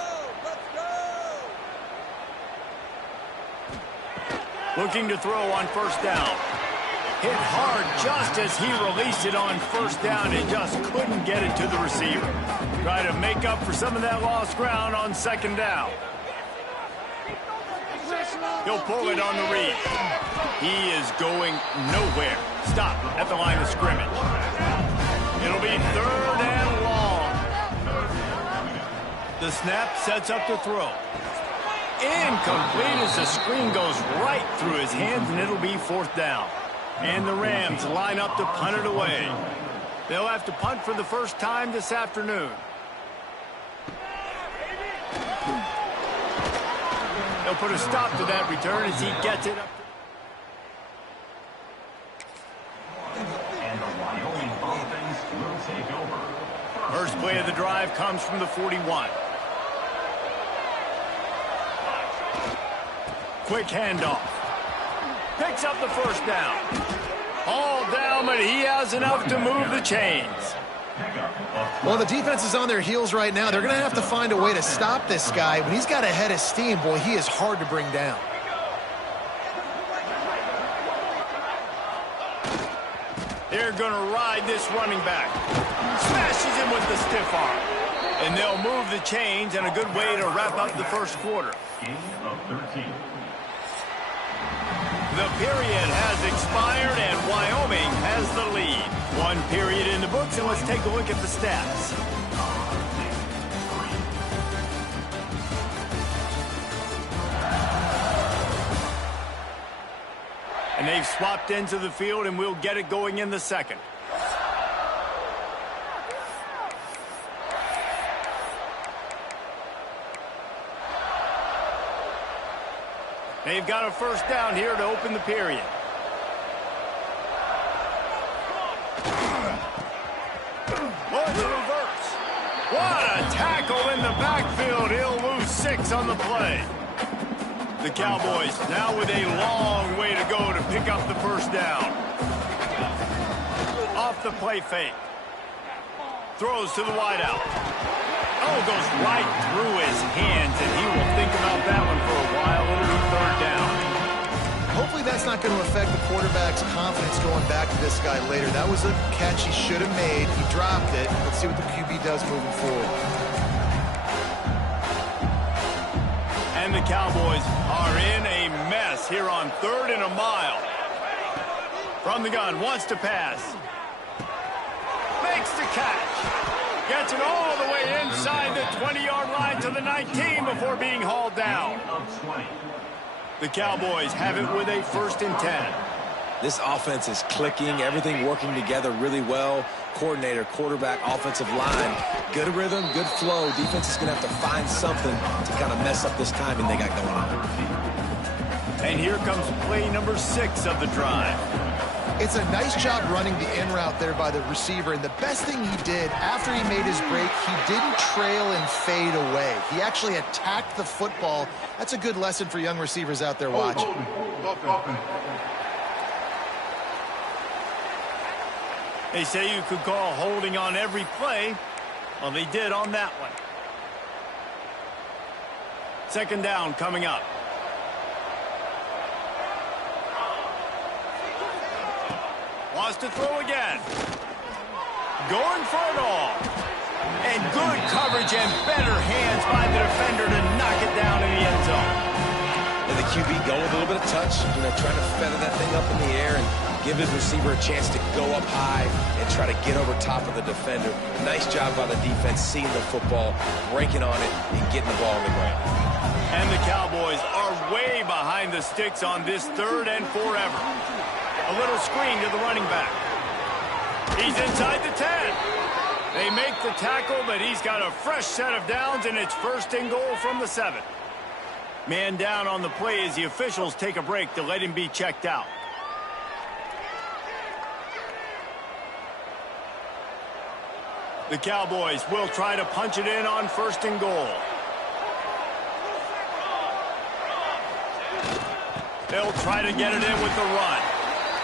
Looking to throw on first down. Hit hard just as he released it on first down and just couldn't get it to the receiver. Try to make up for some of that lost ground on 2nd down. He'll pull it on the read. He is going nowhere. Stop at the line of scrimmage. It'll be 3rd and long. The snap sets up the throw. Incomplete as the screen goes right through his hands, and it'll be 4th down. And the Rams line up to punt it away. They'll have to punt for the first time this afternoon. They'll put a stop to that return as he gets it up. And the Wyoming offense will take over. First play of the drive comes from the 41. Quick handoff. Picks up the first down. All down, but he has enough to move the chains. Well, the defense is on their heels right now. They're going to have to find a way to stop this guy. When he's got a head of steam, boy, he is hard to bring down. They're going to ride this running back. Smashes him with the stiff arm. And they'll move the chains, and a good way to wrap up the first quarter. Gain of 13. The period has expired, and Wyoming has the lead. One period in the books, and let's take a look at the stats. And they've swapped into the field, and we'll get it going in the second. They've got a first down here to open the period. Oh, it's a reverse. What a tackle in the backfield. He'll lose 6 on the play. The Cowboys now with a long way to go to pick up the first down. Off the play fake. Throws to the wideout. Oh, goes right through his hands, and he will think about that one for a while. It'll be third down. Hopefully that's not going to affect the quarterback's confidence going back to this guy later. That was a catch he should have made. He dropped it. Let's see what the QB does moving forward. And the Cowboys are in a mess here on 3rd and a mile. From the gun, wants to pass. Makes the catch. Gets it all the way inside the 20-yard line to the 19 before being hauled down. The Cowboys have it with a 1st and 10. This offense is clicking, everything working together really well. Coordinator, quarterback, offensive line. Good rhythm, good flow. Defense is going to have to find something to kind of mess up this timing they got going on. And here comes play number 6 of the drive. It's a nice job running the in route there by the receiver, and the best thing he did after he made his break, he didn't trail and fade away. He actually attacked the football. That's a good lesson for young receivers out there watching. They say you could call holding on every play. Well, they did on that one. 2nd down coming up. Wants to throw again. Going for it all. And good coverage and better hands by the defender to knock it down in the end zone. And the QB going with a little bit of touch, trying to feather that thing up in the air and give his receiver a chance to go up high and try to get over top of the defender. Nice job by the defense, seeing the football, breaking on it, and getting the ball on the ground. And the Cowboys are way behind the sticks on this 3rd and forever. A little screen to the running back. He's inside the 10. They make the tackle, but he's got a fresh set of downs, and it's 1st and goal from the 7. Man down on the play as the officials take a break to let him be checked out. The Cowboys will try to punch it in on 1st and goal. They'll try to get it in with the run.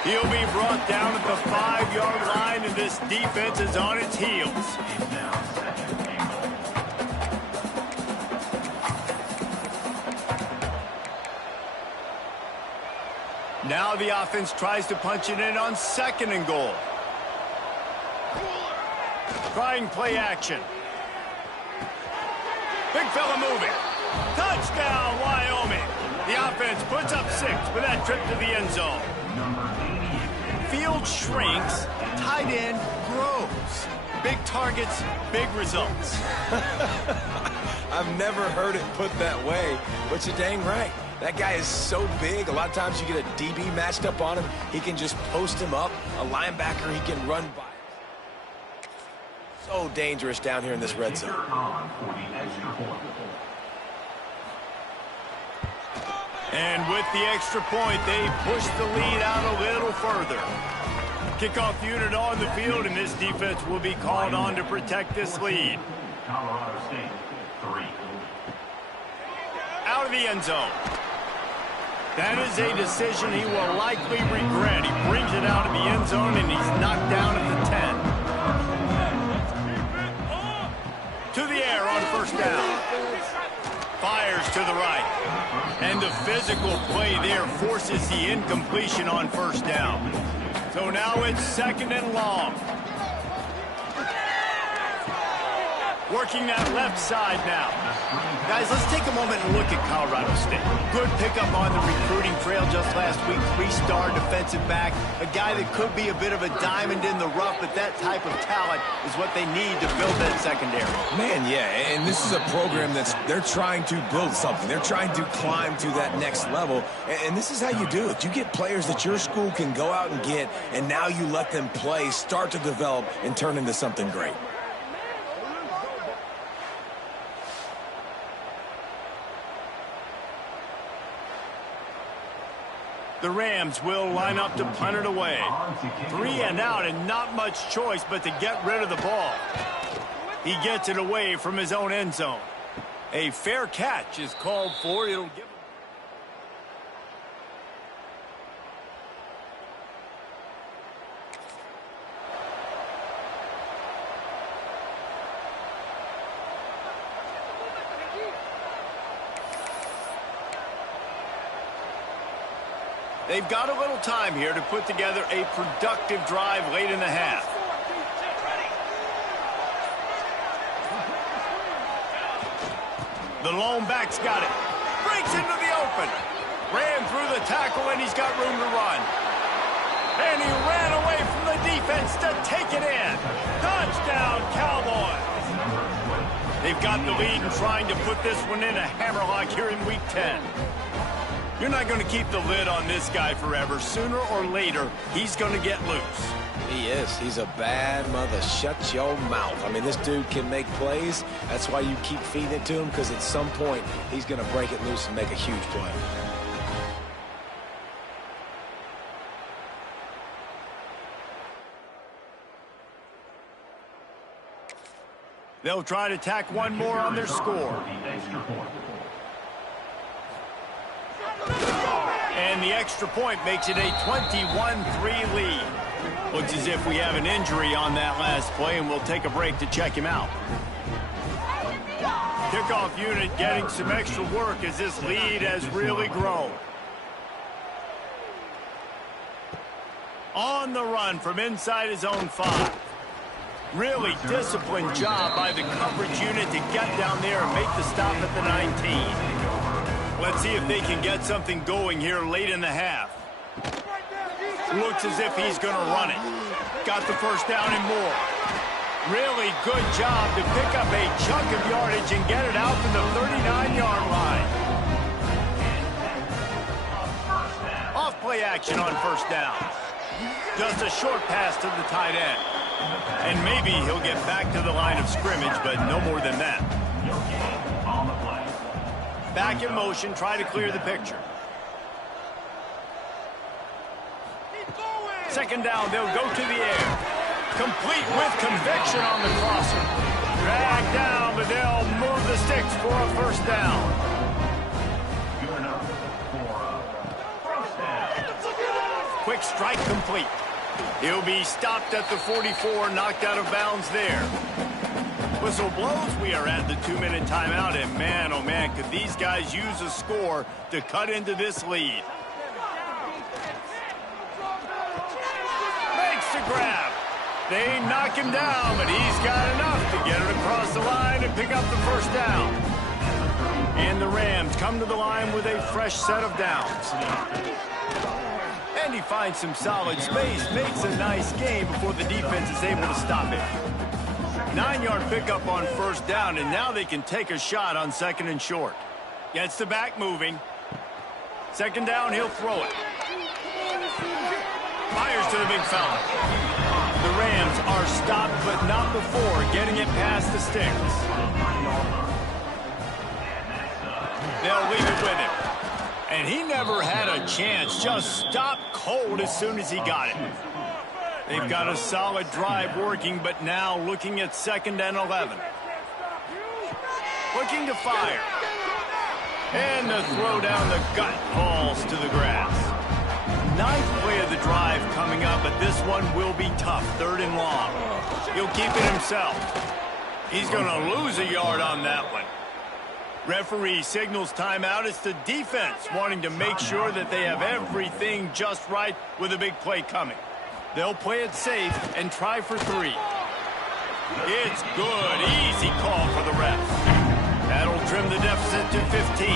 He'll be brought down at the 5-yard line, and this defense is on its heels. Now the offense tries to punch it in on 2nd and goal. Trying play action. Big fella moving. Touchdown, Wyoming. The offense puts up 6 with that trip to the end zone. Field shrinks, tight end grows. Big targets, big results. I've never heard it put that way, but you're dang right. That guy is so big, a lot of times you get a DB matched up on him. He can just post him up. A linebacker, he can run by. So dangerous down here in this red zone. And with the extra point, they push the lead out a little further. Kickoff unit on the field, and this defense will be called on to protect this lead. Colorado State, 3. Out of the end zone. That is a decision he will likely regret. He brings it out of the end zone, and he's knocked down at the 10. To the air on 1st down. Fires to the right. And the physical play there forces the incompletion on 1st down. So now it's 2nd and long. Working that left side now. Guys, let's take a moment and look at Colorado State. Good pickup on the recruiting trail just last week. 3-star defensive back. A guy that could be a bit of a diamond in the rough, but that type of talent is what they need to build that secondary. Man, yeah, and this is a program they're trying to build something. They're trying to climb to that next level, and this is how you do it. You get players that your school can go out and get, and now you let them play, start to develop, and turn into something great. The Rams will line up to punt it away. 3 and out and not much choice but to get rid of the ball. He gets it away from his own end zone. A fair catch is called for. It'll give They've got a little time here to put together a productive drive late in the half. The lone back's got it. Breaks into the open. Ran through the tackle, and he's got room to run. And he ran away from the defense to take it in. Touchdown, Cowboys. They've got the lead and trying to put this one in a hammerlock here in Week 10. You're not going to keep the lid on this guy forever. Sooner or later, he's going to get loose. He is. He's a bad mother. Shut your mouth. I mean, this dude can make plays. That's why you keep feeding it to him, because at some point, he's going to break it loose and make a huge play. They'll try to tack one more on their score. And the extra point makes it a 21-3 lead. Looks as if we have an injury on that last play, and we'll take a break to check him out. Kickoff unit getting some extra work as this lead has really grown. On the run from inside his own 5. Really disciplined job by the coverage unit to get down there and make the stop at the 19. Let's see if they can get something going here late in the half. Looks as if he's going to run it. Got the first down and more. Really good job to pick up a chunk of yardage and get it out from the 39-yard line. Off play action on first down. Just a short pass to the tight end. And maybe he'll get back to the line of scrimmage, but no more than that. Back in motion, try to clear the picture. Second down, they'll go to the air. Complete with conviction on the crosser. Dragged down, but they'll move the sticks for a first down. Quick strike complete. He'll be stopped at the 44, knocked out of bounds there. Whistle blows. We are at the 2-minute timeout, and man, oh man, could these guys use a score to cut into this lead. Makes the grab. They knock him down, but he's got enough to get it across the line and pick up the first down. And the Rams come to the line with a fresh set of downs. And he finds some solid space, makes a nice game before the defense is able to stop it. 9-yard pickup on first down, and now they can take a shot on 2nd and short. Gets the back moving. Second down, he'll throw it. Fires to the big fella. The Rams are stopped, but not before getting it past the sticks. They'll leave it with him. And he never had a chance. Just stopped cold as soon as he got it. They've got a solid drive working, but now looking at 2nd and 11. Looking to fire. And the throw down the gut falls to the grass. 9th play of the drive coming up, but this one will be tough. 3rd and long. He'll keep it himself. He's going to lose a yard on that one. Referee signals timeout. It's the defense wanting to make sure that they have everything just right with a big play coming. They'll play it safe and try for 3. It's good. Easy call for the ref. That'll trim the deficit to 15.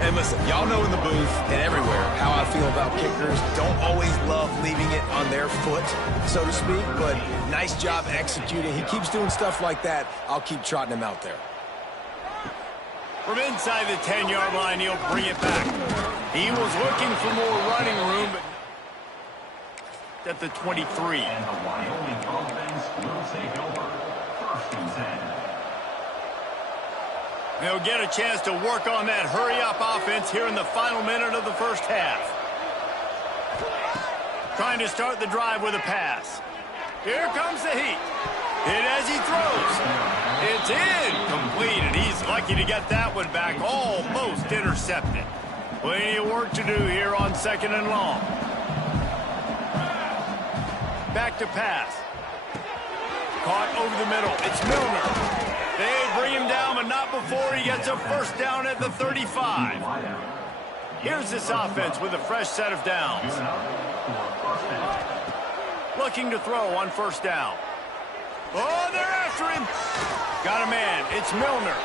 And listen, y'all know in the booth and everywhere how I feel about kickers. Don't always love leaving it on their foot, so to speak, but nice job executing. He keeps doing stuff like that. I'll keep trotting him out there. From inside the 10-yard line, he'll bring it back. He was looking for more running room, but at the 23. And the Wyoming offense will take over. 1st and 10. They'll get a chance to work on that hurry-up offense here in the final minute of the first half. Trying to start the drive with a pass. Here comes the heat. Hit as he throws. It's incomplete, and he's lucky to get that one back. Almost intercepted. Plenty of work to do here on 2nd and long. Back to pass. Caught over the middle. It's Milner. They bring him down, but not before he gets a first down at the 35. Here's this offense with a fresh set of downs. Looking to throw on 1st down. Oh, they're after him. Got a man. It's Milner.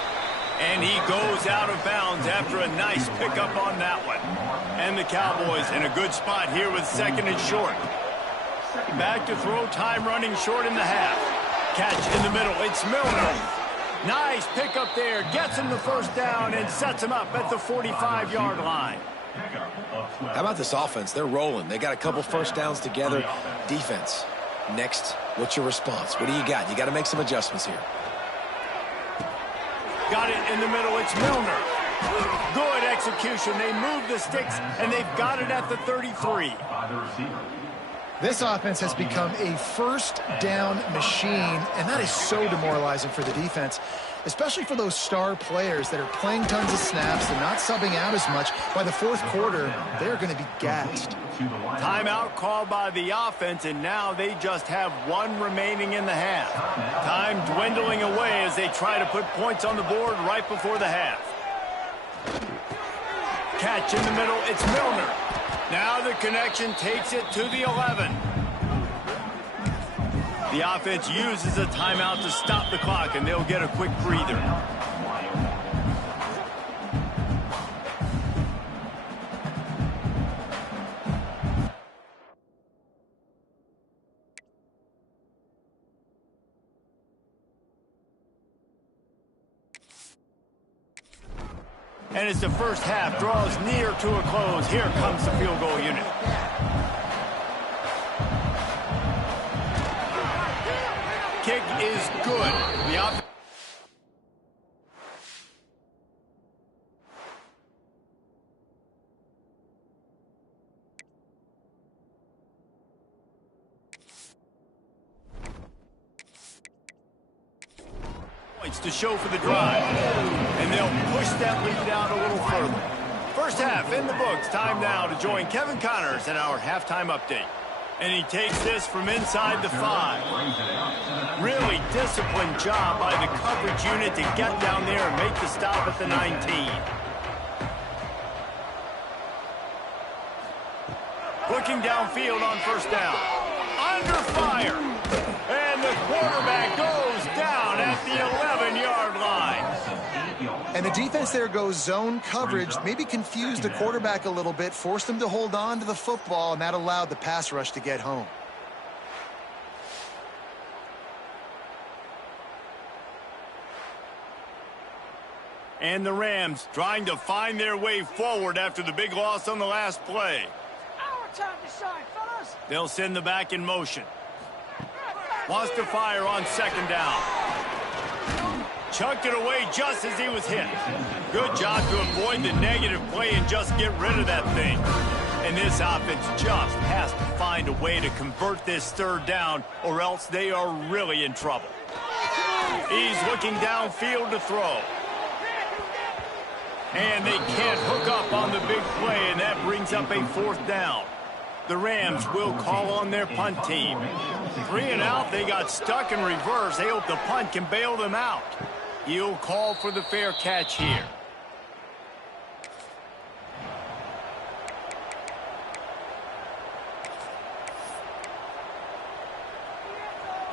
And he goes out of bounds after a nice pickup on that one. And the Cowboys in a good spot here with 2nd and short. Back to throw, time running short in the half. Catch in the middle. It's Milner. Nice pickup there. Gets him the first down and sets him up at the 45-yard line. How about this offense? They're rolling. They got a couple first downs together. Defense. Next, what's your response? What do you got? You got to make some adjustments here. Got it in the middle. It's Milner. Good execution. They move the sticks, and they've got it at the 33. This offense has become a first down machine, and that is so demoralizing for the defense, especially for those star players that are playing tons of snaps and not subbing out as much. By the 4th quarter, they're going to be gassed. Timeout called by the offense, and now they just have 1 remaining in the half. Time dwindling away as they try to put points on the board right before the half. Catch in the middle, it's Milner. Now the connection takes it to the 11. The offense uses a timeout to stop the clock, and they'll get a quick breather. And as the first half draws near to a close, here comes the field goal unit. Kick is good. The points to show for the drive. And they'll push that lead out a little further. First half in the books. Time now to join Kevin Connors in our halftime update. And he takes this from inside the 5. Really disciplined job by the coverage unit to get down there and make the stop at the 19. Looking downfield on 1st down. Under fire. And the quarterback goes down at the 11-yard line. And the defense there goes zone coverage, maybe confused the quarterback a little bit, forced him to hold on to the football, and that allowed the pass rush to get home. And the Rams trying to find their way forward after the big loss on the last play. Our time to shine, fellas. They'll send the back in motion. Wants to fire on 2nd down. Chucked it away just as he was hit. Good job to avoid the negative play and just get rid of that thing. And this offense just has to find a way to convert this 3rd down, or else they are really in trouble. He's looking downfield to throw. And they can't hook up on the big play, and that brings up a 4th down. The Rams will call on their punt team. 3 and out, they got stuck in reverse. They hope the punt can bail them out. He'll call for the fair catch here.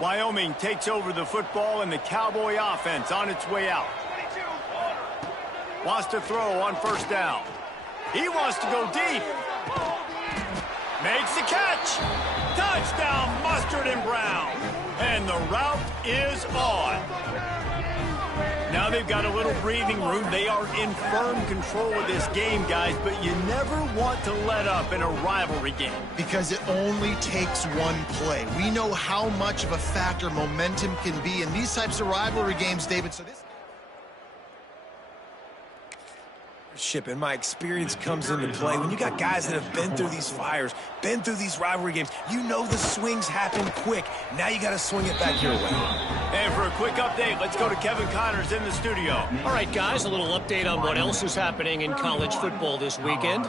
Wyoming takes over the football and the Cowboy offense on its way out. Wants to throw on first down. He wants to go deep. Makes the catch. Touchdown, Mustard and Brown. And the route is on. Now they've got a little breathing room. They are in firm control of this game, guys, but you never want to let up in a rivalry game. Because it only takes one play. We know how much of a factor momentum can be in these types of rivalry games, David. So this And my experience comes into play. When you got guys that have been through these fires, been through these rivalry games, you know the swings happen quick. Now you got to swing it back your way. And for a quick update, let's go to Kevin Connors in the studio. All right, guys, a little update on what else is happening in college football this weekend.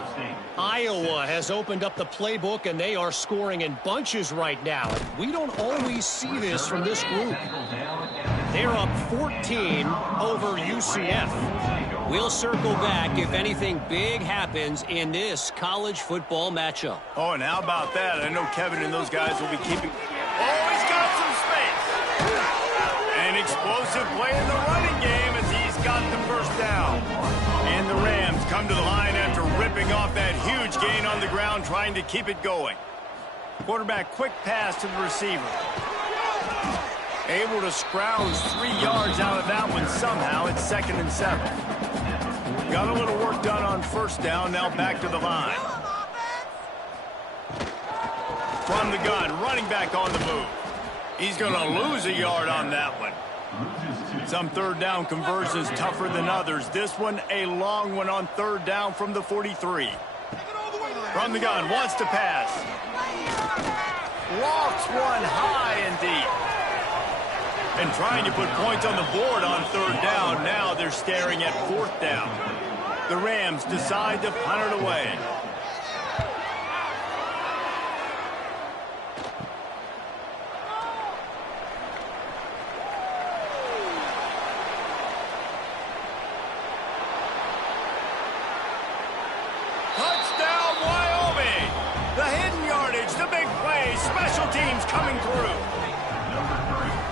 Iowa has opened up the playbook, and they are scoring in bunches right now. We don't always see this from this group. They're up 14 over UCF. We'll circle back if anything big happens in this college football matchup. Oh, and how about that? I know Kevin and those guys will be keeping... Oh, he's got some space. An explosive play in the running game as he's got the first down. And the Rams come to the line after ripping off that huge gain on the ground, trying to keep it going. Quarterback quick pass to the receiver. Able to scrounge 3 yards out of that one somehow. It's 2nd and 7. Got a little work done on first down. Now back to the line. From the gun, running back on the move. He's going to lose a yard on that one. Some third down conversions tougher than others. This one a long one on third down from the 43. From the gun, wants to pass. Walks one high and deep. And trying to put points on the board on third down. Now they're staring at fourth down. The Rams decide to punt it away. Touchdown, Wyoming! The hidden yardage, the big play, special teams coming through.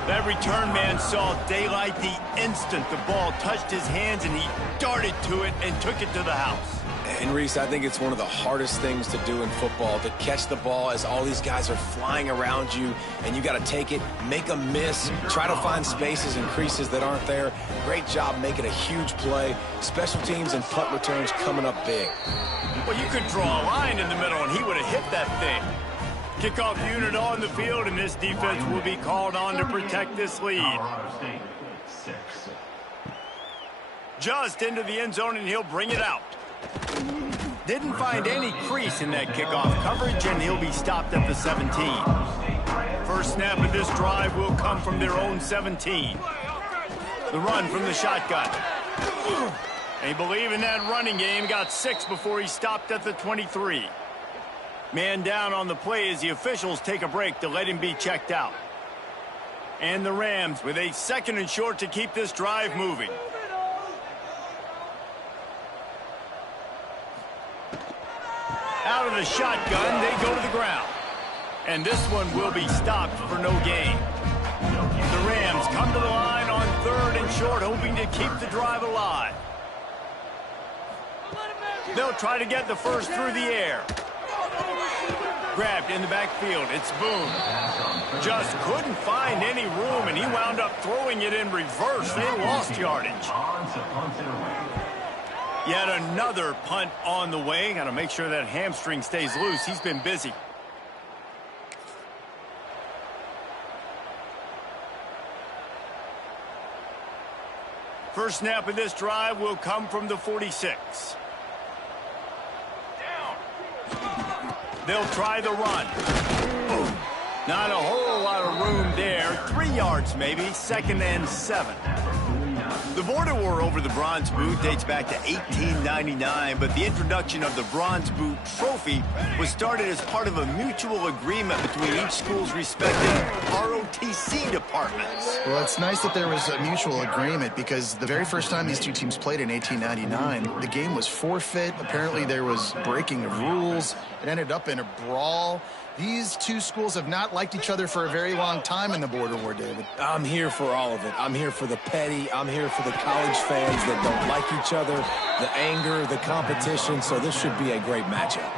That return man saw daylight the instant the ball touched his hands, and he darted to it and took it to the house. And Reese, I think it's one of the hardest things to do in football, to catch the ball as all these guys are flying around you, and you got to take it, make a miss, try to find spaces and creases that aren't there. Great job making a huge play. Special teams and punt returns coming up big. Well, you could draw a line in the middle, and he would have hit that thing. Kickoff unit on the field, and this defense will be called on to protect this lead. Just into the end zone, and he'll bring it out. Didn't find any crease in that kickoff coverage, and he'll be stopped at the 17. First snap of this drive will come from their own 17. The run from the shotgun. They believe in that running game. Got 6 before he stopped at the 23. Man down on the play as the officials take a break to let him be checked out. And the Rams with a 2nd and short to keep this drive moving. Out of the shotgun, they go to the ground. And this one will be stopped for no gain. The Rams come to the line on 3rd and short, hoping to keep the drive alive. They'll try to get the first through the air. Grabbed in the backfield. It's Boone. Just couldn't find any room, and he wound up throwing it in reverse. They lost yardage. Yet another punt on the way. Got to make sure that hamstring stays loose. He's been busy. First snap of this drive will come from the 46. They'll try the run. Not a whole lot of room there. 3 yards maybe. 2nd and 7. The border war over the bronze boot dates back to 1899, but the introduction of the bronze boot trophy was started as part of a mutual agreement between each school's respective ROTC departments. Well, it's nice that there was a mutual agreement, because the very first time these two teams played in 1899, the game was forfeit. Apparently there was breaking of rules. It ended up in a brawl. These two schools have not liked each other for a very long time in the border war, David. I'm here for all of it. I'm here for the petty. I'm here for the college fans that don't like each other, the anger, the competition. So this should be a great matchup.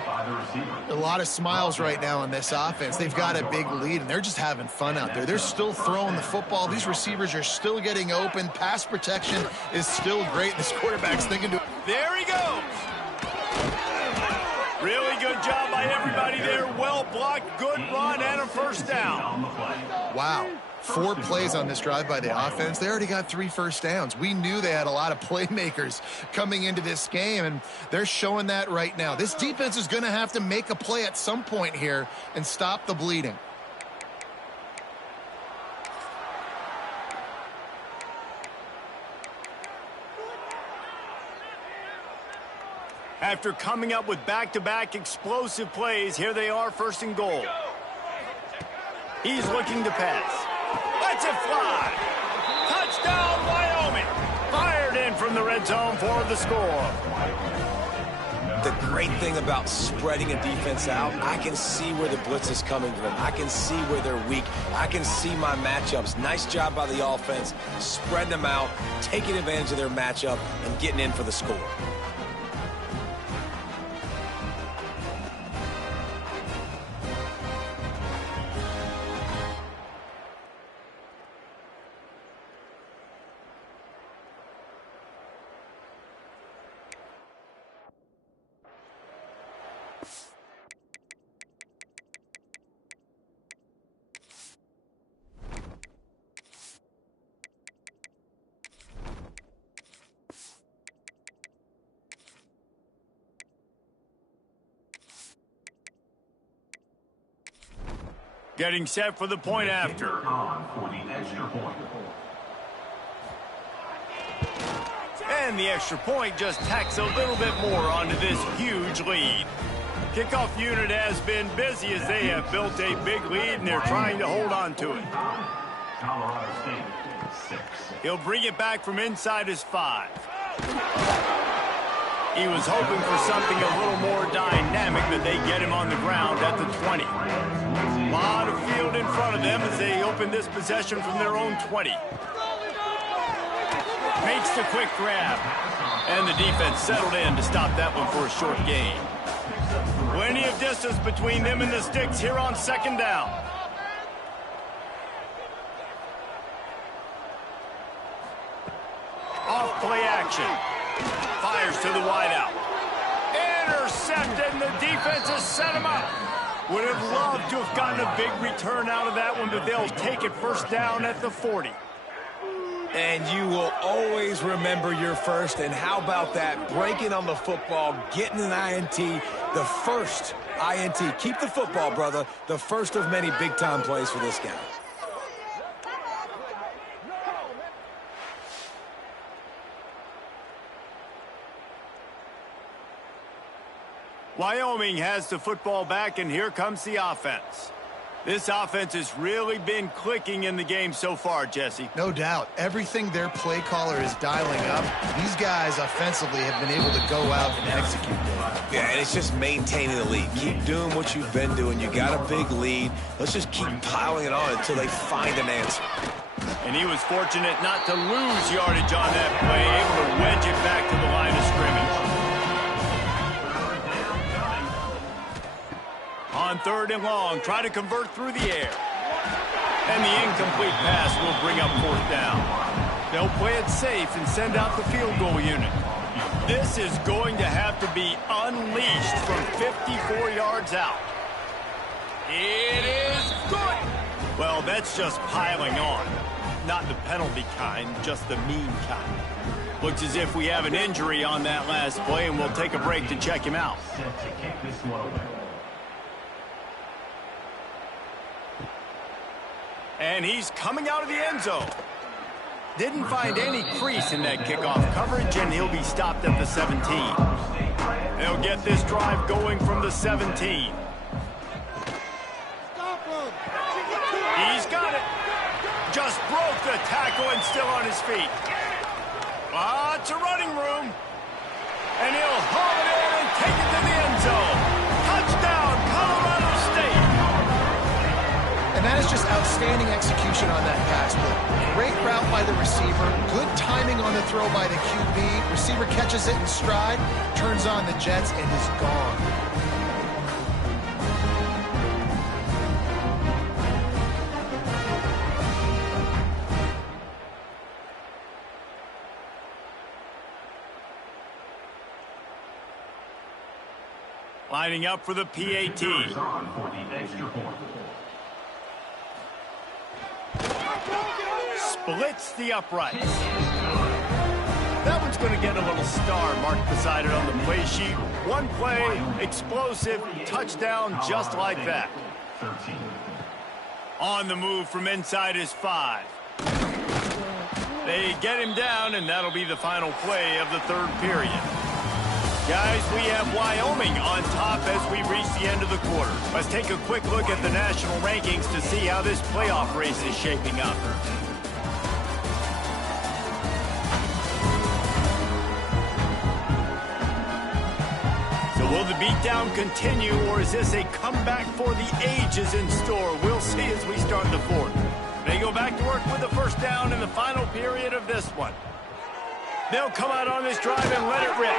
A lot of smiles right now on this offense. They've got a big lead, and they're just having fun out there. They're still throwing the football. These receivers are still getting open. Pass protection is still great. This quarterback's thinking to... There he goes. Really good job by everybody there. Well blocked, good run, and a first down. Wow. 4 plays on this drive by the offense. They already got 3 first downs. We knew they had a lot of playmakers coming into this game, and they're showing that right now. This defense is going to have to make a play at some point here and stop the bleeding. After coming up with back-to-back explosive plays, here they are, first and goal. He's looking to pass. Lets it fly. Touchdown, Wyoming. Fired in from the red zone for the score. The great thing about spreading a defense out, I can see where the blitz is coming from. I can see where they're weak. I can see my matchups. Nice job by the offense, spreading them out, taking advantage of their matchup, and getting in for the score. Getting set for the point after. For the extra point. And the extra point just tacks a little bit more onto this huge lead. Kickoff unit has been busy as they have built a big lead, and they're trying to hold on to it. Colorado State, 6. He'll bring it back from inside his 5. He was hoping for something a little more dynamic, but they get him on the ground at the 20. A lot of field in front of them as they open this possession from their own 20. Makes the quick grab. And the defense settled in to stop that one for a short gain. Plenty of distance between them and the sticks here on second down. Off play action. Fires to the wideout. Intercepted, and the defense has set him up. Would have loved to have gotten a big return out of that one, but they'll take it first down at the 40. And you will always remember your first. And how about that? Breaking on the football, getting an INT, the first INT. Keep the football, brother. The first of many big-time plays for this guy. Wyoming has the football back, and here comes the offense. This offense has really been clicking in the game so far, Jesse. No doubt. Everything their play caller is dialing up, these guys offensively have been able to go out and execute. Yeah, and it's just maintaining the lead. Keep doing what you've been doing. You got a big lead. Let's just keep piling it on until they find an answer. And he was fortunate not to lose yardage on that play, able to wedge it back to the line of scrimmage. On 3rd and long, try to convert through the air. And the incomplete pass will bring up 4th down. They'll play it safe and send out the field goal unit. This is going to have to be unleashed from 54 yards out. It is good. Well, that's just piling on. Not the penalty kind, just the mean kind. Looks as if we have an injury on that last play, and we'll take a break to check him out. Set to kick this one away. And he's coming out of the end zone. Didn't find any crease in that kickoff coverage, and he'll be stopped at the 17. They'll get this drive going from the 17. He's got it. Just broke the tackle and still on his feet. Lots of running room. And he'll haul it in and take it to the end zone. Touchdown, Colorado State. And that is just outstanding execution on that pass play. Great route by the receiver. Good timing on the throw by the QB. Receiver catches it in stride, turns on the jets, and is gone. Lining up for the PAT. Splits the uprights. That one's going to get a little star marked beside it on the play sheet. One play, explosive, touchdown just like that. On the move from inside his 5. They get him down, and that'll be the final play of the third period. Guys, we have Wyoming on top as we reach the end of the quarter. Let's take a quick look at the national rankings to see how this playoff race is shaping up. So will the beatdown continue, or is this a comeback for the ages in store? We'll see as we start the fourth. They go back to work with the first down in the final period of this one. They'll come out on this drive and let it rip.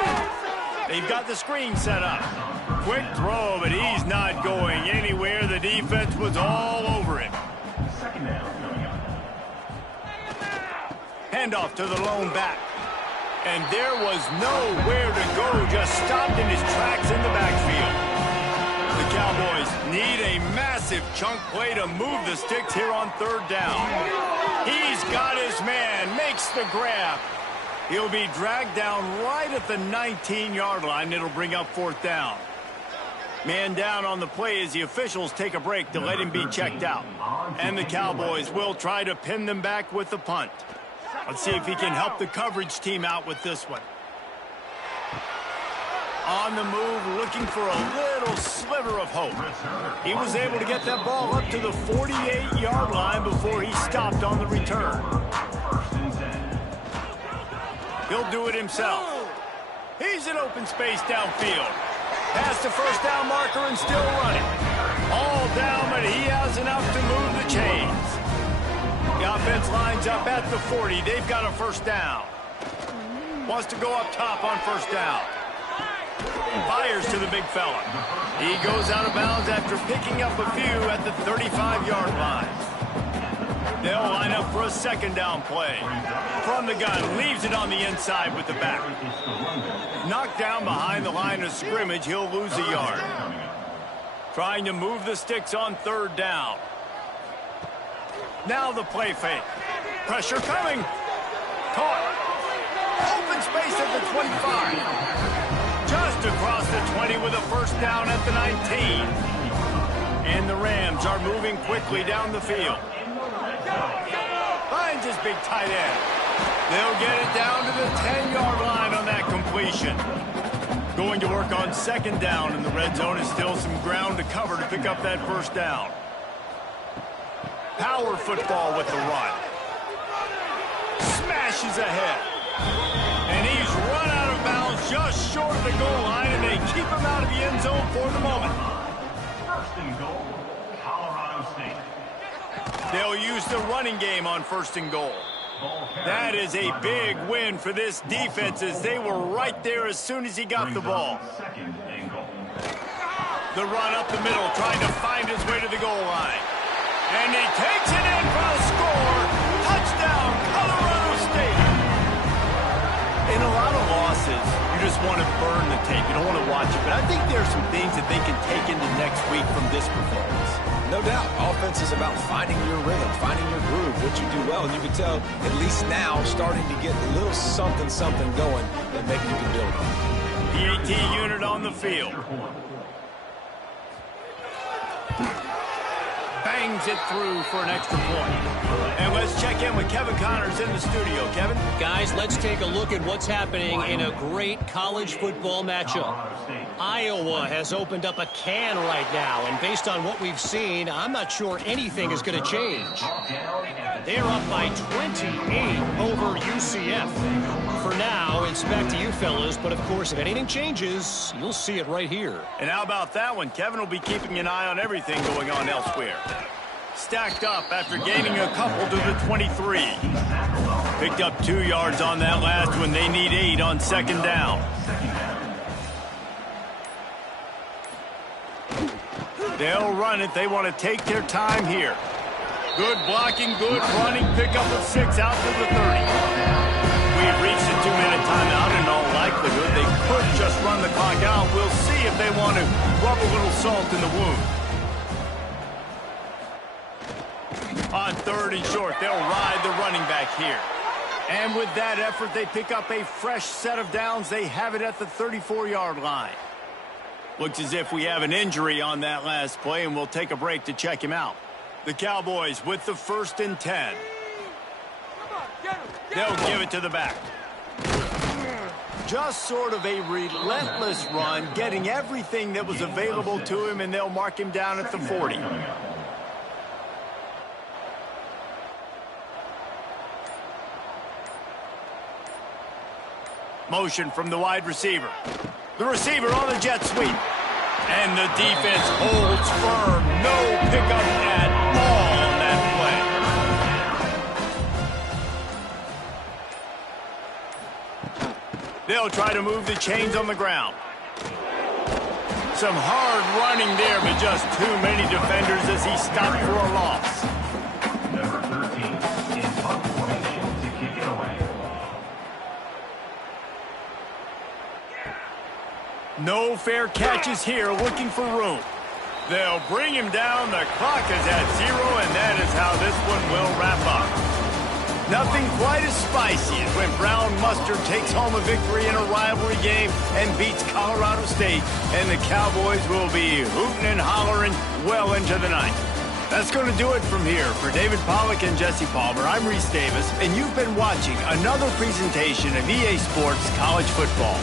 They've got the screen set up. Quick throw, but he's not going anywhere. The defense was all over him. Handoff to the lone back. And there was nowhere to go, just stopped in his tracks in the backfield. The Cowboys need a massive chunk play to move the sticks here on third down. He's got his man, makes the grab. He'll be dragged down right at the 19-yard line. It'll bring up fourth down. Man down on the play as the officials take a break to let him be checked out. And the Cowboys will try to pin them back with the punt. Let's see if he can help the coverage team out with this one. On the move, looking for a little sliver of hope. He was able to get that ball up to the 48-yard line before he stopped on the return. He'll do it himself. He's in open space downfield. Past the first down marker and still running. All down, but he has enough to move the chains. The offense lines up at the 40. They've got a first down. Wants to go up top on first down. Fires to the big fella. He goes out of bounds after picking up a few at the 35-yard line. They'll line up for a second down play. From the gun, leaves it on the inside with the back. Knocked down behind the line of scrimmage, he'll lose a yard. Trying to move the sticks on third down. Now the play fake. Pressure coming. Caught. Open space at the 25. Just across the 20 with a first down at the 19. And the Rams are moving quickly down the field. Finds his big tight end. They'll get it down to the 10-yard line on that completion. Going to work on second down, and the red zone is still some ground to cover to pick up that first down. Power football with the run. Smashes ahead. And he's run out of bounds just short of the goal line, and they keep him out of the end zone for the moment. First and goal, Colorado State. They'll use the running game on first and goal. That is a big win for this defense as they were right there as soon as he got the ball. The run up the middle, trying to find his way to the goal line. And he takes it in for a score. Touchdown, Colorado State. In a lot of losses, you just want to burn the tape. You don't want to watch it. But I think there are some things that they can take into next week from this performance. No doubt. Offense is about finding your rhythm, finding your groove, what you do well. And you can tell, at least now, starting to get a little something going that maybe you can build on. PAT unit on the field. bangs it through for an extra point. And let's check in with Kevin Connors in the studio. Kevin? Guys, let's take a look at what's happening in a great college football matchup. Iowa has opened up a can right now, and based on what we've seen, I'm not sure anything is going to change. They're up by 28 over UCF. For now, it's back to you fellas, but of course, if anything changes, you'll see it right here. And how about that one? Kevin will be keeping an eye on everything going on elsewhere. Stacked up after gaining a couple to the 23. Picked up 2 yards on that last one. They need 8 on second down. They'll run it. They want to take their time here. Good blocking, good running. Pick up with 6 out to the 30. We've reached a 2-minute timeout. In all likelihood, they could just run the clock out. We'll see if they want to rub a little salt in the wound. On 3rd and short, they'll ride the running back here. And with that effort, they pick up a fresh set of downs. They have it at the 34-yard line. Looks as if we have an injury on that last play, and we'll take a break to check him out. The Cowboys with the 1st and 10. They'll give it to the back. Just sort of a relentless run, getting everything that was available to him, and they'll mark him down at the 40. Motion from the wide receiver. The receiver on the jet sweep. And the defense holds firm. No pickup at all on that play. They'll try to move the chains on the ground. Some hard running there, but just too many defenders as he stopped for a loss. Number 13 in punt formation to kick it away. No fair catches here, looking for room. They'll bring him down. The clock is at 0, and that is how this one will wrap up. Nothing quite as spicy as when Brown Mustard takes home a victory in a rivalry game and beats Colorado State, and the Cowboys will be hooting and hollering well into the night. That's going to do it from here. For David Pollack and Jesse Palmer, I'm Reese Davis, and you've been watching another presentation of EA Sports College Football.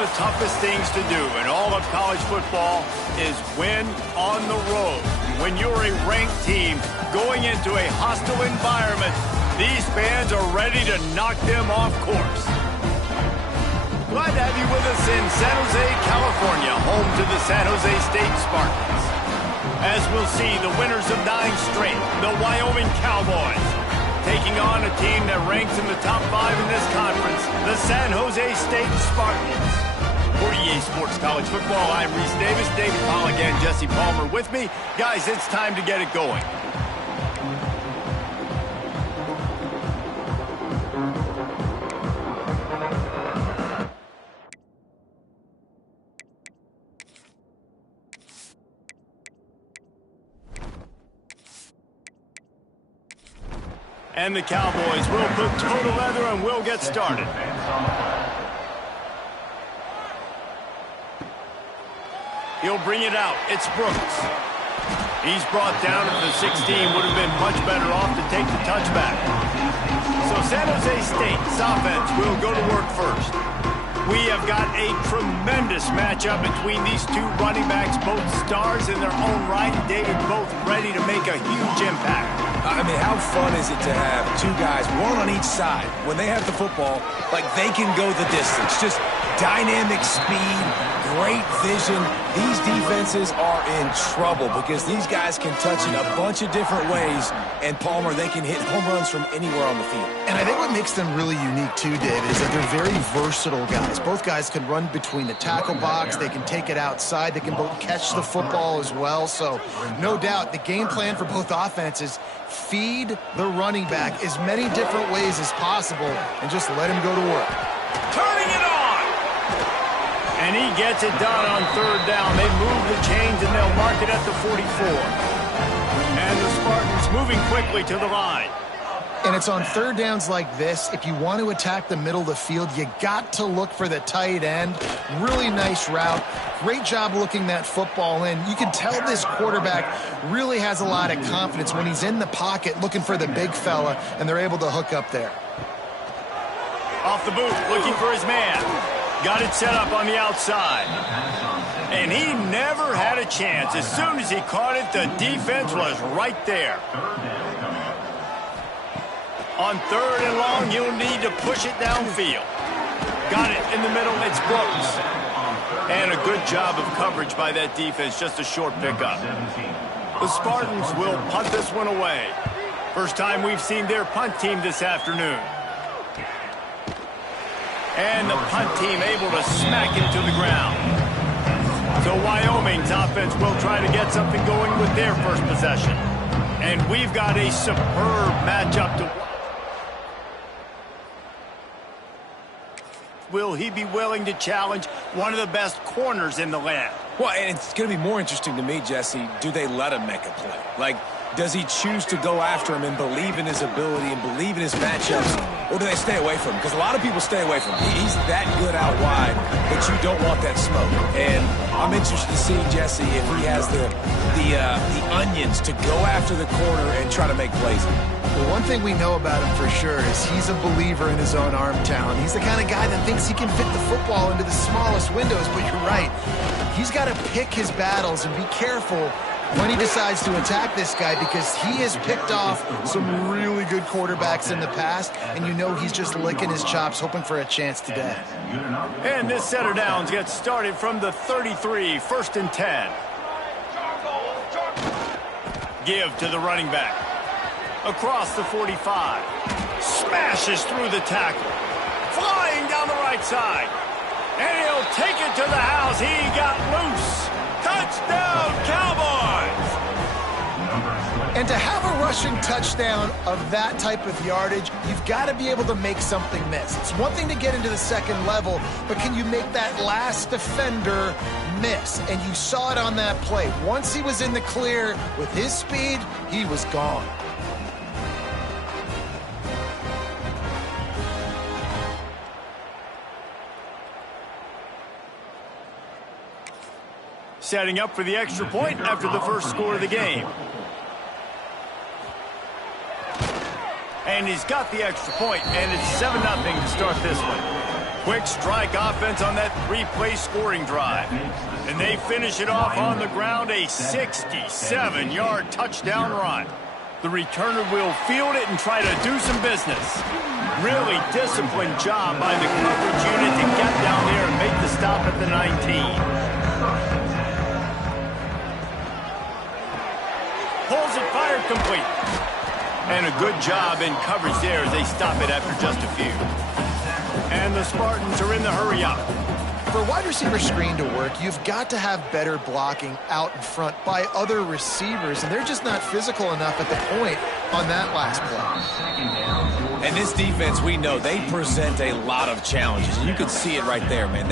of the toughest things to do in all of college football is win on the road. When you're a ranked team going into a hostile environment, these fans are ready to knock them off course. Glad to have you with us in San Jose, California, home to the San Jose State Spartans. As we'll see, the winners of 9 straight, the Wyoming Cowboys, taking on a team that ranks in the top 5 in this conference, the San Jose State Spartans. For EA Sports College Football, I'm Reese Davis, David Pollack, and Jesse Palmer with me. Guys, it's time to get it going. And the Cowboys will put total leather and we'll get started. He'll bring it out. It's Brooks. He's brought down at the 16. Would have been much better off to take the touchback. So San Jose State's offense will go to work first. We have got a tremendous matchup between these two running backs, both stars in their own right. David, both ready to make a huge impact. I mean, how fun is it to have 2 guys, one on each side, when they have the football, like they can go the distance. Just dynamic speed, great vision. These defenses are in trouble because these guys can touch in a bunch of different ways, and Palmer, they can hit home runs from anywhere on the field. And I think what makes them really unique too, David, is that they're very versatile guys. Both guys can run between the tackle box, they can take it outside, they can both catch the football as well. So no doubt the game plan for both offenses, feed the running back as many different ways as possible and just let him go to work. Turning it on! And he gets it done on 3rd down. They move the chains and they'll mark it at the 44. And the Spartans moving quickly to the line. And it's on 3rd downs like this, if you want to attack the middle of the field, you got to look for the tight end. Really nice route. Great job looking that football in. You can tell this quarterback really has a lot of confidence when he's in the pocket looking for the big fella, and they're able to hook up there. Off the boot, looking for his man. Got it set up on the outside. And he never had a chance. As soon as he caught it, the defense was right there. On 3rd and long, you'll need to push it downfield. Got it in the middle, it's Brooks. And a good job of coverage by that defense, just a short pickup. The Spartans will punt this one away. First time we've seen their punt team this afternoon. And the punt team able to smack him to the ground. So Wyoming's offense will try to get something going with their first possession. And we've got a superb matchup to watch. Will he be willing to challenge one of the best corners in the land? Well, and it's going to be more interesting to me, Jesse, do they let him make a play? Like, does he choose to go after him and believe in his ability and believe in his matchups, or do they stay away from him? Because a lot of people stay away from him. He's that good out wide that you don't want that smoke. And I'm interested to see, Jesse, if he has the onions to go after the corner and try to make plays. Well, one thing we know about him for sure is he's a believer in his own arm talent. He's the kind of guy that thinks he can fit the football into the smallest windows, but you're right. He's got to pick his battles and be careful when he decides to attack this guy, because he has picked off some really good quarterbacks in the past, and you know he's just licking his chops, hoping for a chance today. And this set of downs gets started from the 33, 1st and 10. Give to the running back. Across the 45. Smashes through the tackle. Flying down the right side. And he'll take it to the house. He got loose. Touchdown, Cowboys! And to have a rushing touchdown of that type of yardage, you've got to be able to make something miss. It's one thing to get into the 2nd level, but can you make that last defender miss? And you saw it on that play. Once he was in the clear with his speed, he was gone. Setting up for the extra point after the first score of the game. And he's got the extra point, and it's 7-0 to start this one. Quick strike offense on that three-play scoring drive. And they finish it off on the ground, a 67-yard touchdown run. The returner will field it and try to do some business. Really disciplined job by the coverage unit to get down there and make the stop at the 19. Pulls it, fired complete. And a good job in coverage there as they stop it after just a few. And the Spartans are in the hurry up. For a wide receiver screen to work, you've got to have better blocking out in front by other receivers, and they're just not physical enough at the point on that last play. And this defense, we know, they present a lot of challenges. You can see it right there, man.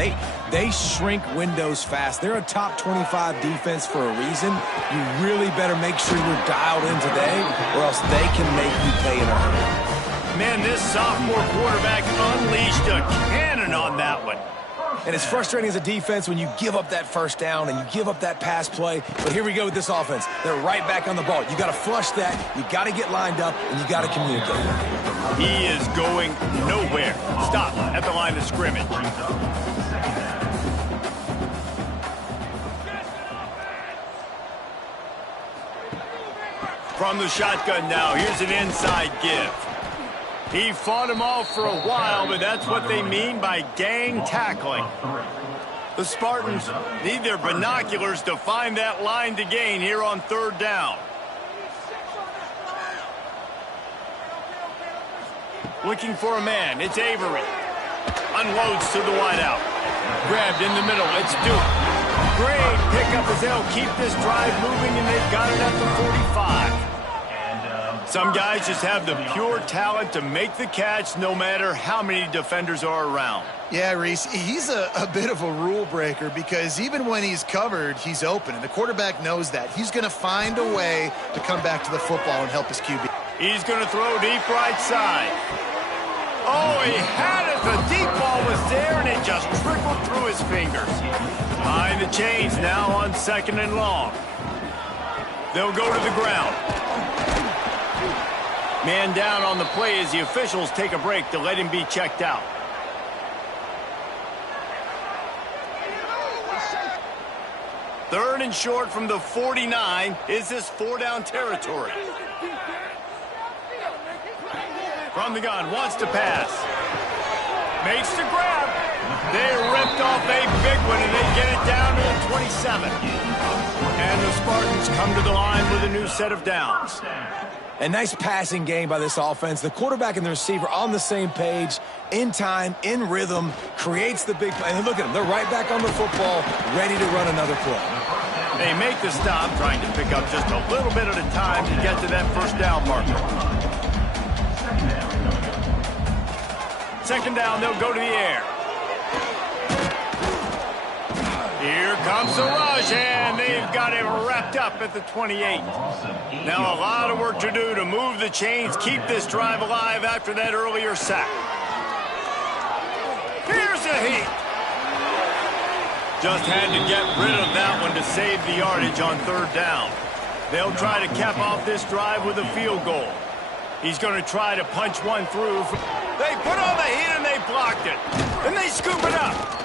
They shrink windows fast. They're a top 25 defense for a reason. You really better make sure you're dialed in today, or else they can make you pay in a hurry. Man, this sophomore quarterback unleashed a cannon on that one. And it's frustrating as a defense when you give up that first down and you give up that pass play. But here we go with this offense. They're right back on the ball. You got to flush that. You got to get lined up, and you got to communicate. He is going nowhere. Stop at the line of scrimmage. From the shotgun now, here's an inside give. He fought him off for a while, but that's what they mean by gang tackling. The Spartans need their binoculars to find that line to gain here on third down. Looking for a man. It's Avery. Unloads to the wideout. Grabbed in the middle. It's Duke. Great pickup as they'll keep this drive moving, and they've got it at the 45. Some guys just have the pure talent to make the catch no matter how many defenders are around. Yeah, Reese, he's a bit of a rule breaker because even when he's covered, he's open, and the quarterback knows that. He's going to find a way to come back to the football and help his QB. He's going to throw deep right side. Oh, he had it. The deep ball was there, and it just trickled through his fingers. Behind the chains now on 2nd and long. They'll go to the ground. Man down on the play as the officials take a break to let him be checked out. Third and short from the 49. Is this 4-down territory? From the gun, wants to pass. Makes the grab. They ripped off a big one, and they get it down to the 27. And the Spartans come to the line with a new set of downs. A nice passing game by this offense. The quarterback and the receiver on the same page, in time, in rhythm, creates the big play. And look at them. They're right back on the football, ready to run another play. They make the stop, trying to pick up just a little bit at a time to get to that first down marker. 2nd down, they'll go to the air. Here comes the rush, and they've got it wrapped up at the 28. Now a lot of work to do to move the chains, keep this drive alive after that earlier sack. Here's a heat. Just had to get rid of that one to save the yardage on 3rd down. They'll try to cap off this drive with a field goal. He's going to try to punch one through. They put on the heat, and they blocked it. And they scoop it up.